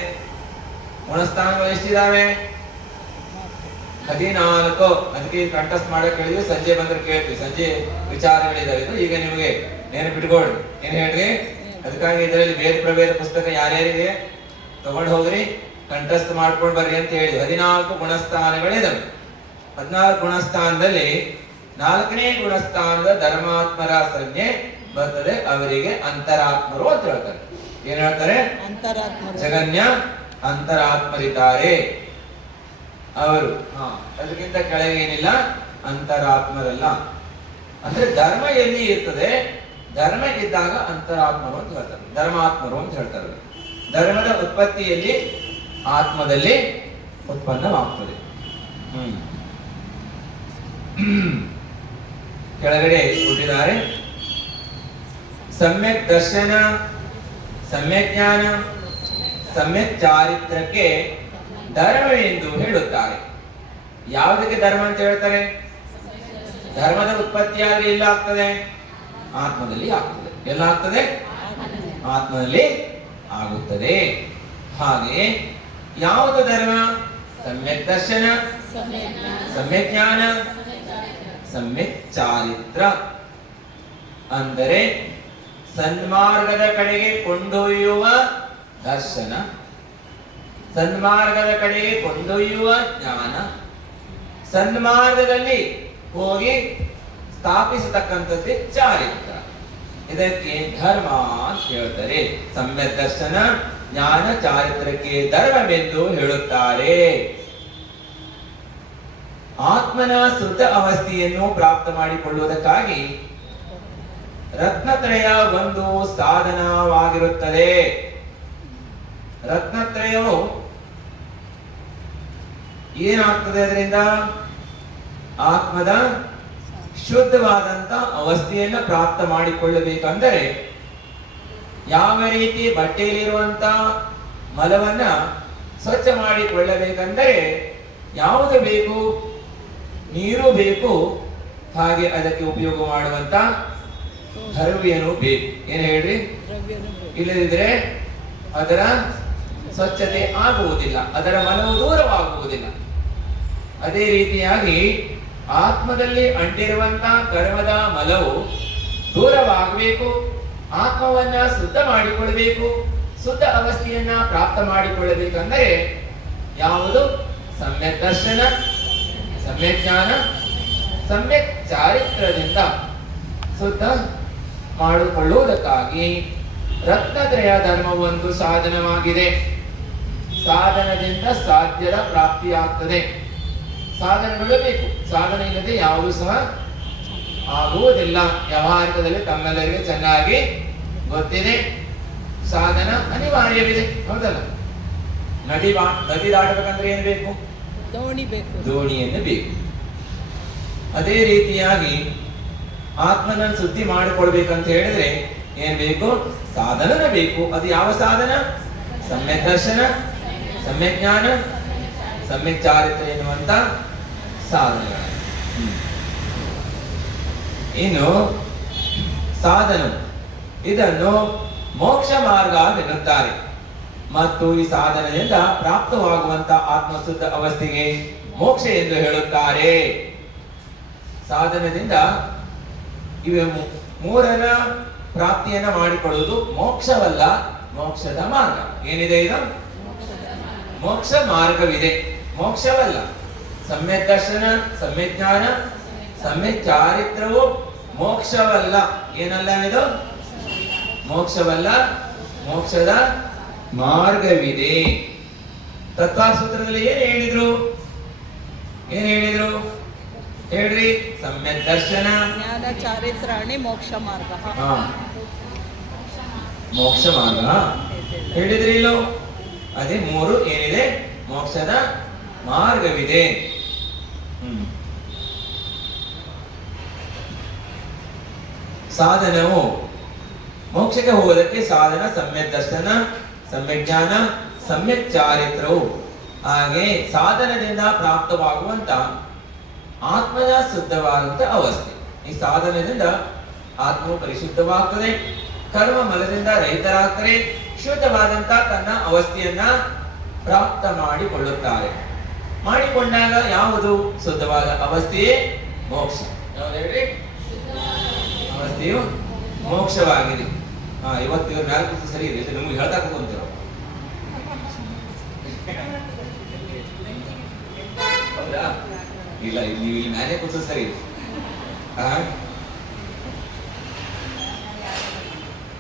ಗುಣಸ್ಥಾನಗಳು ಎಷ್ಟಿದಾವೆ? 14. ಅದಕ್ಕೆ ಕಂಠಸ್ಥ ಮಾಡಕ್ ಹೇಳಿದ್ವಿ, ಸಂಜೆ ಬಂದ್ರೆ ಕೇಳ್ತೀವಿ. ಸಂಜೆ ವಿಚಾರಗಳಿದಾವೆ. ಇದು ಈಗ ನಿಮಗೆ ನೆನಪಿಟ್ಕೊಳ್ರಿ. ಏನ್ ಹೇಳ್ರಿ? ಅದಕ್ಕಾಗಿ ಇದರಲ್ಲಿ ಭೇದ ಪ್ರಭೇದ ಪುಸ್ತಕ ಯಾರ್ಯಾರಿಗೆ ತಗೊಂಡು ಹೋಗ್ರಿ, ಕಂಠಸ್ಥ ಮಾಡ್ಕೊಂಡು ಬರ್ರಿ ಅಂತ ಹೇಳಿ. 14 ಗುಣಸ್ಥಾನಗಳಿದಾವೆ. 14 ಗುಣಸ್ಥಾನದಲ್ಲಿ 4ನೇ ಗುಣಸ್ಥಾನದ ಧರ್ಮಾತ್ಮರ ಸಂಜ್ಞೆ ಬರ್ತದೆ. ಅವರಿಗೆ ಅಂತರಾತ್ಮರು ಅಂತ ಹೇಳ್ತಾರೆ. ಏನ್ ಹೇಳ್ತಾರೆ? ಜಗನ್ಯ ಅಂತರಾತ್ಮರಿದ್ದಾರೆ ಅವರು. ಅದಕ್ಕಿಂತ ಕೆಳಗೆ ಏನಿಲ್ಲ, ಅಂತರಾತ್ಮರಲ್ಲ. ಅಂದ್ರೆ ಧರ್ಮ ಎಲ್ಲಿ ಇರ್ತದೆ, ಧರ್ಮ ಇದ್ದಾಗ ಅಂತರಾತ್ಮರು ಅಂತ ಹೇಳ್ತಾರೆ, ಧರ್ಮಾತ್ಮರು ಅಂತ ಹೇಳ್ತಾರೆ. ಧರ್ಮದ ಉತ್ಪತ್ತಿಯಲ್ಲಿ ಆತ್ಮದಲ್ಲಿ ಉತ್ಪನ್ನವಾಗ್ತದೆ. ಕೆಳಗಡೆ ಕೊಟ್ಟಿದ್ದಾರೆ, ಸಮ್ಯಕ್ ದರ್ಶನ, ಸಮ್ಯಕ್ ಜ್ಞಾನ, ಸಮ್ಯಕ್ ಚಾರಿತ್ರಕ್ಕೆ ಧರ್ಮವೆಂದು ಹೇಳುತ್ತಾರೆ. ಯಾವುದಕ್ಕೆ ಧರ್ಮ ಅಂತ ಹೇಳ್ತಾರೆ? ಧರ್ಮದ ಉತ್ಪತ್ತಿ ಆದ್ರೆ ಎಲ್ಲ ಆಗ್ತದೆ? ಆತ್ಮದಲ್ಲಿ ಆಗ್ತದೆ. ಎಲ್ಲ ಆಗ್ತದೆ? ಆತ್ಮದಲ್ಲಿ ಆಗುತ್ತದೆ. ಹಾಗೆ ಯಾವುದು ಧರ್ಮ? ಸಮ್ಯಕ್ ದರ್ಶನ, ಸಮ್ಯಕ್ ಜ್ಞಾನ, ಸಮ್ಯಕ್ ಚಾರಿತ್ರ. ಅಂದರೆ ಸನ್ಮಾರ್ಗದ ಕಡೆಗೆ ಕೊಂಡೊಯ್ಯುವ ದರ್ಶನ, ಸನ್ಮಾರ್ಗದ ಕಡೆಗೆ ಕೊಂಡೊಯ್ಯುವ ಜ್ಞಾನ, ಸನ್ಮಾರ್ಗದಲ್ಲಿ ಹೋಗಿ ಸ್ಥಾಪಿಸತಕ್ಕಂಥದ್ದೇ ಚಾರಿತ್ರ. ಇದಕ್ಕೆ ಧರ್ಮ ಅಂತ ಹೇಳ್ತಾರೆ. ಸಮ್ಯಕ್ ದರ್ಶನ, ಜ್ಞಾನ, ಚಾರಿತ್ರಕ್ಕೆ ಧರ್ಮವೆಂದು ಹೇಳುತ್ತಾರೆ. ಆತ್ಮನ ಶುದ್ಧ ಅವಸ್ಥೆಯನ್ನು ಪ್ರಾಪ್ತ ಮಾಡಿಕೊಳ್ಳುವುದಕ್ಕಾಗಿ ರತ್ನತ್ರಯ ಒಂದು ಸಾಧನವಾಗಿರುತ್ತದೆ. ರತ್ನತ್ರಯವು ಏನಾಗ್ತದೆ? ಅದರಿಂದ ಆತ್ಮದ ಶುದ್ಧವಾದಂತ ಅವಸ್ಥೆಯನ್ನು ಪ್ರಾಪ್ತ ಮಾಡಿಕೊಳ್ಳಬೇಕಂದರೆ ಯಾವ ರೀತಿ ಬಟ್ಟೆಯಲ್ಲಿರುವಂತ ಮಲವನ್ನ ಸ್ವಚ್ಛ ಮಾಡಿಕೊಳ್ಳಬೇಕಂದರೆ ಯಾವುದು ಬೇಕು? ನೀರು ಬೇಕು. ಹಾಗೆ ಅದಕ್ಕೆ ಉಪಯೋಗ ಮಾಡುವಂತ ದ್ರವ್ಯನೂ ಬೇಕು. ಏನ್ ಹೇಳ್ರಿ? ಇಲ್ಲದಿದ್ರೆ ಅದರ ಸ್ವಚ್ಛತೆ ಆಗುವುದಿಲ್ಲ, ಅದರ ಮಲವು ದೂರವಾಗುವುದಿಲ್ಲ. ಅದೇ ರೀತಿಯಾಗಿ ಆತ್ಮದಲ್ಲಿ ಅಂಟಿರುವಂತ ಕರ್ಮದ ಮಲವು ದೂರವಾಗಬೇಕು, ಆತ್ಮವನ್ನ ಶುದ್ಧ ಮಾಡಿಕೊಳ್ಳಬೇಕು. ಶುದ್ಧ ಅವಸ್ಥೆಯನ್ನ ಪ್ರಾಪ್ತ ಮಾಡಿಕೊಳ್ಳಬೇಕಂದರೆ ಯಾವುದು? ಸಮ್ಯಕ್ ದರ್ಶನ, ಸಮ್ಯಕ್ ಜ್ಞಾನ, ಸಮ್ಯಕ್ ಚಾರಿತ್ರದಿಂದ ಶುದ್ಧ ಮಾಡಿಕೊಳ್ಳುವುದಕ್ಕಾಗಿ ರತ್ನತ್ರಯ ಧರ್ಮ ಒಂದು ಸಾಧನವಾಗಿದೆ. ಸಾಧನದಿಂದ ಸಾಧ್ಯದ ಪ್ರಾಪ್ತಿಯಾಗ್ತದೆ. ಸಾಧನಗಳು ಬೇಕು. ಸಾಧನ ಇಲ್ಲದೆ ಯಾವುದೂ ಸಹ ಆಗುವುದಿಲ್ಲ. ವ್ಯವಹಾರಿಕದಲ್ಲಿ ತಮ್ಮೆಲ್ಲರಿಗೆ ಚೆನ್ನಾಗಿ ಗೊತ್ತಿದೆ. ಸಾಧನ ಅನಿವಾರ್ಯವಿದೆ, ಹೌದಲ್ಲ? ನದಿ ದಾಟಬೇಕಂದ್ರೆ ಏನು ಬೇಕು? ದೋಣಿ ಬೇಕು. ದೋಣಿಯನ್ನು ಬೇಕು. ಅದೇ ರೀತಿಯಾಗಿ ಆತ್ಮನ ಶುದ್ಧಿ ಮಾಡಿಕೊಳ್ಬೇಕಂತ ಹೇಳಿದ್ರೆ ಏನ್ ಬೇಕು? ಸಾಧನ ಬೇಕು. ಅದು ಯಾವ ಸಾಧನ? ಸಮ್ಯಕ್ ದರ್ಶನ, ಸಮ್ಯಕ್ ಜ್ಞಾನ, ಸಮ್ಯಕ್ ಚಾರಿತ್ರ್ಯ ಎನ್ನುವಂತ ಸಾಧನಗಳು. ಇನ್ನು ಸಾಧನ, ಇದನ್ನು ಮೋಕ್ಷ ಮಾರ್ಗ ಎನ್ನುತ್ತಾರೆ. ಮತ್ತು ಈ ಸಾಧನದಿಂದ ಪ್ರಾಪ್ತವಾಗುವಂತ ಆತ್ಮಶುದ್ಧ ಅವಸ್ಥೆಗೆ ಮೋಕ್ಷ ಎಂದು ಹೇಳುತ್ತಾರೆ. ಸಾಧನದಿಂದ ಇವೆ ಮೂರರ ಪ್ರಾಪ್ತಿಯನ್ನ ಮಾಡಿಕೊಳ್ಳುವುದು ಮೋಕ್ಷವಲ್ಲ, ಮೋಕ್ಷದ ಮಾರ್ಗ. ಏನಿದೆ ಇದು? ಮೋಕ್ಷ ಮಾರ್ಗವಿದೆ, ಮೋಕ್ಷವಲ್ಲ. ಸಮ್ಯಕ್ ದರ್ಶನ, ಸಮ್ಯಕ್ ಜ್ಞಾನ, ಸಮ್ಯಕ್ ಚಾರಿತ್ರವು ಮೋಕ್ಷವಲ್ಲ. ಏನಲ್ಲ ಇದು? ಮೋಕ್ಷವಲ್ಲ, ಮೋಕ್ಷದ ಮಾರ್ಗವಿದೆ. ತತ್ವಸೂತ್ರದಲ್ಲಿ ಏನ್ ಹೇಳಿದ್ರು? ಹೇಳ್ರಿ. ಸಮ್ಯಕ್ ದರ್ಶನ, ಜ್ಞಾನ, ಚಾರಿತ್ರಾಣಿ ಮೋಕ್ಷ ಮಾರ್ಗ. ಮೋಕ್ಷ ಮಾರ್ಗ ಹೇಳಿದ್ರಿ ಇಲ್ಲೋ? ಅದೇ ಮೂರು ಏನಿದೆ? ಮೋಕ್ಷದ ಮಾರ್ಗವಿದೆ. ಸಾಧನವು ಮೋಕ್ಷಕ್ಕೆ ಹೋಗೋದಕ್ಕೆ ಸಾಧನ ಸಮ್ಯಕ್ ದರ್ಶನ, ಸಮ್ಯಕ್ ಜ್ಞಾನ, ಸಮ್ಯಕ್ ಚಾರಿತ್ರವು. ಹಾಗೆ ಸಾಧನದಿಂದ ಪ್ರಾಪ್ತವಾಗುವಂತ ಆತ್ಮದ ಶುದ್ಧವಾದಂತ ಅವಸ್ಥೆ. ಈ ಸಾಧನದಿಂದ ಆತ್ಮವು ಪರಿಶುದ್ಧವಾಗ್ತದೆ, ಕರ್ಮ ಮಲದಿಂದ ರಹಿತರಾಗ್ತಾರೆ, ಶುದ್ಧವಾದಂತ ತನ್ನ ಅವಸ್ಥೆಯನ್ನ ಪ್ರಾಪ್ತ ಮಾಡಿಕೊಳ್ಳುತ್ತಾರೆ. ಮಾಡಿಕೊಂಡಾಗ ಯಾವುದು ಶುದ್ಧವಾದ ಅವಸ್ಥೆಯೇ ಮೋಕ್ಷ. ಯಾವ್ದು ಹೇಳ್ರಿ? ಅವಸ್ಥೆಯು ಮೋಕ್ಷವಾಗಿದೆ. ಇವತ್ತು ಇವ್ರ ಮ್ಯಾಲ ಕೂತು ಸರಿ ಇದೆ, ನಮ್ಗೆ ಹೇಳ್ತಾ ಕೂತ್ಕೊಂತೀರ. ಹೌದಾ? ಇಲ್ಲ, ಇಲ್ಲಿ ಮ್ಯಾಲೆ ಕೂತು ಸರಿ.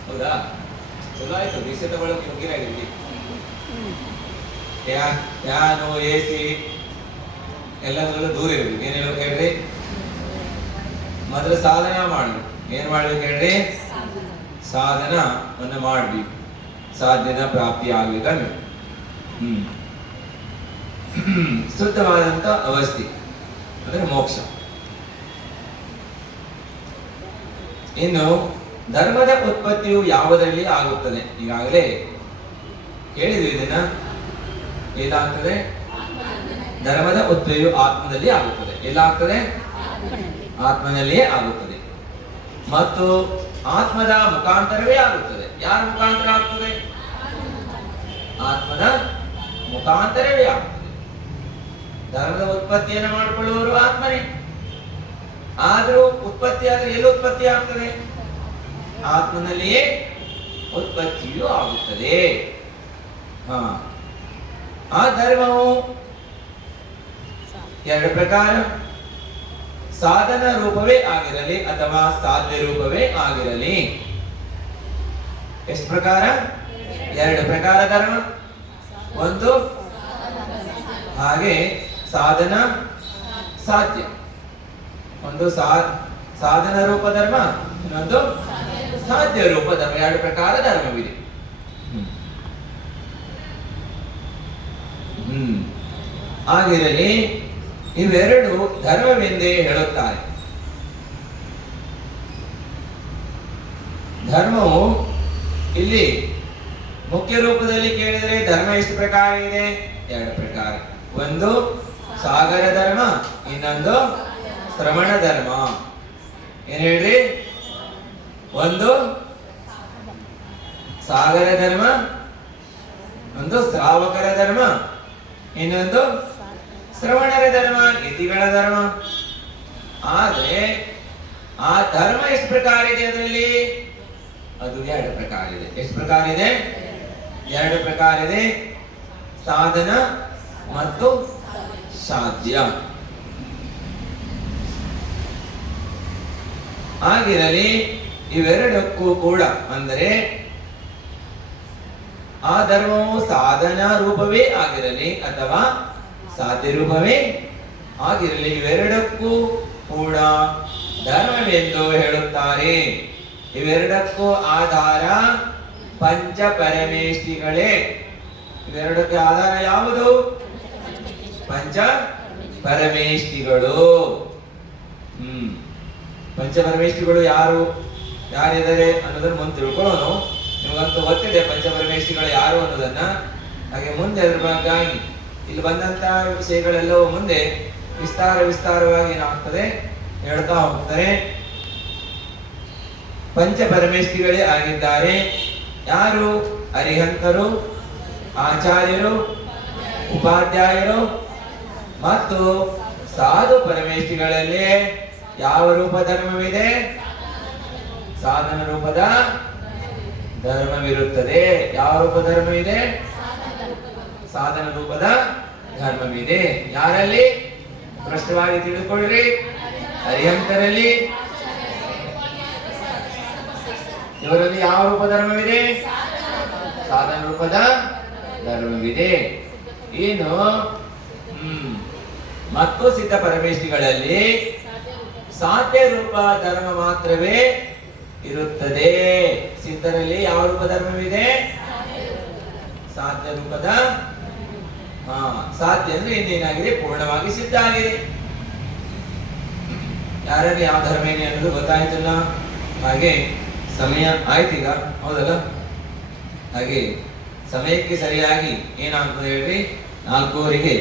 ಹೌದಾ? ಚಲೋ ಆಯ್ತು, ದಿವಸ ತಗೊಳ್ಳೋಕೆ ಯೋಗ್ಯರಾಗಿರ್ತಿ. ಫ್ಯಾನು, AC ಎಲ್ಲದರಲ್ಲೂ ದೂರ ಇರ್ಬೇಕು. ಏನೇನು ಹೇಳ್ರಿ? ಮೊದಲು ಸಾಧನ ಮಾಡ್ಬೇಕು. ಏನ್ ಮಾಡ್ಬೇಕು ಹೇಳ್ರಿ? ಸಾಧನವನ್ನು ಮಾಡ್ಬೇಕು. ಸಾಧ್ಯನ ಪ್ರಾಪ್ತಿ ಆಗ್ಬೇಕಂದ್ರೆ ಶುದ್ಧವಾದಂತ ಅವಸ್ಥೆ ಅಂದ್ರೆ ಮೋಕ್ಷ. ಇನ್ನು ಧರ್ಮದ ಉತ್ಪತ್ತಿಯು ಯಾವುದರಲ್ಲಿ ಆಗುತ್ತದೆ? ಈಗಾಗಲೇ ಹೇಳಿದ್ವಿ ಇದನ್ನ. ಏನಾಗ್ತದೆ? ಧರ್ಮದ ಉತ್ಪತ್ತಿಯು ಆತ್ಮದಲ್ಲಿ ಆಗುತ್ತದೆ. ಎಲ್ಲಾಗ್ತದೆ? ಆತ್ಮನಲ್ಲಿಯೇ ಆಗುತ್ತದೆ. ಮತ್ತು ಆತ್ಮದ ಮುಖಾಂತರವೇ ಆಗುತ್ತದೆ. ಯಾರ ಮುಖಾಂತರ ಆಗ್ತದೆ? ಆತ್ಮದ ಮುಖಾಂತರವೇ ಆಗ್ತದೆ. ಧರ್ಮದ ಉತ್ಪತ್ತಿಯನ್ನು ಮಾಡಿಕೊಳ್ಳುವವರು ಆತ್ಮನೇ. ಆದರೂ ಉತ್ಪತ್ತಿ ಆದ್ರೆ ಎಲ್ಲಿ ಉತ್ಪತ್ತಿ ಆಗ್ತದೆ? ಆತ್ಮನಲ್ಲಿಯೇ ಉತ್ಪತ್ತಿಯೂ ಆಗುತ್ತದೆ. ಆ ಧರ್ಮವು ಎರಡು ಪ್ರಕಾರ, ಸಾಧನ ರೂಪವೇ ಆಗಿರಲಿ ಅಥವಾ ಸಾಧ್ಯ ರೂಪವೇ ಆಗಿರಲಿ. ಎಷ್ಟು ಪ್ರಕಾರ? ಎರಡು ಪ್ರಕಾರ ಧರ್ಮ. ಒಂದು ಹಾಗೆ ಸಾಧನ ಸಾಧ್ಯ. ಒಂದು ಸಾಧನ ರೂಪ ಧರ್ಮ, ಇನ್ನೊಂದು ಸಾಧ್ಯ ರೂಪ ಧರ್ಮ. ಎರಡು ಪ್ರಕಾರ ಧರ್ಮವಿದೆ. ಆಗಿರಲಿ, ಇವೆರಡು ಧರ್ಮವೆಂದೇ ಹೇಳುತ್ತಾರೆ. ಧರ್ಮವು ಇಲ್ಲಿ ಮುಖ್ಯ ರೂಪದಲ್ಲಿ ಕೇಳಿದರೆ ಧರ್ಮ ಎಷ್ಟು ಪ್ರಕಾರ ಇದೆ? ಎರಡು ಪ್ರಕಾರ. ಒಂದು ಸಾಗರ ಧರ್ಮ, ಇನ್ನೊಂದು ಶ್ರವಣ ಧರ್ಮ. ಏನ್ ಹೇಳ್ರಿ? ಒಂದು ಸಾಗರ ಧರ್ಮ, ಒಂದು ಶ್ರಾವಕರ ಧರ್ಮ, ಇನ್ನೊಂದು ಶ್ರವಣರ ಧರ್ಮ, ಯತಿಗಳ ಧರ್ಮ. ಆದ್ರೆ ಆ ಧರ್ಮ ಎಷ್ಟು ಪ್ರಕಾರ ಇದೆ? ಅದರಲ್ಲಿ ಅದು ಎರಡು ಪ್ರಕಾರ ಇದೆ. ಎಷ್ಟು ಪ್ರಕಾರ ಇದೆ? ಎರಡು ಪ್ರಕಾರ ಇದೆ. ಸಾಧನ ಮತ್ತು ಸಾಧ್ಯ. ಆಗಿರಲಿ, ಇವೆರಡಕ್ಕೂ ಕೂಡ ಅಂದರೆ ಆ ಧರ್ಮವು ಸಾಧನ ರೂಪವೇ ಆಗಿರಲಿ ಅಥವಾ ಸಾಧ್ಯ ರೂಪವೇ ಆಗಿರಲಿ, ಇವೆರಡಕ್ಕೂ ಕೂಡ ಧರ್ಮವೆಂದು ಹೇಳುತ್ತಾರೆ. ಇವೆರಡಕ್ಕೂ ಆಧಾರ ಪಂಚ ಪರಮೇಷ್ಠಿಗಳೇ. ಇವೆರಡಕ್ಕೆ ಆಧಾರ ಯಾವುದು? ಪಂಚ ಪರಮೇಷ್ಠಿಗಳು. ಪಂಚಪರಮೇಷ್ಠಿಗಳು ಯಾರು ಯಾರಿದ್ದಾರೆ ಅನ್ನೋದನ್ನ ಮುಂದೆ ತಿಳ್ಕೊಳ್ಳೋಣ. ನಿಮಗಂತೂ ಗೊತ್ತಿದೆ ಪಂಚಪರಮೇಷ್ಠಿಗಳು ಯಾರು ಅನ್ನೋದನ್ನ. ಹಾಗೆ ಮುಂದೆ ಅದ್ರ ಭಾಗವಾಗಿ ಇಲ್ಲಿ ಬಂದಂತ ವಿಷಯಗಳೆಲ್ಲವೂ ಮುಂದೆ ವಿಸ್ತಾರವಾಗಿ ಏನಾಗ್ತದೆ ಹೇಳ್ತಾ ಹೋಗ್ತಾರೆ. ಪಂಚಪರಮೇಷ್ಠಿಗಳೇ ಆಗಿದ್ದಾರೆ ಯಾರು? ಅರಿಹಂತರು, ಆಚಾರ್ಯರು, ಉಪಾಧ್ಯಾಯರು ಮತ್ತು ಸಾಧು ಪರಮೇಷ್ಠಿಗಳಲ್ಲಿ ಯಾವ ರೂಪ ಧರ್ಮವಿದೆ? ಸಾಧನ ರೂಪದ ಧರ್ಮವಿರುತ್ತದೆ. ಯಾವ ರೂಪ ಧರ್ಮವಿದೆ? ಸಾಧನ ರೂಪದ ಧರ್ಮವಿದೆ. ಯಾರಲ್ಲಿ? ಸ್ಪಷ್ಟವಾಗಿ ತಿಳಿದುಕೊಳ್ಳ್ರಿ. ಅರಿಹಂತರಲ್ಲಿ ಇವರಲ್ಲಿ ಯಾವ ರೂಪ ಧರ್ಮವಿದೆ? ಸಾಧನ ರೂಪದ ಧರ್ಮವಿದೆ. ಏನು? ಮತ್ತು ಸಿದ್ಧ ಪರಮೇಷ್ಠಿಗಳಲ್ಲಿ ಸಾಧ್ಯ ರೂಪ ಧರ್ಮ ಮಾತ್ರವೇ ಇರುತ್ತದೆ. ಸಿದ್ಧರಲ್ಲಿ ಯಾವ ರೂಪ ಧರ್ಮವಿದೆ? ಸಾಧ್ಯ ರೂಪದ ಸಾಧ್ಯ ಅಂದ್ರೆ ಇನ್ನೇನಾಗಿದೆ? ಪೂರ್ಣವಾಗಿ ಸಿದ್ಧ ಆಗಿದೆ. ಯಾರಲ್ಲಿ ಯಾವ ಧರ್ಮ ಇದೆ ಅನ್ನೋದು ಗೊತ್ತಾಯ್ತಲ್ಲ. ಹಾಗೆ ಸಮಯ ಆಯ್ತೀಗ, ಹೌದಲ್ಲ? ಹಾಗೆ ಸಮಯಕ್ಕೆ ಸರಿಯಾಗಿ ಏನಾಗ್ತದೆ ಹೇಳ್ರಿ? 4:15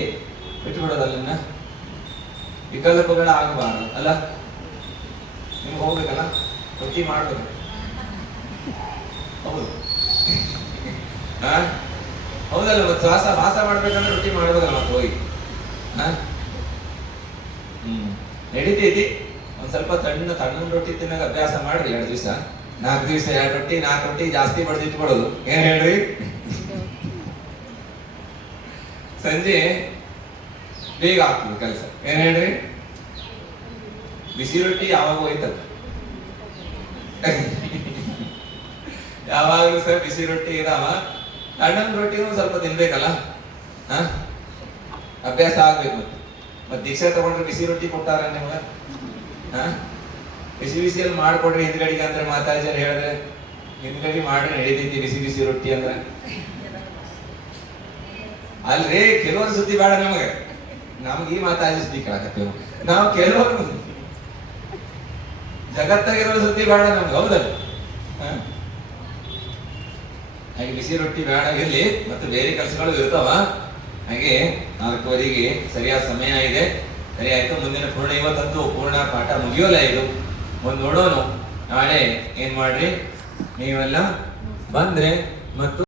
ಬಿಟ್ಟುಬಿಡೋದಲ್ಲ. ವಿಕಲ್ಪಗಳಾಗಬಾರದು ಅಲ್ಲ. ನಿಮ್ಗೆ ಹೋಗ್ಬೇಕಲ್ಲ, ರೊಟ್ಟಿ ಮಾಡ್ಬೇಕು. ಹೌದು ಹೌದಲ್ಲ? ಮತ್ತೆ ವಾಸ ಮಾಡ್ಬೇಕಂದ್ರೆ ರೊಟ್ಟಿ ಮಾಡ್ಬೇಕಲ್ಲ ಮತ್ತೆ ಹೋಗಿ. ನಡೀತೈತಿ. ಒಂದ್ ಸ್ವಲ್ಪ ತಣ್ಣ ರೊಟ್ಟಿ ತಿನ್ನಾಗ ಅಭ್ಯಾಸ ಮಾಡ್ರಿ. 2 ದಿವಸ 4 ದಿವಸ 2 ರೊಟ್ಟಿ 4 ರೊಟ್ಟಿ ಜಾಸ್ತಿ ಬಡ್ದಿಟ್ಕೊಳ್ಳೋದು. ಏನ್ ಹೇಳ್ರಿ? ಸಂಜೆ ಬೇಗ ಆಗ್ತದೆ ಕೆಲಸ. ಏನ್ ಹೇಳ್ರಿ? ಬಿಸಿ ರೊಟ್ಟಿ ಯಾವಾಗ ಹೋಯ್ತದ? ಯಾವಾಗಲೂ ಸರ್ ಬಿಸಿ ರೊಟ್ಟಿ ಇದಾವ. ತಣ್ಣನ ರೊಟ್ಟಿನೂ ಸ್ವಲ್ಪ ತಿನ್ಬೇಕಲ್ಲ. ಅಭ್ಯಾಸ ಆಗ್ಬೇಕು. ಮತ್ತೆ ದೀಕ್ಷಾ ತಗೊಂಡ್ರೆ ಬಿಸಿ ರೊಟ್ಟಿ ಕೊಟ್ಟಾರ ನಿಮ್ಗ? ಬಿಸಿಯಲ್ಲಿ ಮಾಡ್ಕೊಡ್ರಿ ಹಿಂದ್ಗಡಿಗೆ ಅಂದ್ರೆ ಮಾತಾಜರ್ ಹೇಳಿದ್ರೆ ಹಿಂದ್ಗಡಿ ಮಾಡ್ರಿ ನಡೀತೈತಿ ಬಿಸಿ ರೊಟ್ಟಿ ಅಂದ್ರೆ. ಅಲ್ರಿ ಕೆಲವರು ಸುದ್ದಿ ಬೇಡ ನಮಗೆ. ನಮ್ಗೆ ಈ ಮಾತಾಜಿ ಸುದ್ದಿ ಕೇಳಕತ್ತೇವು ನಾವು. ಕೆಲವರು ಜಗತ್ತಾಗಿರೋ ಸುದ್ದಿ ಬೇಡ ನಮ್ಗೆ, ಹೌದಲ್ಲ? ಹಾಗೆ ಬಿಸಿ ರೊಟ್ಟಿ ಬೇಡ ಇರ್ಲಿ, ಮತ್ತು ಬೇರೆ ಕೆಲಸಗಳು ಇರ್ತಾವ. ಹಾಗೆ 4:15 ಸರಿಯಾದ ಸಮಯ ಇದೆ. ಸರಿ ಆಯ್ತು. ಮುಂದಿನ ಪೂರ್ಣ ಇವತ್ತಂತೂ ಪೂರ್ಣ ಪಾಠ ಮುಗಿಯೋಲ್ಲ. ಇದು ಮುಂದೆ ನೋಡೋಣ. ನಾಳೆ ಏನ್ ಮಾಡ್ರಿ ನೀವೆಲ್ಲ ಬಂದ್ರೆ ಮತ್ತು